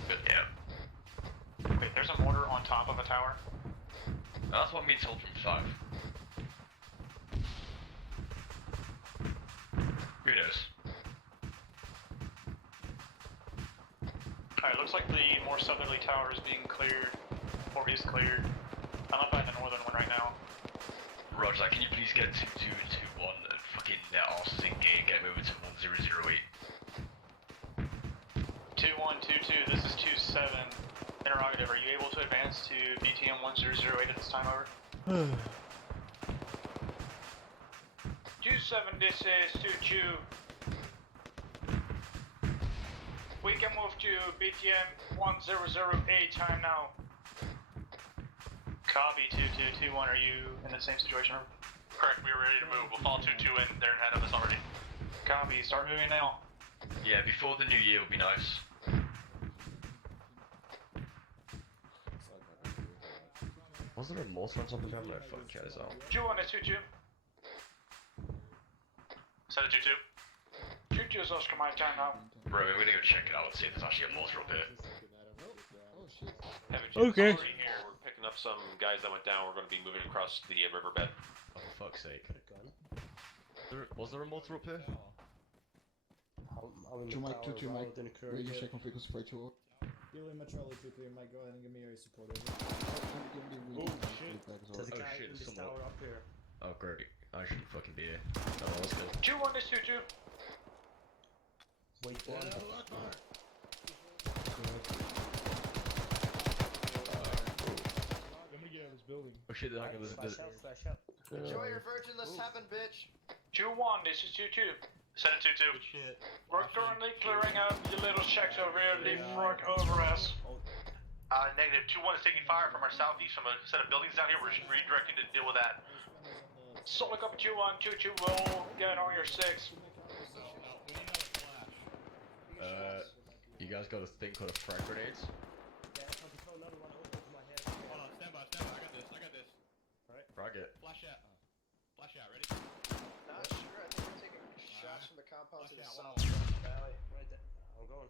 Good, yeah. Wait, there's a mortar on top of a tower? That's what I'm being told from 5. Who knows? Alright, looks like the more southerly tower is being cleared, or is cleared. I'm up at the northern one right now. Roger that, can you please get 2-2 and 2-1 and fucking net arses in game, get moving to 1008. 2-1-2-2, this is 2-7. Interrogative, are you able to advance to BTM 1008 at this time, over? 2-7, this is 2-2. We can move to BTM 1008 time now. Copy, 2-2-2-1, are you in the same situation, over? Correct, we are ready to move. We'll follow 2-2 in. They're ahead of us already. Copy, start moving now. Yeah, before the new year would be nice. Was there a mortar on top of the ground? No, fucking check this out. 2-1 is 2-2. Set it 2-2. 2-2 is Oscar, my time now. Bro, we're gonna go check it out and see if there's actually a mortar up here. Okay. Here, we're picking up some guys that went down. We're going to be moving across the riverbed. Oh, for fuck's sake. Was there a mortar up here? Mike 2-2, Mike. Radio check on vehicle spray tool. Billy Matrelli 2-3, Mike, go ahead and give me area support, over. There's a Oh guy shit, in this someone. tower up here. Oh great, I shouldn't fucking be here. Oh, that's good. 2-1 is 2-2. Wait for him. Oh shit, they're not gonna Flash out. Enjoy your virginless heaven, bitch. 2-1, this is 2-2. Set it 2-2. We're currently clearing out the little checks over here, leave front over us. Negative. 2-1 is taking fire from our southeast from a set of buildings down here. We're redirecting to deal with that. Solid up 2-1, 2-2, roll, get on your 6. You guys got a thing called a frag grenades? Hold on, stand by, I got this. Alright. Frag it. Flash out, ready? Not sure, I think we're taking shots from the compound to the south. Valley, right there. I'm going.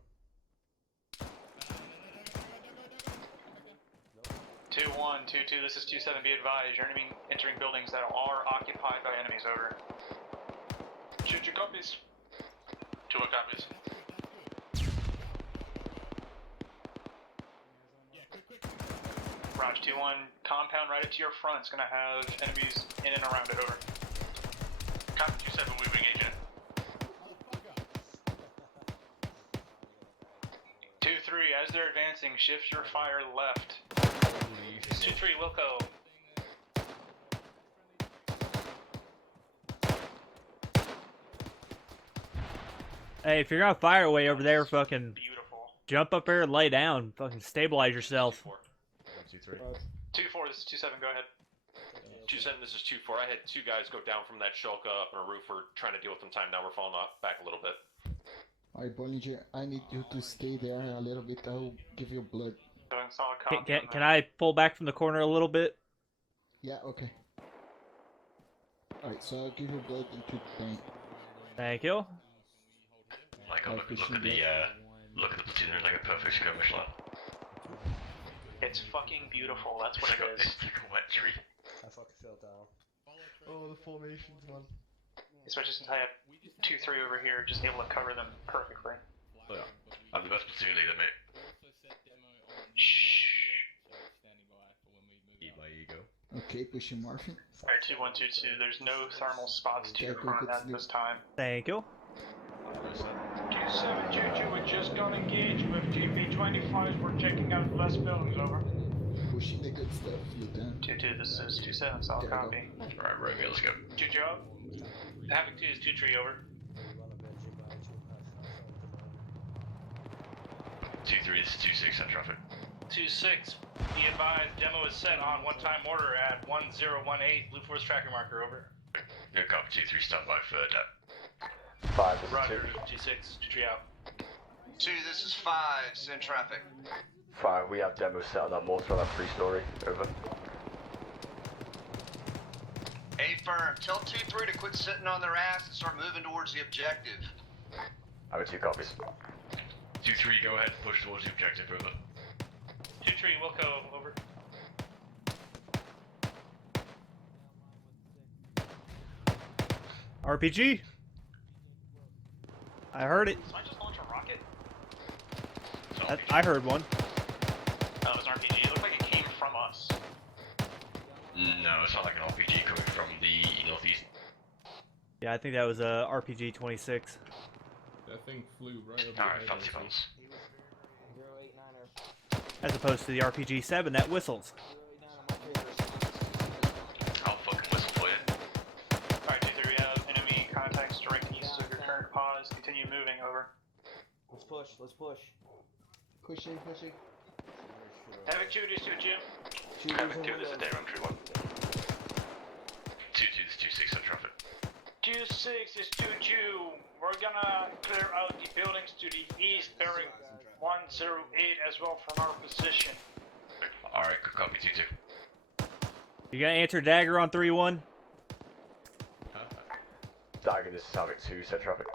2-1, 2-2, this is 2-7, be advised, you're enemy entering buildings that are occupied by enemies, over. 2-2 copies. 2-1 copies. Roger, 2-1, compound right up to your front, it's gonna have enemies in and around it, over. Copy 2-7, moving agent. 2-3, as they're advancing, shift your fire left. 2-3, Wilco. Hey, if you're gonna fire away over there, fucking jump up there and lay down. Fucking stabilize yourself. 2-3. 2-4, this is 2-7, go ahead. 2-7, this is 2-4. I had 2 guys go down from that shulker up on a roof. We're trying to deal with them time now. We're falling back a little bit. Alright, Bollinger, I need you to stay there a little bit. I'll give you blood. Doing solid copy. Can I pull back from the corner a little bit? Yeah, okay. Alright, so I'll give you blood into the tank. Thank you. Like, look at the platoon, they're like a perfect skirmish line. It's fucking beautiful, that's what it is. It's like a wet tree. I fucking fell down. Oh, the formations, man. Especially since I have 2-3 over here, just able to cover them perfectly. Oh, yeah. I'm the best platoon leader, mate. Okay, pushing Martian. Alright, 2122, there's no thermal spots to your front at this time. Thank you. 27 Juju, we just got engaged with GP25s. We're checking out less buildings, over. Pushing the good stuff, Lieutenant. 22, this is 27, solid copy. Alright, Romeo, let's go. Juju up. Havoc 2 is 2-3, over. 2-3, this is 2-6 on traffic. 2-6, be advised, demo is set on one-time order at 1018, Blue Force tracker marker, over. Good copy, 2-3, stand by for debt. 5, this is Roger, 2-6, 2-3 out. 2, this is 5, send traffic. 5, we have demo set on that mortar on that 3-story, over. A firm, tell 2-3 to quit sitting on their ass and start moving towards the objective. I have 2 copies. 2-3, go ahead and push towards the objective, over. 2-3, Wilco, over. RPG. I heard it. Did I just launch a rocket? I heard one. Oh, it was an RPG. It looked like it came from us. No, it's not like an RPG coming from the northeast. Yeah, I think that was a RPG 26. That thing flew right over Alright, your fancy head. pants. As opposed to the RPG 7 that whistles. I'll fucking whistle for you. Alright, 2-3, we have enemy contacts direct east of your current pause. Continue moving, over. Let's push, let's push. Pushing. Havoc 2, this is Jim. Havoc 2, this is Day Room 3-1. 2-2, this is 2-6 on traffic. 2-6 is 2-2. We're gonna clear out the buildings to the east, bearing 108 as well from our position. Alright, good copy, 2-2. You gonna answer Dagger on 3-1? Dagger, this is Havoc 2, set traffic.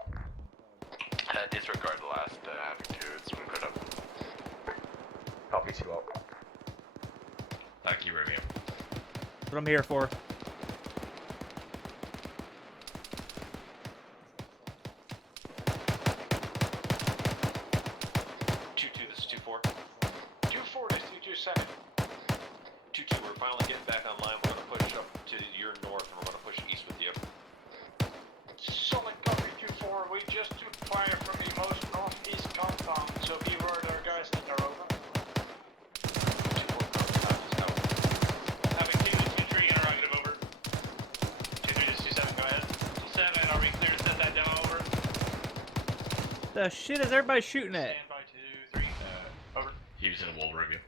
Disregard the last Havoc 2, it's been good up. Copy 2 out. Thank you, Romeo. That's what I'm here for. This is 2-4. 2-4 is 2-2 Senate. 2-2, we're finally getting back online. We're going to push up to your north and we're going to push east with you. Solid copy 2-4. We just took fire from the most northeast compound, so be word our guys that are over. 2-4, Having 2-3 interrogative, over. 2-3, this is 2-7, go ahead. 2-7, are we clear to set that demo, over? The shit is everybody shooting at? Stand by 2-3, over. He was in a wall, Romeo.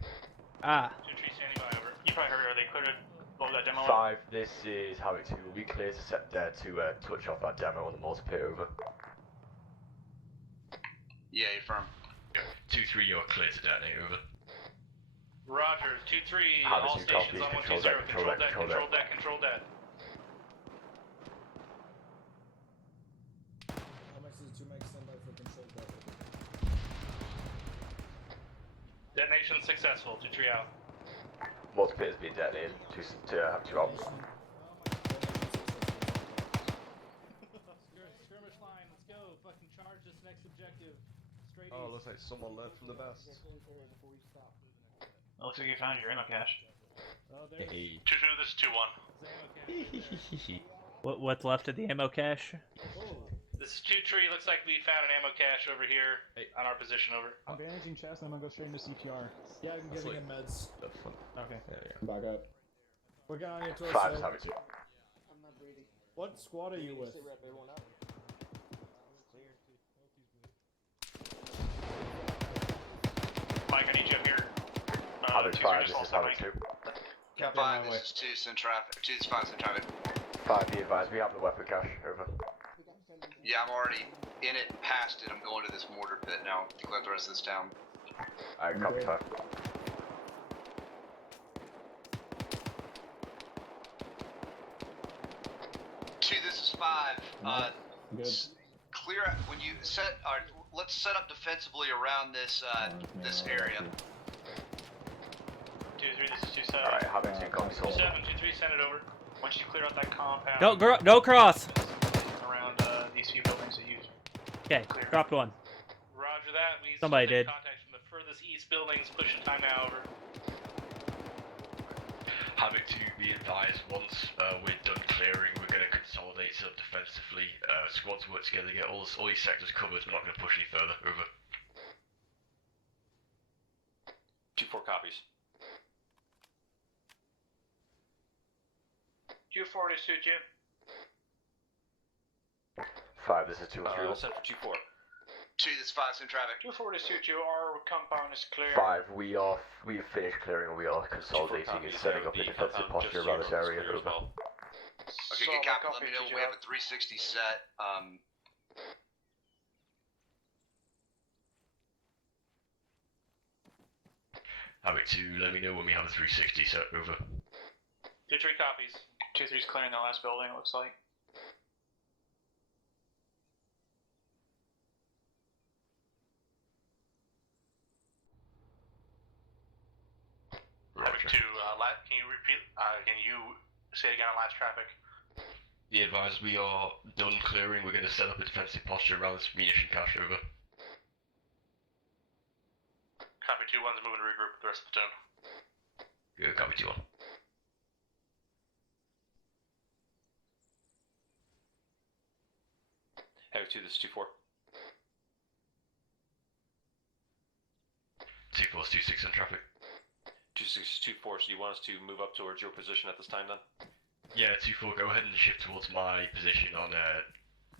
Ah. 2-3, standing by, over. You probably heard, are they clear to blow that demo up? 5, this is Havoc 2. We'll be clear to set there to touch off that demo on the mortar pit, over. Yeah, you firm. 2-3, you're clear to detonate, over. Roger, 2-3, Havoc all 2 stations copy, on control 120, that, control that, control that. control that. Detonation successful, 2-3 out. Mortar pit has been detonated to have 2 out. Skirmish line, let's go. Fucking charge this next objective. Straight Oh, looks like someone left from the best. Looks like you found your ammo cache. Hey. 2-2, this is 2-1. What's left of the ammo cache? This is 2-3, looks like we found an ammo cache over here on our position, over. I'm bandaging chest and I'm gonna go straight into CPR. Yeah, I'm getting in meds. Okay. Back up. We're going on your torso. 5 is Havoc 2. What squad are you with? Mike, I need you up here. Havoc 5, this is Havoc 2. 5, this is 2, send traffic. 2, this is 5, send traffic. 5, be advised, we have the weapon cache, over. Yeah, I'm already in it and past it. I'm going to this mortar pit now to clear the rest of this town. Alright, copy 5. Two, this is 5. Good. Clear out when you set. Let's set up defensively around this this area. 2-3, this is 2-7. Alright, Havoc 2, copy 2-7, 2-3, send it over. Once you clear out that compound. Go cross. Around these few buildings that you. Okay, dropped one. Roger that. We Somebody still take did. contact from the furthest east buildings. Pushing time now, over. Havoc to be advised, once we're done clearing, we're going to consolidate up defensively. Squads work together, get all these sectors covered. We're not going to push any further. Over. 2-4 copies. 2-4 to suit you. 5, this is 2-3. Set for 2-4. 2, this is 5, same traffic. 2-4 to suit you, our compound is clear. 5, we've finished clearing and we are consolidating and setting up a defensive posture around this area. Over. Okay, good copy. Let me know when we have a 360 set. Havoc 2, let me know when we have a 360 set. Over. 2-3 copies. 2-3's clearing the last building, it looks like. Havoc 2, can you repeat, can you say again on last traffic? Be advised, we are done clearing. We're going to set up a defensive posture around this munition cache. Over. Copy 2-1's moving to regroup with the rest of the platoon. Good, copy 2-1. Havoc 2, this is 2-4. 2-4 is 2-6 on traffic. 2-6 is 2-4, so you want us to move up towards your position at this time then? Yeah, 2-4, go ahead and shift towards my position on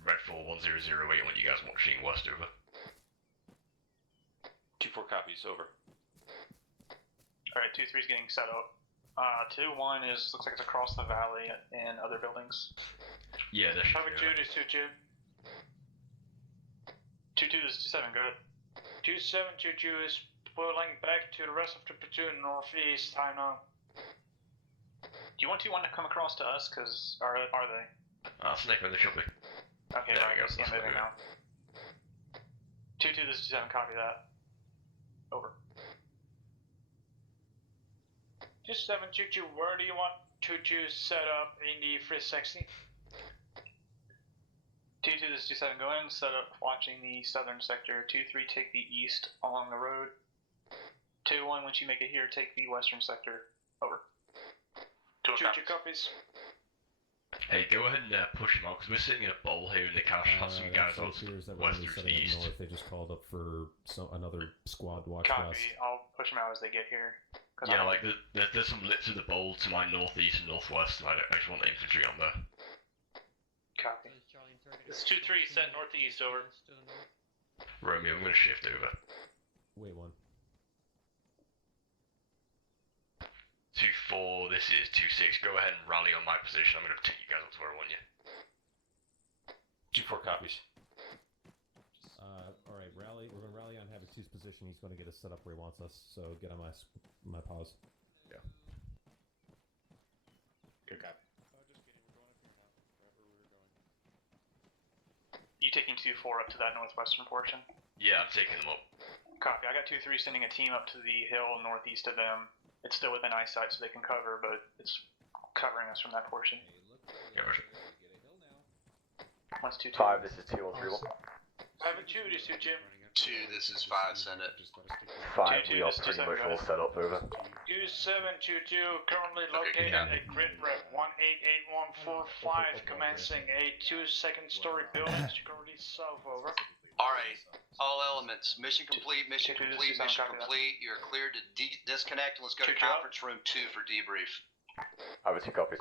Red 41008. I want you guys watching west. Over. 2-4 copies, over. Alright, 2-3's getting set up. 2-1 looks like it's across the valley and other buildings. Yeah, that's Havoc 2 to suit you. 2-2 is 2-7, go ahead. 2-7 2-2 is pulling back to the rest of the platoon northeast. Time now. Do you want 2-1 to come across to us? Cause are they? Snake when they should be. Okay, right, I see them moving now. 2-2, this is 2-7, copy that. Over. 2-7 2-2, where do you want 2-2 set up in the 360? 2-2, this is 2-7, go in, set up watching the southern sector. 2-3, take the east along the road. 2-1, once you make it here, take the western sector. Over. 2-2 copies. Hey, go ahead and push them out, because we're sitting in a bowl here in the cache. Have some guys out west through to the east. North. They just called up for another squad watch west. Copy, I'll push them out as they get here. Yeah, like, there's some lits of the bowl to my northeast and northwest, and I just want the infantry on there. Copy. This is 2-3, set northeast, over. Romeo, I'm going to shift over. Wait, 1. 2-4, this is 2-6. Go ahead and rally on my position. I'm going to take you guys up to where I want you. 2-4 copies. Alright, rally. We're going to rally on Havoc 2's position. He's going to get us set up where he wants us, so get on my pause. Yeah. Good copy. You taking 2-4 up to that northwestern portion? Yeah, I'm taking them up. Copy, I got 2-3 sending a team up to the hill northeast of them. It's still within eyesight so they can cover, but it's covering us from that portion. Yeah, Roger. 1-2-2. 5, this is 2-1-3-1. Havoc 2 to suit you. 2, this is 5, send it. 5, we are pretty much all set up. Over. 2-7 2-2, currently located at grid rep 188-145, commencing a 2-second story building security south. Over. Alright, all elements. Mission complete, mission complete, mission complete. You're cleared to disconnect. Let's go to conference room 2 for debrief. I have 2 copies.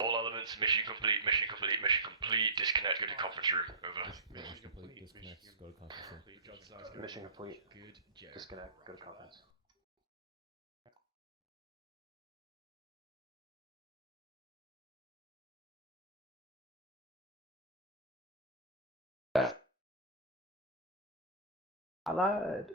All elements, mission complete, mission complete, mission complete. Disconnect, go to conference room. Over. Mission complete, disconnect, go to conference room. Mission complete, disconnect, go to conference. I lied.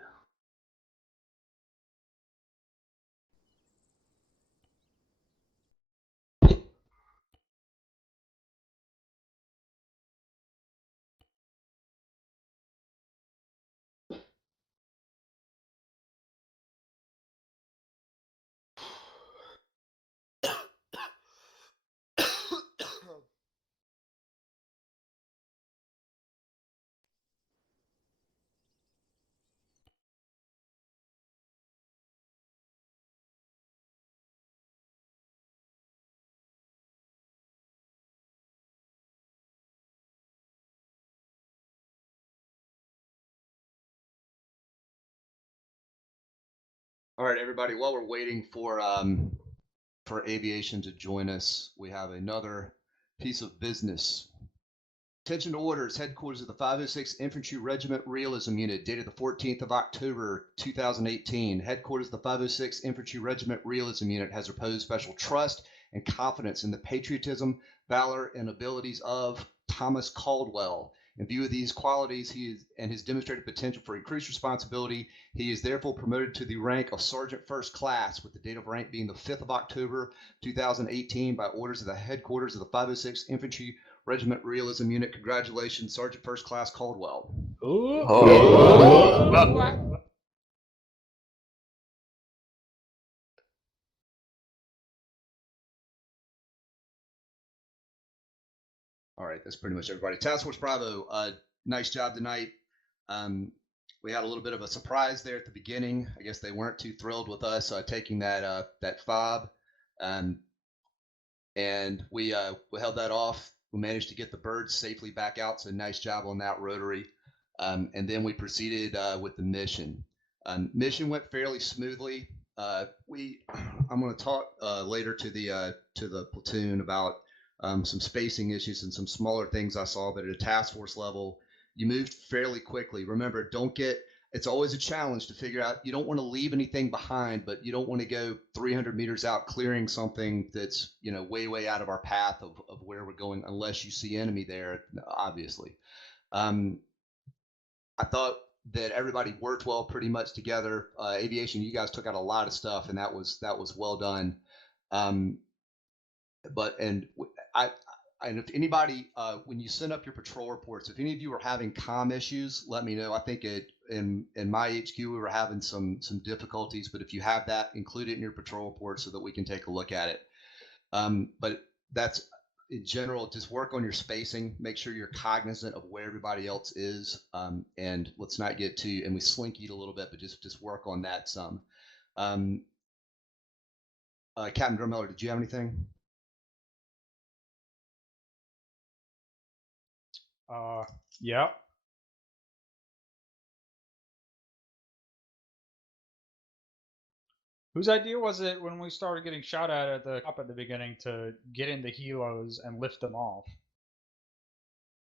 All right, everybody. While we're waiting for aviation to join us, we have another piece of business. Attention to orders. Headquarters of the 506 Infantry Regiment Realism Unit, dated the 14th of October, 2018. Headquarters of the 506 Infantry Regiment Realism Unit has reposed special trust and confidence in the patriotism, valor, and abilities of Thomas Caldwell. In view of these qualities and his demonstrated potential for increased responsibility, he is therefore promoted to the rank of Sergeant First Class, with the date of rank being the 5th of October, 2018, by orders of the headquarters of the 506 Infantry Regiment Realism Unit. Congratulations, Sergeant First Class Caldwell. All right, that's pretty much everybody. Task Force Bravo, nice job tonight. We had a little bit of a surprise there at the beginning. I guess they weren't too thrilled with us taking that fob, and we held that off. We managed to get the birds safely back out, so nice job on that, Rotary. And then we proceeded with the mission. Mission went fairly smoothly. I'm going to talk later to the platoon about some spacing issues and some smaller things I saw, but at a task force level, you moved fairly quickly. Remember, it's always a challenge to figure out, you don't want to leave anything behind, but you don't want to go 300 meters out clearing something that's, way out of our path of where we're going, unless you see enemy there, obviously. I thought that everybody worked well pretty much together. Aviation, you guys took out a lot of stuff, and that was well done. And if anybody, when you send up your patrol reports, if any of you are having comm issues, let me know. I think in my HQ we were having some difficulties, but if you have that, include it in your patrol report so that we can take a look at it. But that's, in general, just work on your spacing. Make sure you're cognizant of where everybody else is, and let's not get too, and we slinky it a little bit, but just work on that some. Captain Drummeller, did you have anything? Yeah. Whose idea was it when we started getting shot at the top at the beginning to get into helos and lift them off?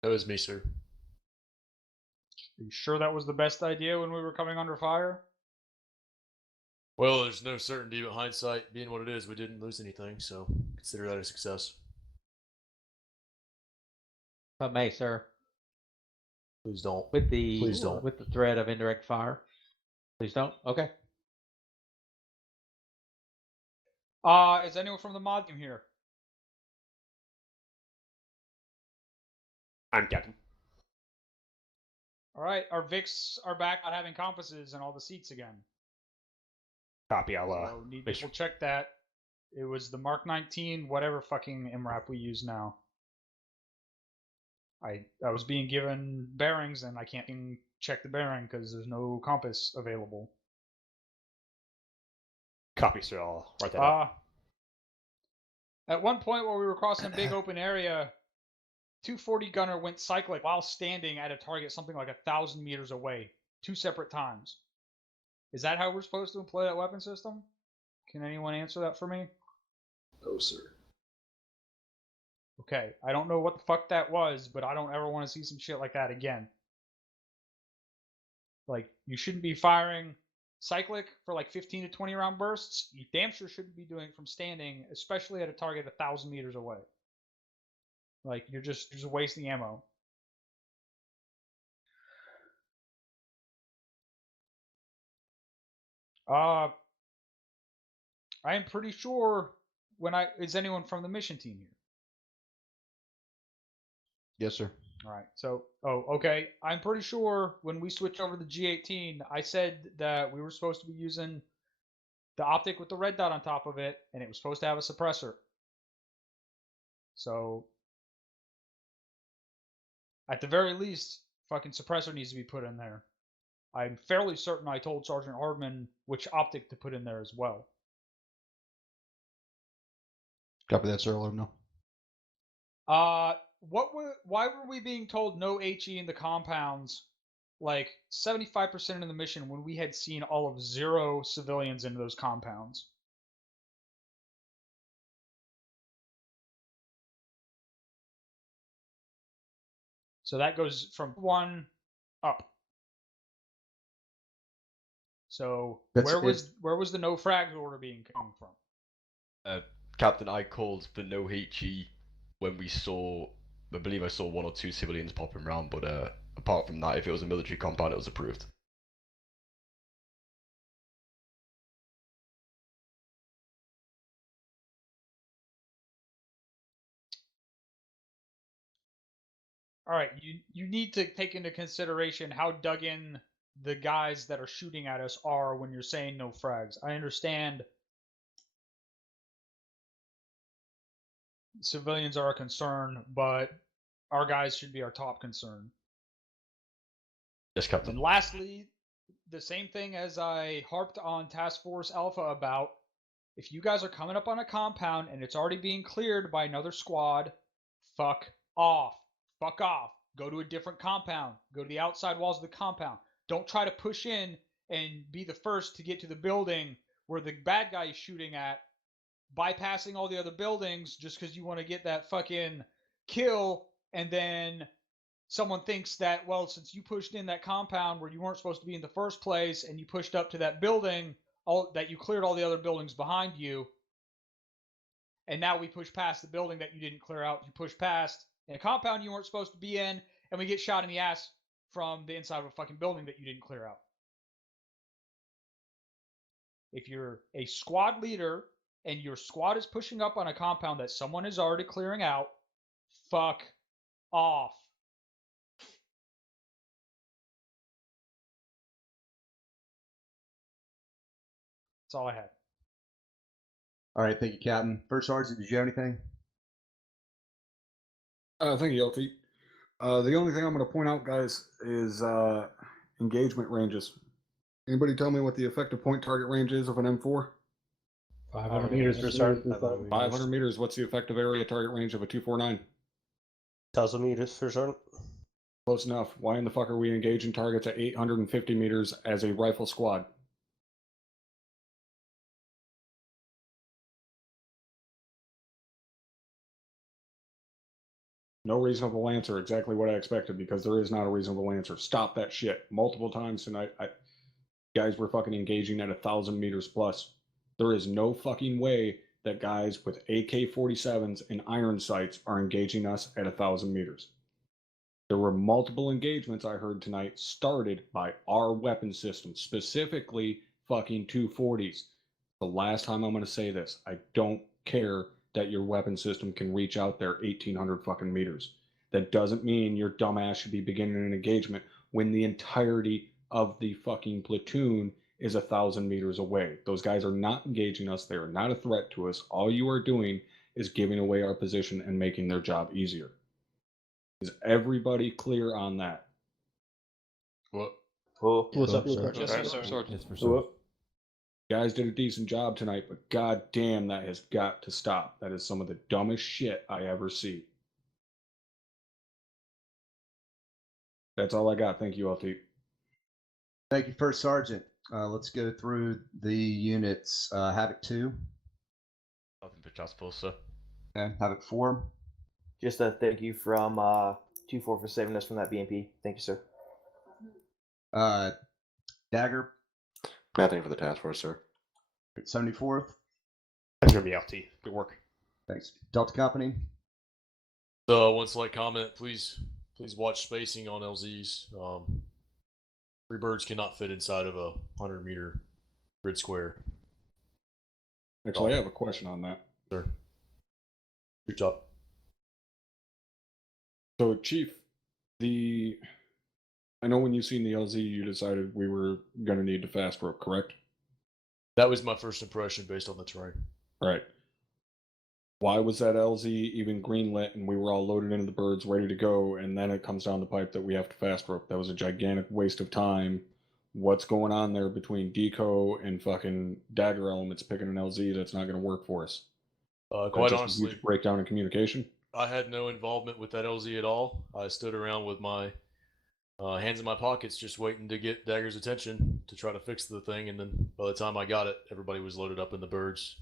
That was me, sir. Are you sure that was the best idea when we were coming under fire? Well, there's no certainty, but hindsight being what it is, we didn't lose anything, so consider that a success. If I may, sir. Please don't. Please don't. With the threat of indirect fire. Please don't. Okay. Is anyone from the mod team here? I'm Captain. All right, our Vics are back on having compasses and all the seats again. Copy. I'll So need to check that. It was the Mark 19, whatever fucking MRAP we use now. I was being given bearings and I can't even check the bearing because there's no compass available. Copy, sir. I'll write that up. At one point while we were crossing a big open area, 240 gunner went cyclic while standing at a target something like 1,000 meters away, 2 separate times. Is that how we're supposed to employ that weapon system? Can anyone answer that for me? No, sir. Okay, I don't know what the fuck that was, but I don't ever want to see some shit like that again. Like, you shouldn't be firing cyclic for like 15 to 20 round bursts. You damn sure shouldn't be doing it from standing, especially at a target 1,000 meters away. Like, you're just wasting ammo. I am pretty sure is anyone from the mission team here? Yes, sir. All right. So, okay. I'm pretty sure when we switched over to the G18, I said that we were supposed to be using the optic with the red dot on top of it, and it was supposed to have a suppressor. So, at the very least, fucking suppressor needs to be put in there. I'm fairly certain I told Sergeant Hardman which optic to put in there as well. Copy that, sir. Let him know. Why were we being told no HE in the compounds like 75% of the mission when we had seen all of 0 civilians in those compounds. So that goes from 1 up. So where was the no frags order being come from? Captain, I called for no HE when we saw, I believe I saw 1 or 2 civilians popping around, but apart from that, if it was a military compound, it was approved. All right, you need to take into consideration how dug in the guys that are shooting at us are when you're saying no frags. I understand civilians are a concern, but our guys should be our top concern. Yes, Captain. And lastly, the same thing as I harped on Task Force Alpha about, if you guys are coming up on a compound and it's already being cleared by another squad, fuck off. Fuck off. Go to a different compound. Go to the outside walls of the compound. Don't try to push in and be the first to get to the building where the bad guy is shooting at, bypassing all the other buildings just because you want to get that fucking kill, and then someone thinks that, well, since you pushed in that compound where you weren't supposed to be in the first place and you pushed up to that building, that you cleared all the other buildings behind you, and now we push past the building that you didn't clear out, you push past in a compound you weren't supposed to be in, and we get shot in the ass from the inside of a fucking building that you didn't clear out. If you're a squad leader and your squad is pushing up on a compound that someone is already clearing out, fuck off. That's all I had. All right, thank you, Captain. First Sergeant, did you have anything? Thank you, LT. The only thing I'm going to point out, guys, is engagement ranges. Anybody tell me what the effective point target range is of an M4? 500 meters per sergeant. 500 meters. What's the effective area target range of a 249? 1,000 meters per sergeant. Close enough. Why in the fuck are we engaging targets at 850 meters as a rifle squad? No reasonable answer. Exactly what I expected, because there is not a reasonable answer. Stop that shit. Multiple times tonight, guys were fucking engaging at 1,000 meters plus. There is no fucking way that guys with AK-47s and iron sights are engaging us at 1,000 meters. There were multiple engagements I heard tonight started by our weapon system, specifically fucking 240s. The last time I'm going to say this, I don't care that your weapon system can reach out there 1,800 fucking meters. That doesn't mean your dumbass should be beginning an engagement when the entirety of the fucking platoon is 1,000 meters away. Those guys are not engaging us. They are not a threat to us. All you are doing is giving away our position and making their job easier. Is everybody clear on that? What? What's up, Yes, sir. Sergeant. Guys did a decent job tonight, but god damn, that has got to stop. That is some of the dumbest shit I ever see. That's all I got. Thank you, LT. Thank you, First Sergeant. Let's go through the units. Havoc 2. Nothing for task force, sir. Okay. Havoc 4. Just a thank you from 2-4 for saving us from that BMP. Thank you, sir. Dagger. Nothing for the task force, sir. 74th. That's going to be LT. Good work. Thanks. Delta Company. So, one slight comment, please watch spacing on LZs. Three birds cannot fit inside of a 100-meter grid square. Actually, I have a question on that. Sure. Good job. So, Chief, I know when you seen the LZ, you decided we were going to need to fast rope, correct? That was my first impression based on the terrain. Right. Why was that LZ even greenlit and we were all loaded into the birds ready to go, and then it comes down the pipe that we have to fast rope? That was a gigantic waste of time. What's going on there between Deco and fucking Dagger Elements picking an LZ that's not going to work for us? Quite just honestly, a huge breakdown in communication. I had no involvement with that LZ at all. I stood around with my Hands in my pockets, just waiting to get Dagger's attention to try to fix the thing, and then by the time I got it, everybody was loaded up in the birds.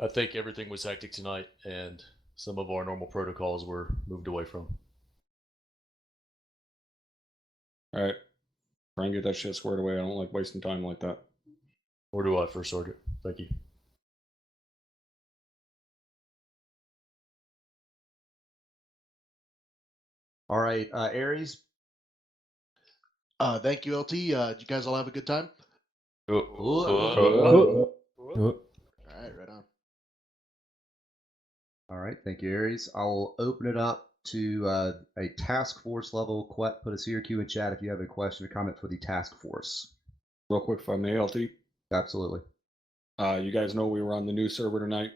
I think everything was hectic tonight, and some of our normal protocols were moved away from. Alright. Try and get that shit squared away. I don't like wasting time like that. Or do I, First Sergeant? Thank you. All right, Aries. Thank you, LT. Did you guys all have a good time? All right, right on. All right, thank you, Aries. I'll open it up to a task force level. Put a CRQ in chat if you have a question or comment for the task force. Real quick, if I may, LT. Absolutely. You guys know we were on the new server tonight.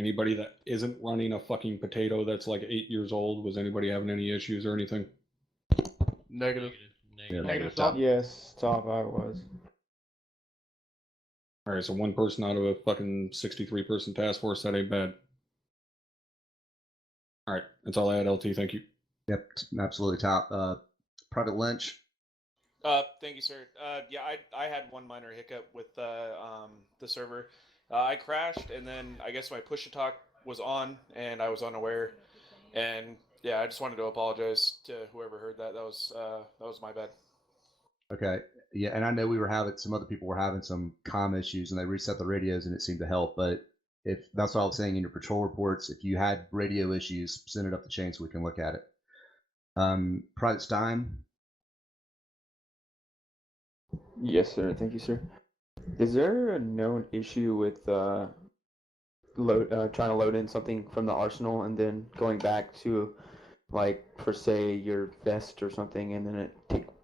Anybody that isn't running a fucking potato that's like 8 years old, was anybody having any issues or anything? Negative. Yeah, negative, Tom. Yes, Tom, I was. Alright, so one person out of a fucking 63-person task force, that ain't bad. Alright, that's all I had, LT, thank you. Yep, absolutely, top. Private Lynch. Thank you, sir. Yeah, I had one minor hiccup with the server. I crashed, and then I guess my push to talk was on, and I was unaware. And yeah, I just wanted to apologize to whoever heard that. That was my bad. Okay, yeah, and I know some other people were having some comm issues, and they reset the radios, and it seemed to help. But if that's what I was saying in your patrol reports, if you had radio issues, send it up the chain so we can look at it. Private Stein. Yes, sir. Thank you, sir. Is there a known issue with trying to load in something from the arsenal and then going back to, like, for say your vest or something, and then it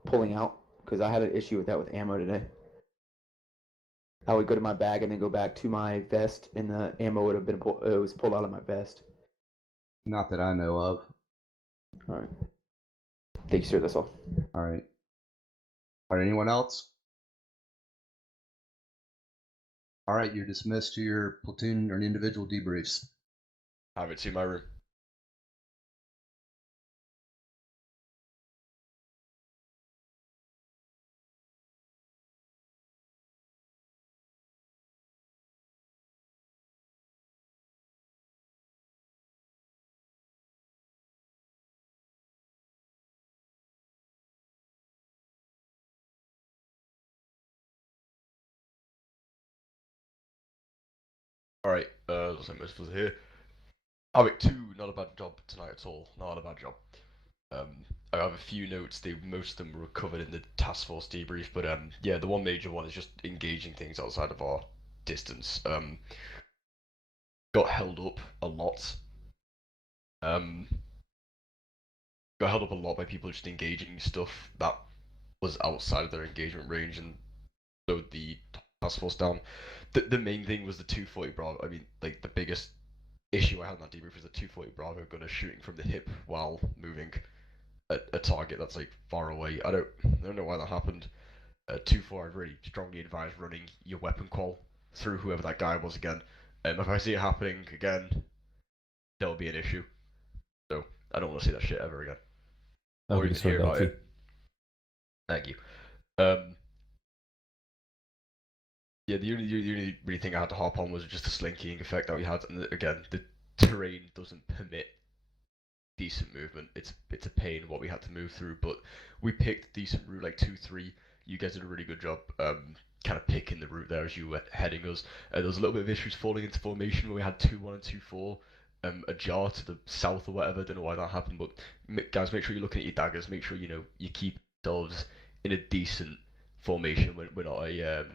pulling out? Because I had an issue with that with ammo today. I would go to my bag and then go back to my vest, and the ammo would have been pulled out of my vest. Not that I know of. All right. Thank you, sir. That's all. All right. All right. Anyone else? All right. You're dismissed to your platoon or individual debriefs. Have it to my room. Alright, looks like most of us are here. Havoc 2, not a bad job tonight at all. Not a bad job. I have a few notes. Most of them were covered in the task force debrief, but yeah, the one major one is just engaging things outside of our distance. Got held up a lot. Got held up a lot by people just engaging stuff that was outside of their engagement range and slowed the task force down. The main thing was the 240 Bravo. I mean, like, the biggest issue I had in that debrief was the 240 Bravo gunner shooting from the hip while moving a target that's like far away. I don't know why that happened. 2-4, I'd really strongly advise running your weapon qual through whoever that guy was again. If I see it happening again, there'll be an issue. So I don't want to see that shit ever again. Or even hear about it. Thank you. Yeah, the only really thing I had to hop on was just the slinking effect that we had, and again, the terrain doesn't permit decent movement. It's a pain what we had to move through, but we picked a decent route, like 2-3. You guys did a really good job, kind of picking the route there as you were heading us. There was a little bit of issues falling into formation where we had 2-1 and 2-4, ajar to the south or whatever. Don't know why that happened, but guys, make sure you're looking at your daggers. Make sure you keep yourselves in a decent formation. We're not a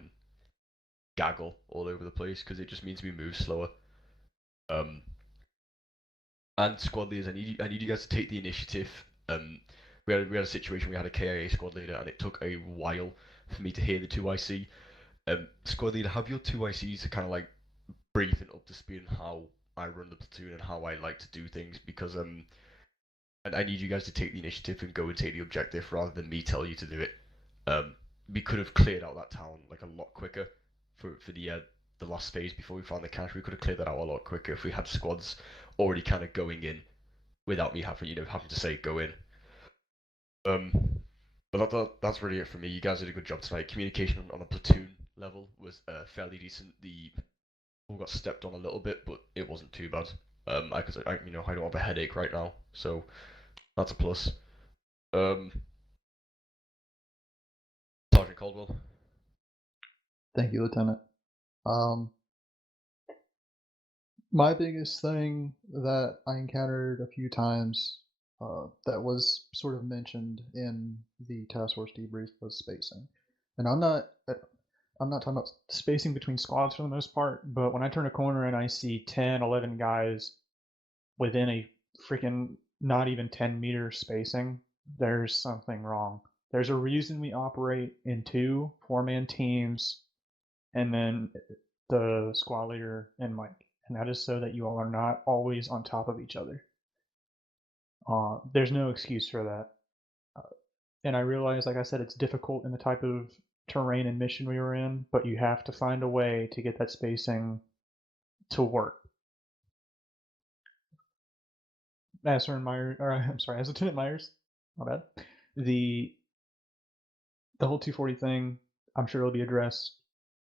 gaggle all over the place, because it just means we move slower. And squad leaders, I need you guys to take the initiative. We had a situation, we had a KIA squad leader, and it took a while for me to hear the 2IC. Squad leader, have your 2ICs to kind of like briefing up to speed on how I run the platoon and how I like to do things, because and I need you guys to take the initiative and go and take the objective rather than me tell you to do it. We could have cleared out that town like a lot quicker for the last phase before we found the cache. We could have cleared that out a lot quicker if we had squads already kind of going in without me having to say go in. But that's really it for me. You guys did a good job tonight. Communication on a platoon level was fairly decent. The all got stepped on a little bit, but it wasn't too bad. I don't have a headache right now, so that's a plus. Sergeant Caldwell. Thank you, Lieutenant. My biggest thing that I encountered a few times that was sort of mentioned in the task force debrief was spacing. And I'm not talking about spacing between squads for the most part, but when I turn a corner and I see 10, 11 guys within a freaking not even 10-meter spacing, there's something wrong. There's a reason we operate in 2 4-man teams and then the squad leader and Mike. And that is so that you all are not always on top of each other. There's no excuse for that. And I realize, like I said, it's difficult in the type of terrain and mission we were in, but you have to find a way to get that spacing to work. As Lieutenant Myers, my bad. The whole 240 thing, I'm sure it'll be addressed,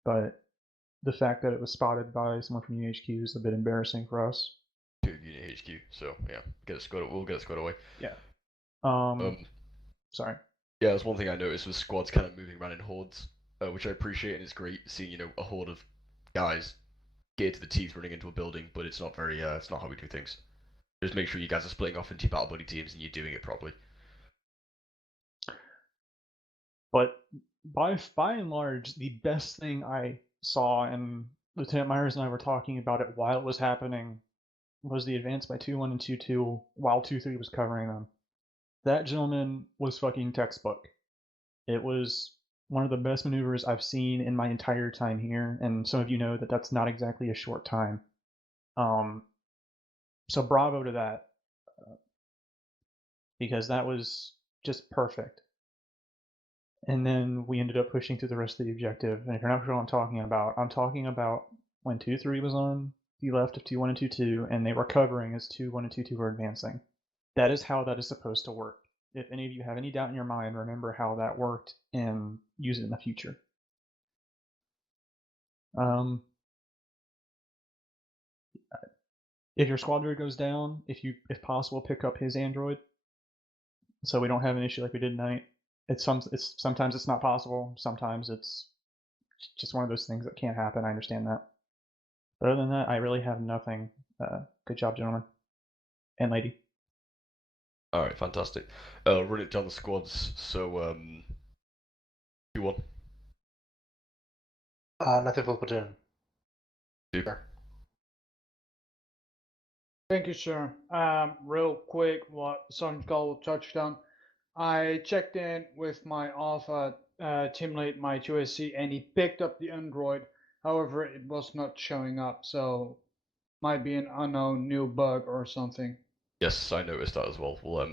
but the fact that it was spotted by someone from UHQ is a bit embarrassing for us. To Unit HQ, so yeah, we'll get it squared away. Yeah. Sorry. Yeah, there's one thing I noticed was squads kind of moving around in hordes, which I appreciate, and it's great seeing a horde of guys get to the teeth running into a building, but it's not very it's not how we do things. Just make sure you guys are splitting off into battle buddy teams and you're doing it properly. But by and large, the best thing I saw, and Lieutenant Myers and I were talking about it while it was happening, was the advance by 2-1 and 2-2 while 2-3 was covering them. That gentleman was fucking textbook. It was one of the best maneuvers I've seen in my entire time here, and some of you know that that's not exactly a short time. So bravo to that, because that was just perfect. And then we ended up pushing through the rest of the objective. And if you're not sure what I'm talking about when 2-3 was on the left of 2-1 and 2-2, and they were covering as 2-1 and 2-2 were advancing. That is how that is supposed to work. If any of you have any doubt in your mind, remember how that worked and use it in the future. If your squad leader goes down, if possible, pick up his android, so we don't have an issue like we did tonight. Sometimes it's not possible. Sometimes it's just one of those things that can't happen. I understand that. But other than that, I really have nothing. Good job, gentlemen and lady. All right, fantastic. Run it down the squads. So 2-1. Nothing for platoon. Super. Thank you, sir. Real quick, what Sergeant Caldwell touched on. I checked in with my Alpha teammate, my 2SC, and he picked up the Android. However, it was not showing up, so might be an unknown new bug or something. Yes, I noticed that as well. We'll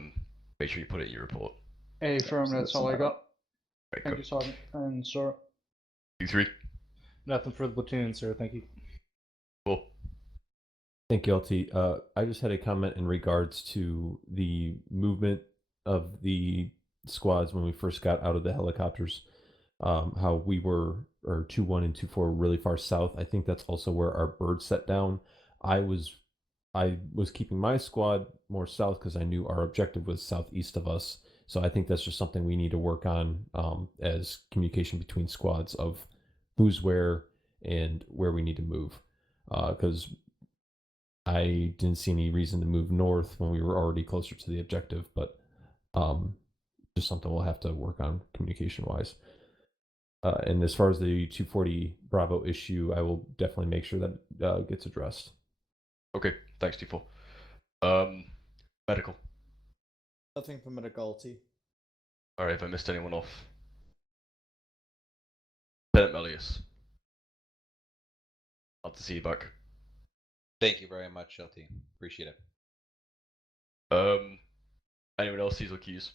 make sure you put it in your report. Hey, firm, that's all I got. Right, Thank you, Sergeant and sir. 2-3. Nothing for the platoon, sir. Thank you. Cool. Thank you, LT. I just had a comment in regards to the movement of the squads when we first got out of the helicopters. How we were, or 2-1 and 2-4, really far south. I think that's also where our bird set down. I was keeping my squad more south because I knew our objective was southeast of us. So I think that's just something we need to work on as communication between squads of who's where and where we need to move. Because I didn't see any reason to move north when we were already closer to the objective, but just something we'll have to work on communication-wise. And as far as the 240 Bravo issue, I will definitely make sure that gets addressed. Okay, thanks, T4. Medical. Nothing for medical, T. Alright, if I missed anyone off. Lieutenant Melius. Glad to see you back. Thank you very much, LT. Appreciate it. Anyone else, Cecil Keys?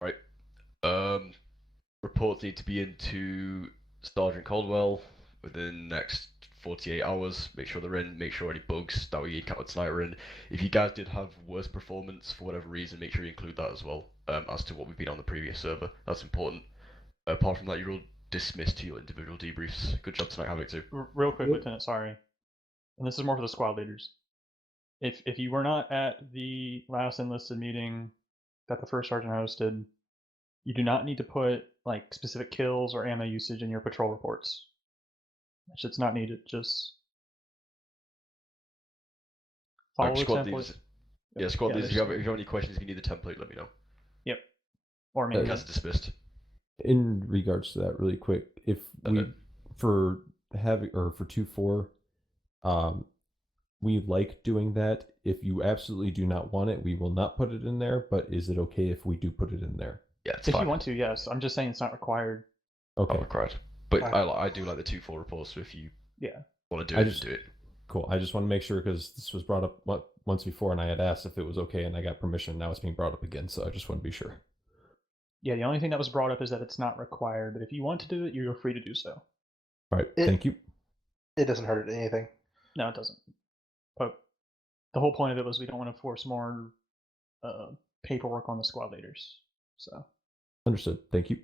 Right. Reports need to be into Sergeant Caldwell within the next 48 hours, make sure they're in, make sure any bugs that we encountered tonight are in. If you guys did have worse performance for whatever reason, make sure you include that as well, as to what we've been on the previous server. That's important. Apart from that, you're all dismissed to your individual debriefs. Good job tonight, Havoc, too. Real quick, Lieutenant, sorry. And this is more for the squad leaders. If you were not at the last enlisted meeting that the first sergeant hosted, you do not need to put like specific kills or ammo usage in your patrol reports. That shit's not needed. Just follow the squad template. leaders, yeah, squad leaders, if you have any questions, if you need the template, let me know. Yep. Or maybe That's dismissed. In regards to that, really quick, if we for having or for 2-4, we like doing that. If you absolutely do not want it, we will not put it in there. But is it okay if we do put it in there? Yeah, it's if fine. you want to, yes. I'm just saying it's not required. Okay. Not required. But I do like the 2-4 reports, so if you want to do it, just do it. Cool. I just want to make sure because this was brought up once before, and I had asked if it was okay, and I got permission. Now it's being brought up again, so I just want to be sure. Yeah, the only thing that was brought up is that it's not required, but if you want to do it, you're free to do so. All right, thank you. It doesn't hurt anything. No, it doesn't. But the whole point of it was we don't want to force more paperwork on the squad leaders. So. Understood. Thank you.